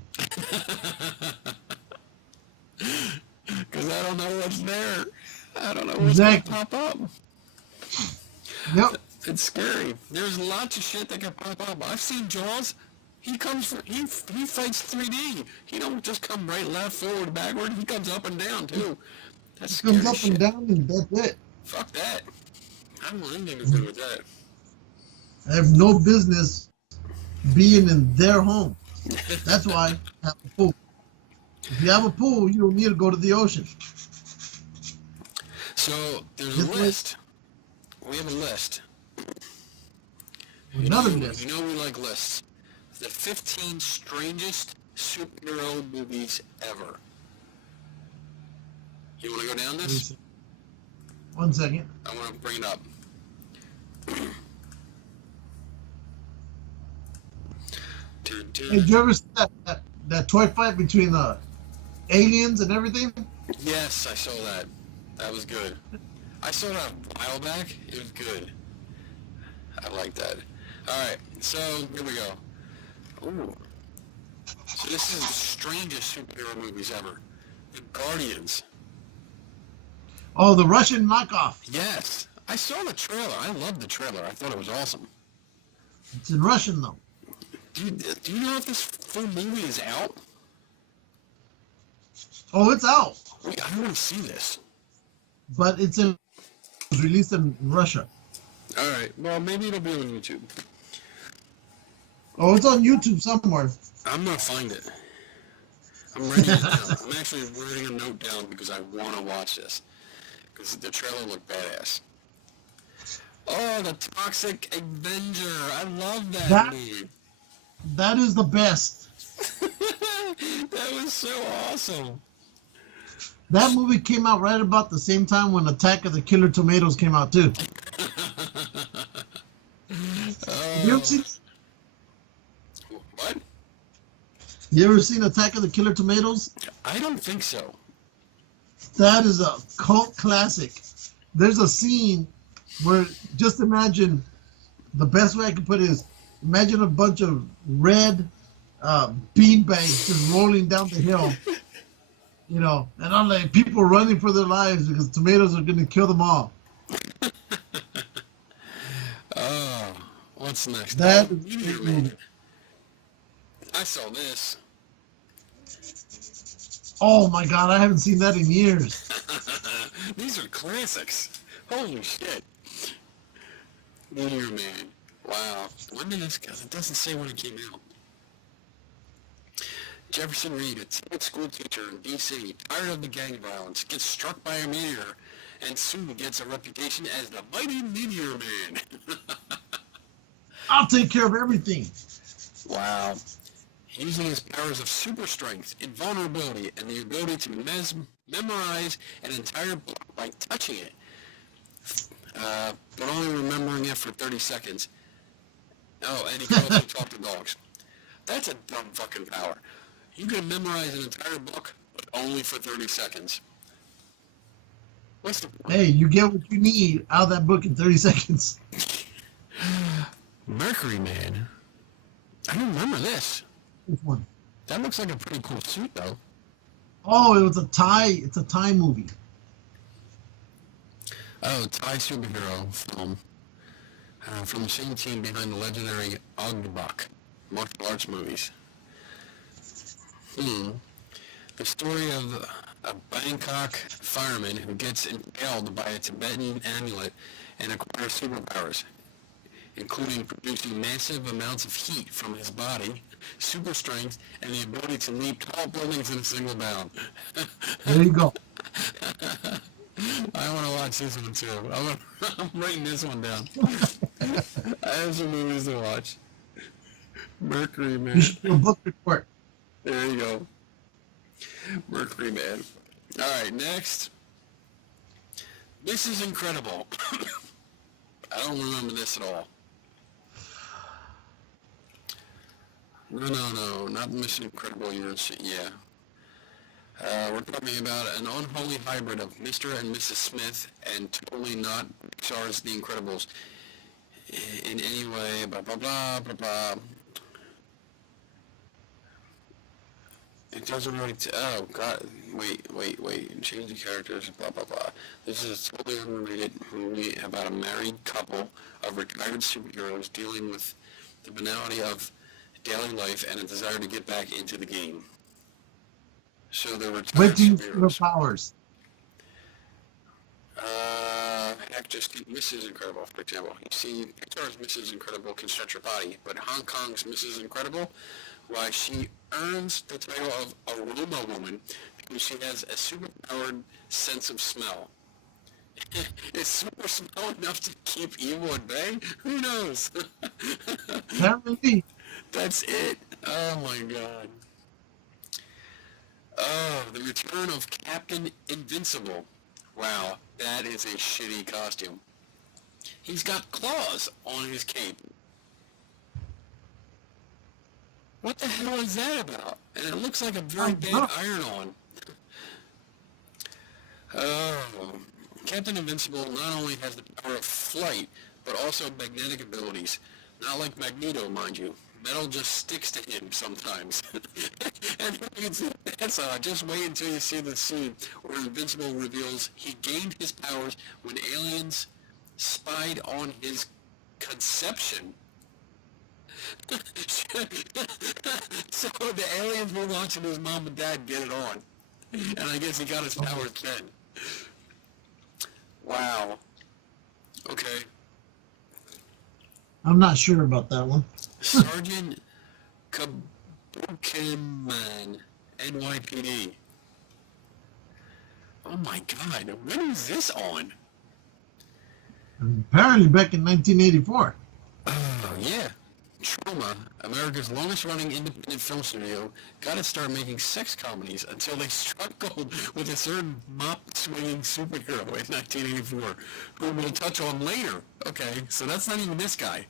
Because I don't know what's there. I don't know what's Exactly. going to pop up. Yep. It's scary. There's lots of shit that can pop up. I've seen Jaws. He fights 3D. He don't just come right, left, forward, backward. He comes up and down too. That's scary Comes up shit. and down and that's it. Fuck that. I'm anything to do with that. I have no business being in their home. That's why I have a pool. If you have a pool, you don't need to go to the ocean. So there's a list. We have a list. Another list. You know we like lists. The 15 strangest superhero movies ever. You want to go down this? 1 second. I want to bring it up. Hey, did you ever see that toy fight between the aliens and everything? Yes, I saw that. That was good. I saw that a while back. It was good. I like that. Alright, so here we go. Ooh. So this is the strangest superhero movies ever. The Guardians. Oh, the Russian knockoff. Yes. I saw the trailer. I loved the trailer. I thought it was awesome. It's in Russian though. Do you know if this full movie is out? Oh, it's out, Wait, I want to see this. but it was released in Russia. Alright, well maybe it'll be on YouTube. Oh, it's on YouTube somewhere. I'm going to find it. I'm writing it down. I'm actually writing a note down because I want to watch this. because the trailer looked badass. Oh, the Toxic Avenger! I love that movie. That is the best. That was so awesome. That movie came out right about the same time when Attack of the Killer Tomatoes came out too. You ever seen? What? You ever seen Attack of the Killer Tomatoes? I don't think so. That is a cult classic. There's a scene where, just imagine, the best way I can put it is, imagine a bunch of red beanbags just rolling down the hill, you know, and I'm like, people running for their lives because tomatoes are going to kill them all. Oh, what's next? That Oh, is a Meteor great Man. movie. I saw this. Oh my God, I haven't seen that in years. These are classics. Holy shit. Meteor Man. Wow. When did this go? It doesn't say when it came out. Jefferson Reed, a timid school teacher in D.C., tired of the gang violence, gets struck by a meteor and soon gets a reputation as the mighty Meteor Man. I'll take care of everything. Wow. Using his powers of super strength, invulnerability, and the ability to memorize an entire block by touching it, but only remembering it for 30 seconds. Oh, and he can also talk to dogs. That's a dumb fucking power. You can memorize an entire book, but only for 30 seconds. What's the point? Hey, you get what you need out of that book in 30 seconds. Mercury Man. I don't remember this. Which one? That looks like a pretty cool suit, though. Oh, it was a Thai. It's a Thai movie. Oh, Thai superhero film. From the same team behind the legendary Ognbak martial arts movies. The story of a Bangkok fireman who gets impaled by a Tibetan amulet and acquires superpowers, including producing massive amounts of heat from his body, super strength, and the ability to leap tall buildings in a single bound. There you go. I want to watch this one too. I'm writing this one down. I have some movies to watch. Mercury Man. You should do a book report. There you go. Mercury Man. Alright, next. This is incredible. I don't remember this at all. No, not Mission Incredible Universe. Yeah. We're talking about an unholy hybrid of Mr. and Mrs. Smith and totally not Pixar's The Incredibles in any way, blah, blah, blah, blah, blah. It doesn't really, oh, God, wait, change the characters, blah, blah, blah. This is a totally unrelated movie about a married couple of retired superheroes dealing with the banality of daily life and a desire to get back into the game. So they're retired Wait till you see the superheroes. powers. Heck, just take Mrs. Incredible, for example. You see, Pixar's Mrs. Incredible can stretch her body, but Hong Kong's Mrs. Incredible, why, she earns the title of Aroma Woman because she has a superpowered sense of smell. Is super smell enough to keep evil at bay? Who knows? Apparently. That's it. Oh my God. Oh, the return of Captain Invincible. Wow, that is a shitty costume. He's got claws on his cape. What the hell is that about? And it looks like a very bad iron-on. Oh, Captain Invincible not only has the power of flight, but also magnetic abilities. Not like Magneto, mind you. Metal just sticks to him sometimes. And that's just wait until you see the scene where Invincible reveals he gained his powers when aliens spied on his conception. So the aliens were watching his mom and dad get it on. And I guess he got his powers then. Wow. Okay. I'm not sure about that one. Sergeant Kabukiman, NYPD. Oh Oh my God! When was this on? Apparently back in 1984. Oh yeah. Trauma, America's longest-running independent film studio, got to start making sex comedies until they struck gold with a certain mop-swinging superhero in 1984, who we'll touch on later. Okay, so that's not even this guy.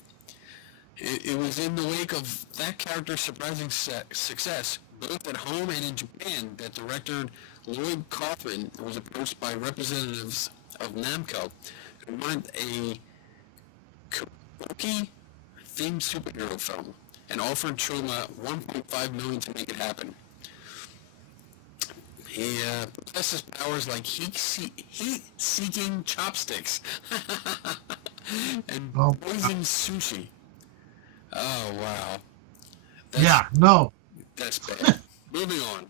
It was in the wake of that character's surprising success, both at home and in Japan, that director Lloyd Kaufman was approached by representatives of Namco, who wanted a kabuki themed superhero film, and offered Troma $1.5 million to make it happen. He possesses powers like heat-seeking chopsticks and poison sushi. Oh wow! No. That's bad. Moving on.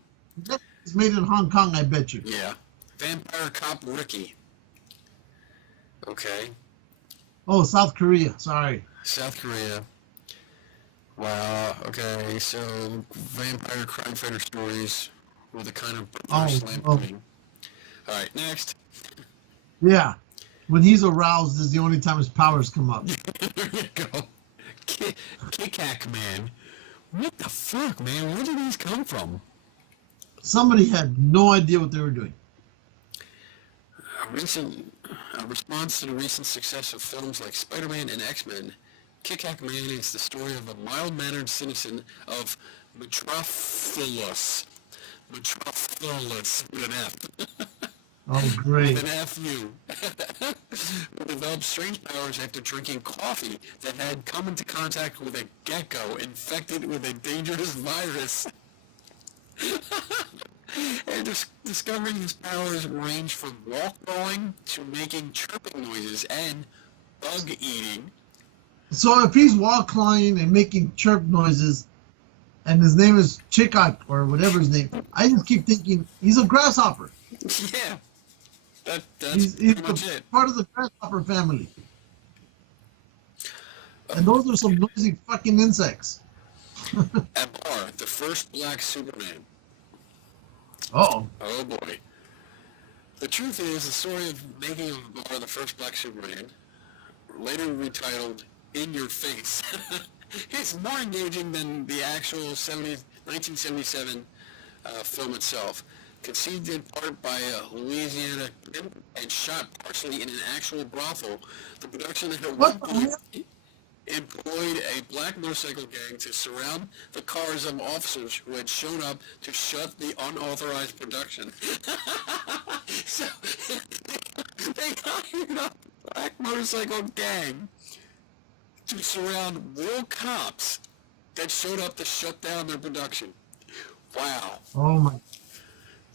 It's made in Hong Kong, I bet you. Yeah, Vampire Cop Ricky. Okay. Oh, South Korea. Sorry. South Korea. Wow. Okay. So, vampire crime fighter stories with a kind of slam pudding. All right. Next. Yeah. When he's aroused is the only time his powers come up. There you go. Kick-Hack Man. What the fuck, man? Where did these come from? Somebody had no idea what they were doing. A response to the recent success of films like Spider-Man and X-Men, Kick-Hack Man is the story of a mild-mannered citizen of Metropolis. Metropolis with an F. Oh, great. With an F-U. Who developed strange powers after drinking coffee that had come into contact with a gecko infected with a dangerous virus. And discovering his powers range from wall crawling to making chirping noises and bug eating. So if he's wall climbing and making chirp noises, and his name is Chickak or whatever his name, I just keep thinking he's a grasshopper. Yeah, that's he's pretty much it. Part of the grasshopper family. And those are some noisy fucking insects. Abar, the first black Superman. Uh-oh. Oh boy. The truth is, the story of making of Abar the first black Superman, later retitled In Your Face, is more engaging than the actual 1977 film itself. Conceived in part by a Louisiana pimp and shot partially in an actual brothel, the production had at one point employed a black motorcycle gang to surround the cars of officers who had shown up to shut the unauthorized production. So they hired a black motorcycle gang to surround real cops that showed up to shut down their production. Wow. Oh my.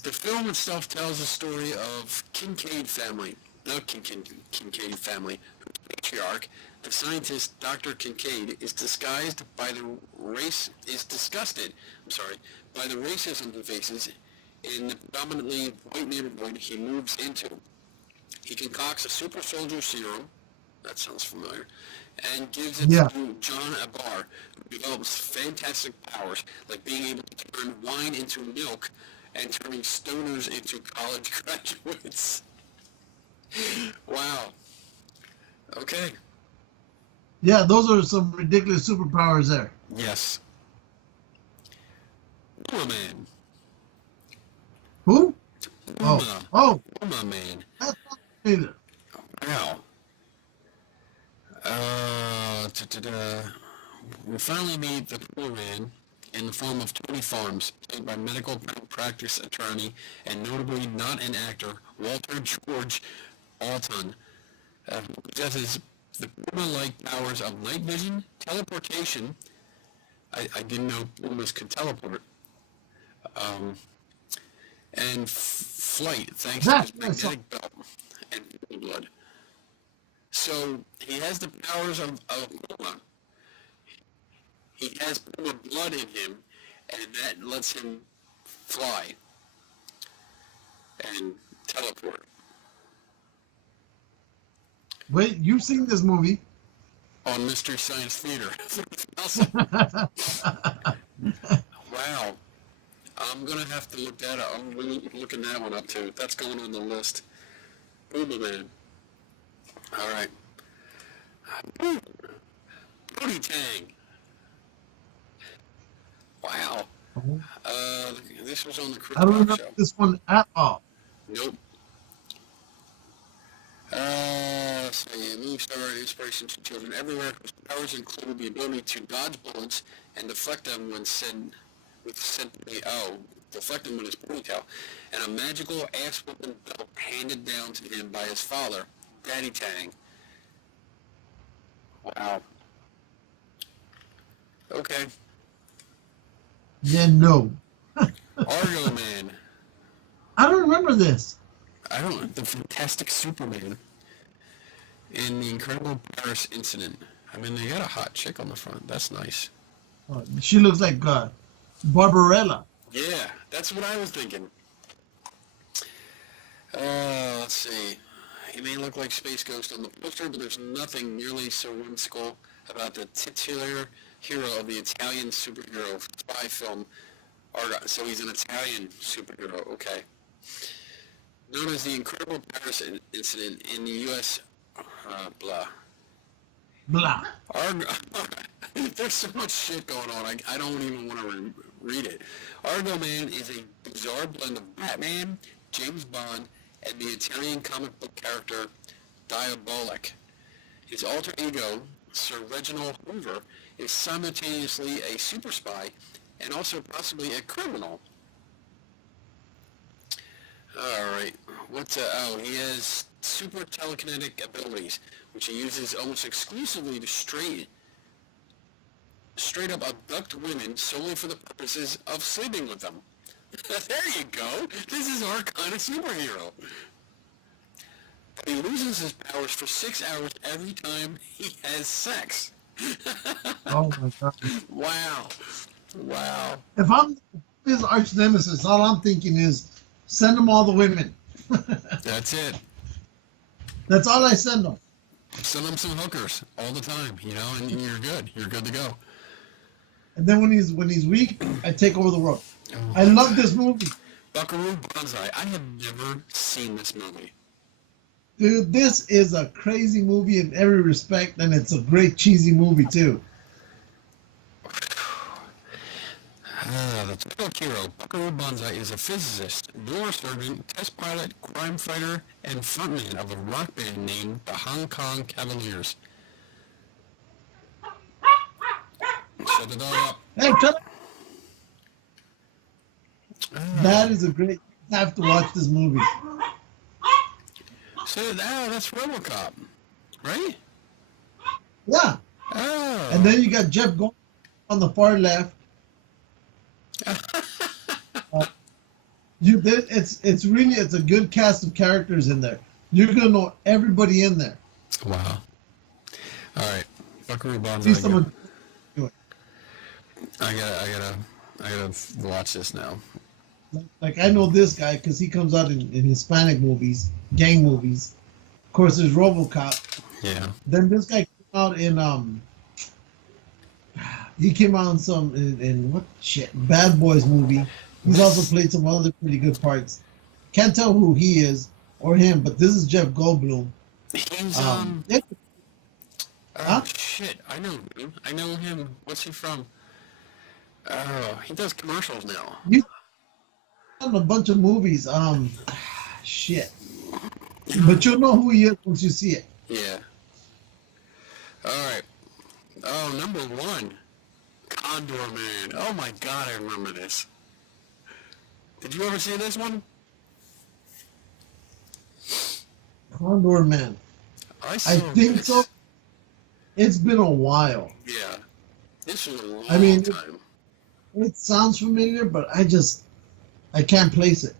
The film itself tells the story of Kincaid family, not Kincaid family, whose patriarch, the scientist Dr. Kincaid, is disgusted by the racism he faces in the predominantly white neighborhood he moves into. He concocts a super soldier serum, that sounds familiar, and gives it to John Abar, who develops fantastic powers, like being able to turn wine into milk and turning stoners into college graduates. Wow. Okay. Yeah, those are some ridiculous superpowers there. Yes. Puma Man. Who? Puma. Oh. Puma Man. That's not either. Wow. We finally meet the Puma Man in the form of Tony Farms, played by medical practice attorney and notably not an actor, Walter George Alton, who possesses the Puma-like powers of night vision, teleportation. I didn't know Pumas could teleport. And flight, thanks to his magnetic belt and blood. So he has the powers of Puma. He has Puma blood in him, and that lets him fly and teleport. Wait, you've seen this movie? On Mystery Science Theater. Wow. I'm gonna have to look that up. I'm looking that one up too. That's going on the list. Booba Man. All right. Booty Tang. Wow. This was on the Chris I don't Rock remember show. this one at all. Nope. Let's see. Movie star inspiration to children everywhere. Whose powers include the ability to dodge bullets and deflect them when deflect them with his ponytail, and a magical ass-whipping belt handed down to him by his father, Daddy Tang. Wow. Okay. Yeah, no. Argo Man. I don't remember this. I don't. The Fantastic Superman. In the Incredible Paris Incident. I mean, they got a hot chick on the front. That's nice. She looks like Barbarella. Yeah, that's what I was thinking. Let's see. He may look like Space Ghost on the poster, but there's nothing nearly so whimsical about the titular hero of the Italian superhero spy film Argo. So he's an Italian superhero. Okay. Known as the Incredible Paris Incident in the U.S. Blah. Blah. Argo. There's so much shit going on. I don't even want to read it. Argo Man is a bizarre blend of Batman, James Bond, and the Italian comic book character Diabolik. His alter ego, Sir Reginald Hoover, is simultaneously a super spy and also possibly a criminal. Alright, he has super telekinetic abilities, which he uses almost exclusively to straight up abduct women solely for the purposes of sleeping with them. There you go! This is our kind of superhero. But he loses his powers for 6 hours every time he has sex. Oh my god. Wow. Wow. If I'm his arch nemesis, all I'm thinking is send him all the women. That's it. That's all I send them. Send him some hookers all the time, and you're good. You're good to go. And then when he's weak, I take over the world. Oh. I love this movie. Buckaroo Banzai. I have never seen this movie. Dude, this is a crazy movie in every respect, and it's a great cheesy movie too. The title hero, Buckaroo Banzai, is a physicist, neurosurgeon, test pilot, crime fighter, and frontman of a rock band named the Hong Kong Cavaliers. Shut the dog up. Hey, shut up. That is a great. You have to watch this movie. So that's RoboCop, right? Yeah. Oh. And then you got Jeff Goldblum on the far left. It's a good cast of characters in there. You're gonna know everybody in there. Wow. All right, Buckaroo Banzai. See someone. I gotta watch this now. Like I know this guy because he comes out in Hispanic movies, gang movies. Of course, there's RoboCop. Yeah. Then this guy came out in He came out in what shit Bad Boys movie. He's also played some other pretty good parts. Can't tell who he is or him, but this is Jeff Goldblum. He's shit. I know him. I know him. What's he from? Oh, he does commercials now. He's done a bunch of movies. Shit. But you'll know who he is once you see it. Yeah. All right. Oh, number 1, Condor Man. Oh my God, I remember this. Did you ever see this one? Condor Man. I think this. so. It's been a while. Yeah. This was a long time. It sounds familiar, but I can't place it.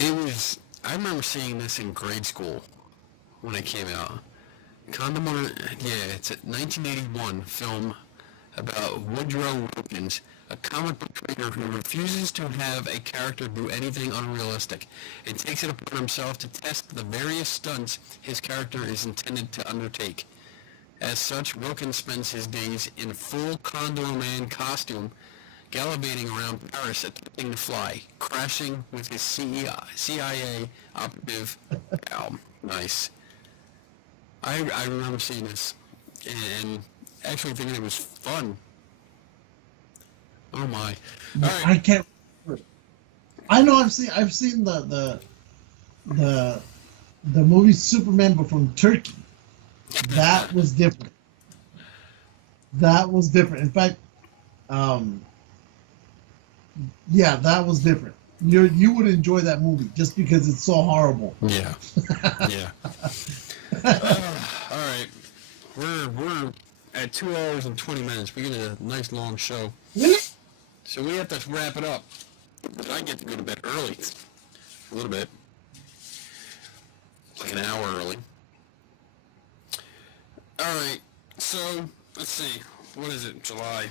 I remember seeing this in grade school when it came out. Condor Man, yeah, it's a 1981 film about Woodrow Wilkins, a comic book creator who refuses to have a character do anything unrealistic and takes it upon himself to test the various stunts his character is intended to undertake. As such, Wilkins spends his days in full Condor Man costume, gallivanting around Paris attempting to fly, crashing with his CIA operative. Wow, nice. I remember seeing this, and actually thinking it was fun. Oh my! All right. I can't. I know I've seen the movie Superman, but from Turkey. That was different. That was different. In fact, yeah, that was different. You would enjoy that movie just because it's so horrible. Yeah. Yeah. All right. We're at 2 hours and 20 minutes. We get a nice long show. Really? So we have to wrap it up. But I get to go to bed early. A little bit. Like an hour early. All right. So, let's see. What is it? July.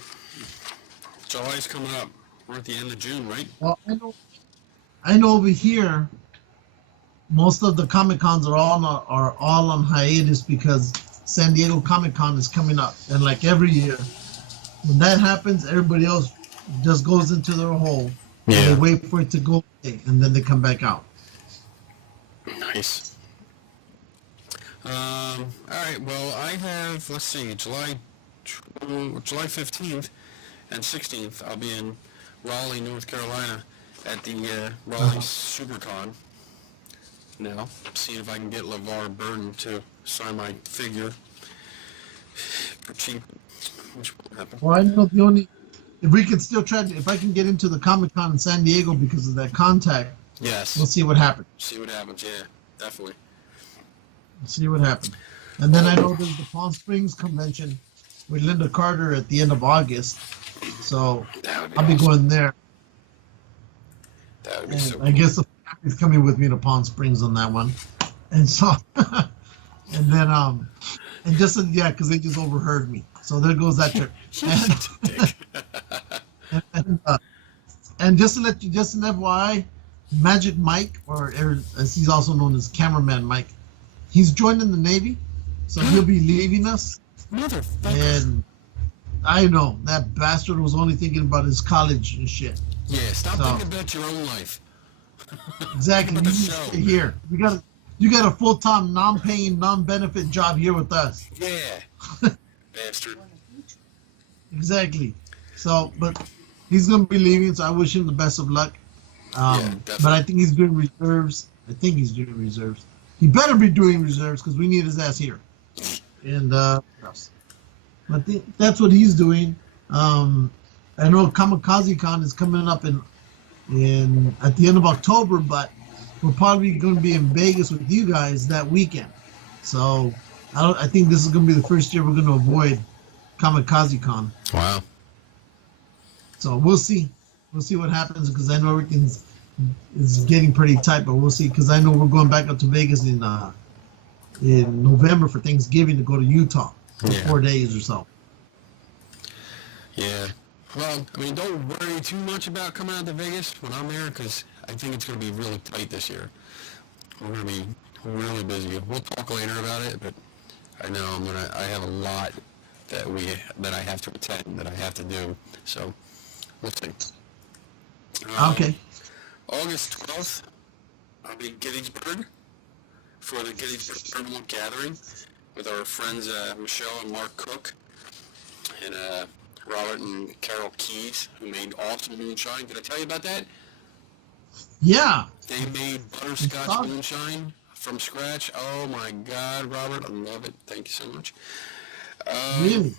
July's coming up. We're at the end of June, right? Well, I know over here, most of the Comic Cons are all on hiatus because San Diego Comic Con is coming up, and like every year, when that happens, everybody else just goes into their hole. Yeah. And they wait for it to go away, and then they come back out. Nice. All right. Well, I have. Let's see. July 15th and 16th. I'll be in Raleigh, North Carolina, at the Raleigh SuperCon. Now, seeing if I can get LeVar Burton to sign my figure for cheap, which won't happen. Well, I know the only if we can still try to, if I can get into the Comic Con in San Diego because of that contact. Yes. We'll see what happens. See what happens. Yeah, definitely. See what happens. And then I know there's the Palm Springs convention with Linda Carter at the end of August. So I'll be awesome. going there. That would be And so cool. I guess the family's coming with me to Palm Springs on that one. And so, and then, and just, yeah, because they just overheard me. So there goes that trip. And just to let you, just an FYI, Magic Mike, or as he's also known as Cameraman Mike, he's joining the Navy, so he'll be leaving us. Motherfucker. And I know that bastard was only thinking about his college and shit. Yeah, stop thinking about your own life. Exactly. You The need to show. stay here. You got a full-time, non-paying, non-benefit job here with us. Yeah. Bastard. Exactly. So, but he's gonna be leaving, so I wish him the best of luck. Definitely. But I think he's doing reserves. He better be doing reserves because we need his ass here. And but that's what he's doing. I know Kamikaze Con is coming up in at the end of October, but we're probably going to be in Vegas with you guys that weekend. So I think this is going to be the first year we're going to avoid Kamikaze Con. Wow. So we'll see. We'll see what happens because I know everything's is getting pretty tight, but we'll see because I know we're going back up to Vegas in November for Thanksgiving to go to Utah for 4 days or so. Yeah. Well, I mean, don't worry too much about coming out to Vegas when I'm there because I think it's going to be really tight this year. We're going to be really busy. We'll talk later about it, but I know I have a lot that I have to attend, that I have to do. So we'll see. Okay. August 12th, I'll be in Gettysburg for the Gettysburg Tournament Gathering with our friends Michelle and Mark Cook and Robert and Carol Keys, who made awesome moonshine. Did I tell you about that? Yeah. They made butterscotch moonshine from scratch. Oh my God, Robert, I love it. Thank you so much. Really?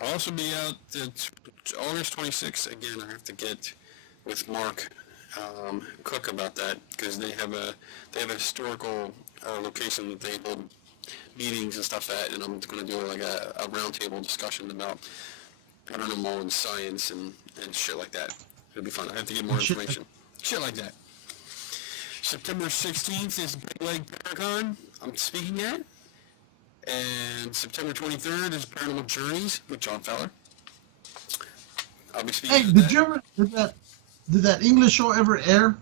I'll also be out August 26th. Again, I have to get with Mark Cook about that because they have a historical location that they hold meetings and stuff at, and I'm going to do like a roundtable discussion about paranormal and science and shit like that. It'll be fun. I have to get more information. Shit like that. September 16th is Big Lake Paracon I'm speaking at. And September 23rd is Paranormal Journeys with John Feller. I'll be speaking Hey, at did that. you ever did that English show ever air?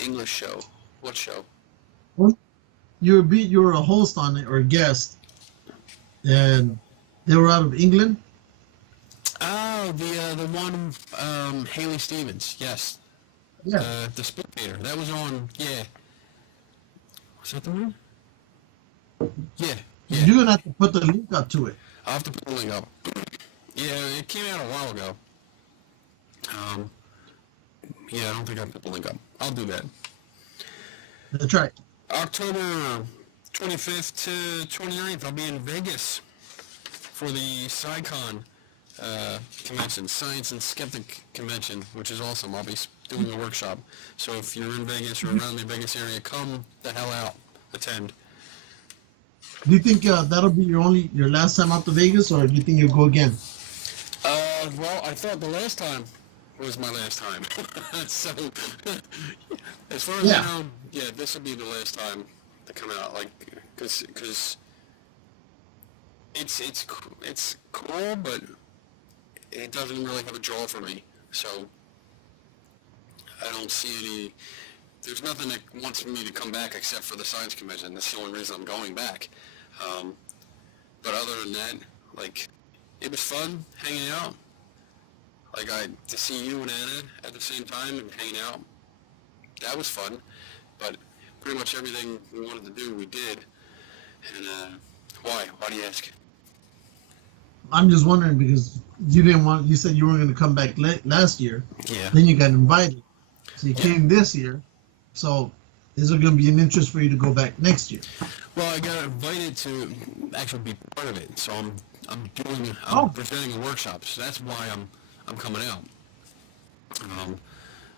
English show. What show? You were a host on it or a guest, and they were out of England. Oh, the one, Haley Stevens. Yes. Yeah. The Spectator. That was on. Yeah. Was that the one? Yeah. Yeah. You're gonna have to put the link up to it. I'll have to put the link up. Yeah, it came out a while ago. Yeah, I don't think I put the link up. I'll do that. That's right. October 25th to 29th, I'll be in Vegas for the SciCon convention, Science and Skeptic Convention, which is awesome. I'll be doing a workshop. So if you're in Vegas or around the Vegas area, come the hell out. Attend. Do you think that'll be your last time out to Vegas, or do you think you'll go again? Well, I thought the last time was my last time. So, as far as I know, yeah, this will be the last time to come out. Like, cause it's cool, but it doesn't really have a draw for me. So, I don't see any. There's nothing that wants me to come back except for the science convention. That's the only reason I'm going back. But other than that, like, it was fun hanging out. Like, to see you and Anna at the same time and hanging out, that was fun. But pretty much everything we wanted to do, we did. And why? Why do you ask? I'm just wondering because you said you weren't going to come back last year. Yeah. Then you got invited. So you came this year. So is there going to be an interest for you to go back next year? Well, I got invited to actually be part of it. So I'm presenting a workshop. So that's why I'm coming out.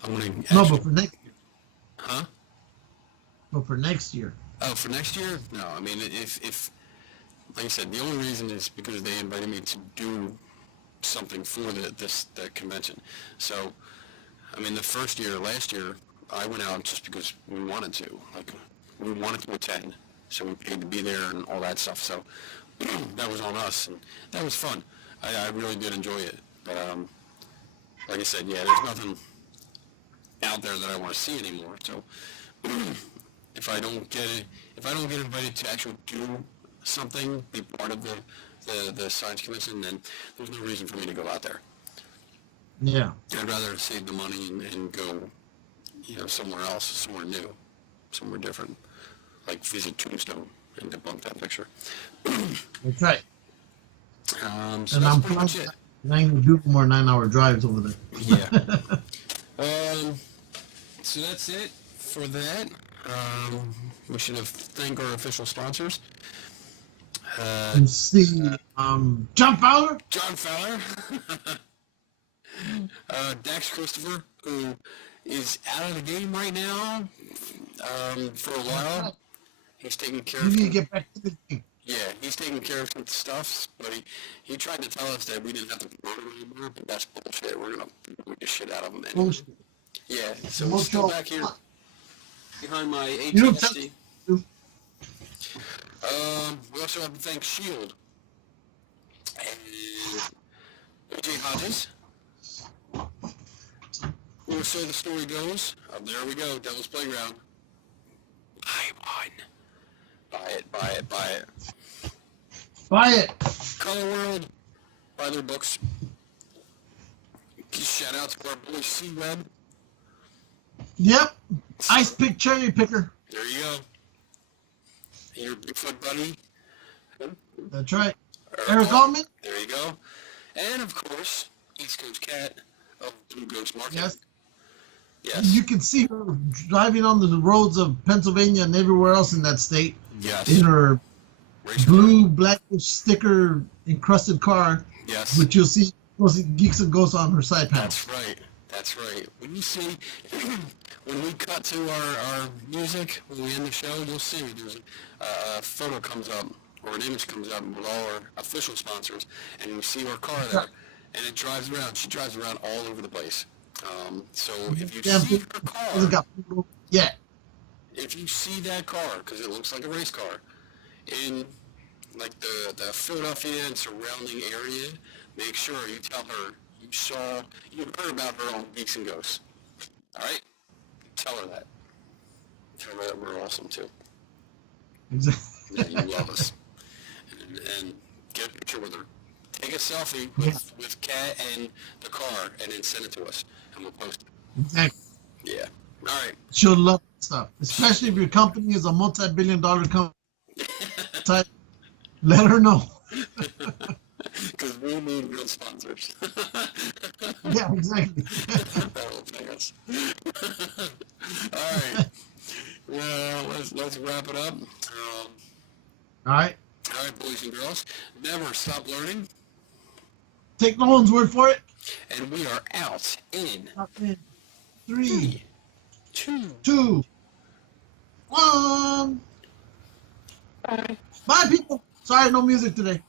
I'm going to. No, but for next year. Huh? But for next year. Oh, for next year? No, I mean, if like I said, the only reason is because they invited me to do something for the convention. So, I mean, last year, I went out just because we wanted to. Like, we wanted to attend, so we paid to be there and all that stuff. So, that was on us, and that was fun. I really did enjoy it. But, like I said, yeah, there's nothing out there that I want to see anymore. So, if I don't get invited to actually do something, be part of the science convention, then there's no reason for me to go out there. Yeah. I'd rather save the money and go, somewhere else, somewhere new, somewhere different, like visit Tombstone and debunk that picture. That's right. So And that's I'm pretty much it. planning to do more 9-hour drives over there. Yeah. So that's it for that. We should have thanked our official sponsors. And see, John Fowler. John Fowler. Dax Christopher, who is out of the game right now for a while. He's taking care of. You need to get back to the game. Yeah, he's taking care of some stuff, but he tried to tell us that we didn't have to promote him anymore, but that's bullshit. We're gonna beat the shit out of him anyway. Bullshit. Yeah, so we're still back here behind my You don't AT&T. We also have to thank Shield and AJ Hodges. Or so the story goes. There we go, Devil's Playground. I won. Buy it, buy it, buy it. Buy it. Color World, buy their books. Shout out to our boy C-Web. Yep. Ice pick cherry picker. There you go. Your Bigfoot buddy. That's right. Eric Altman. There you go. And of course, East Coast Cat of Blue Ghost Market. Yes. Yes. You can see her driving on the roads of Pennsylvania and everywhere else in that state. Yes. In her Race blue, blackish sticker encrusted car. Yes. Which you'll see Geeks and Ghosts on her side panel. That's right. That's right. When you see, when we cut to our music, when we end the show, you'll see there's a photo comes up, or an image comes up with all our official sponsors, and you see our car there, and it drives around. She drives around all over the place. So if you see her car, if you see that car, because it looks like a race car, in like the Philadelphia and surrounding area, make sure you tell her you heard about her on Geeks and Ghosts. All right? Tell her that. Tell her that we're awesome too. Exactly. Yeah, you love us. And get a picture with her. Take a selfie with Kat and the car, and then send it to us, and we'll post it. Exactly. Yeah. All right. She'll love that stuff, especially if your company is a multi-billion-dollar company. Let her know. Because we need real sponsors. Yeah, exactly. That'll pay us. All right. Well, let's wrap it up. All right. All right, boys and girls. Never stop learning. Take no one's word for it. And we are out in 3, 2, 2, 1. Bye. Bye, people. Sorry, no music today.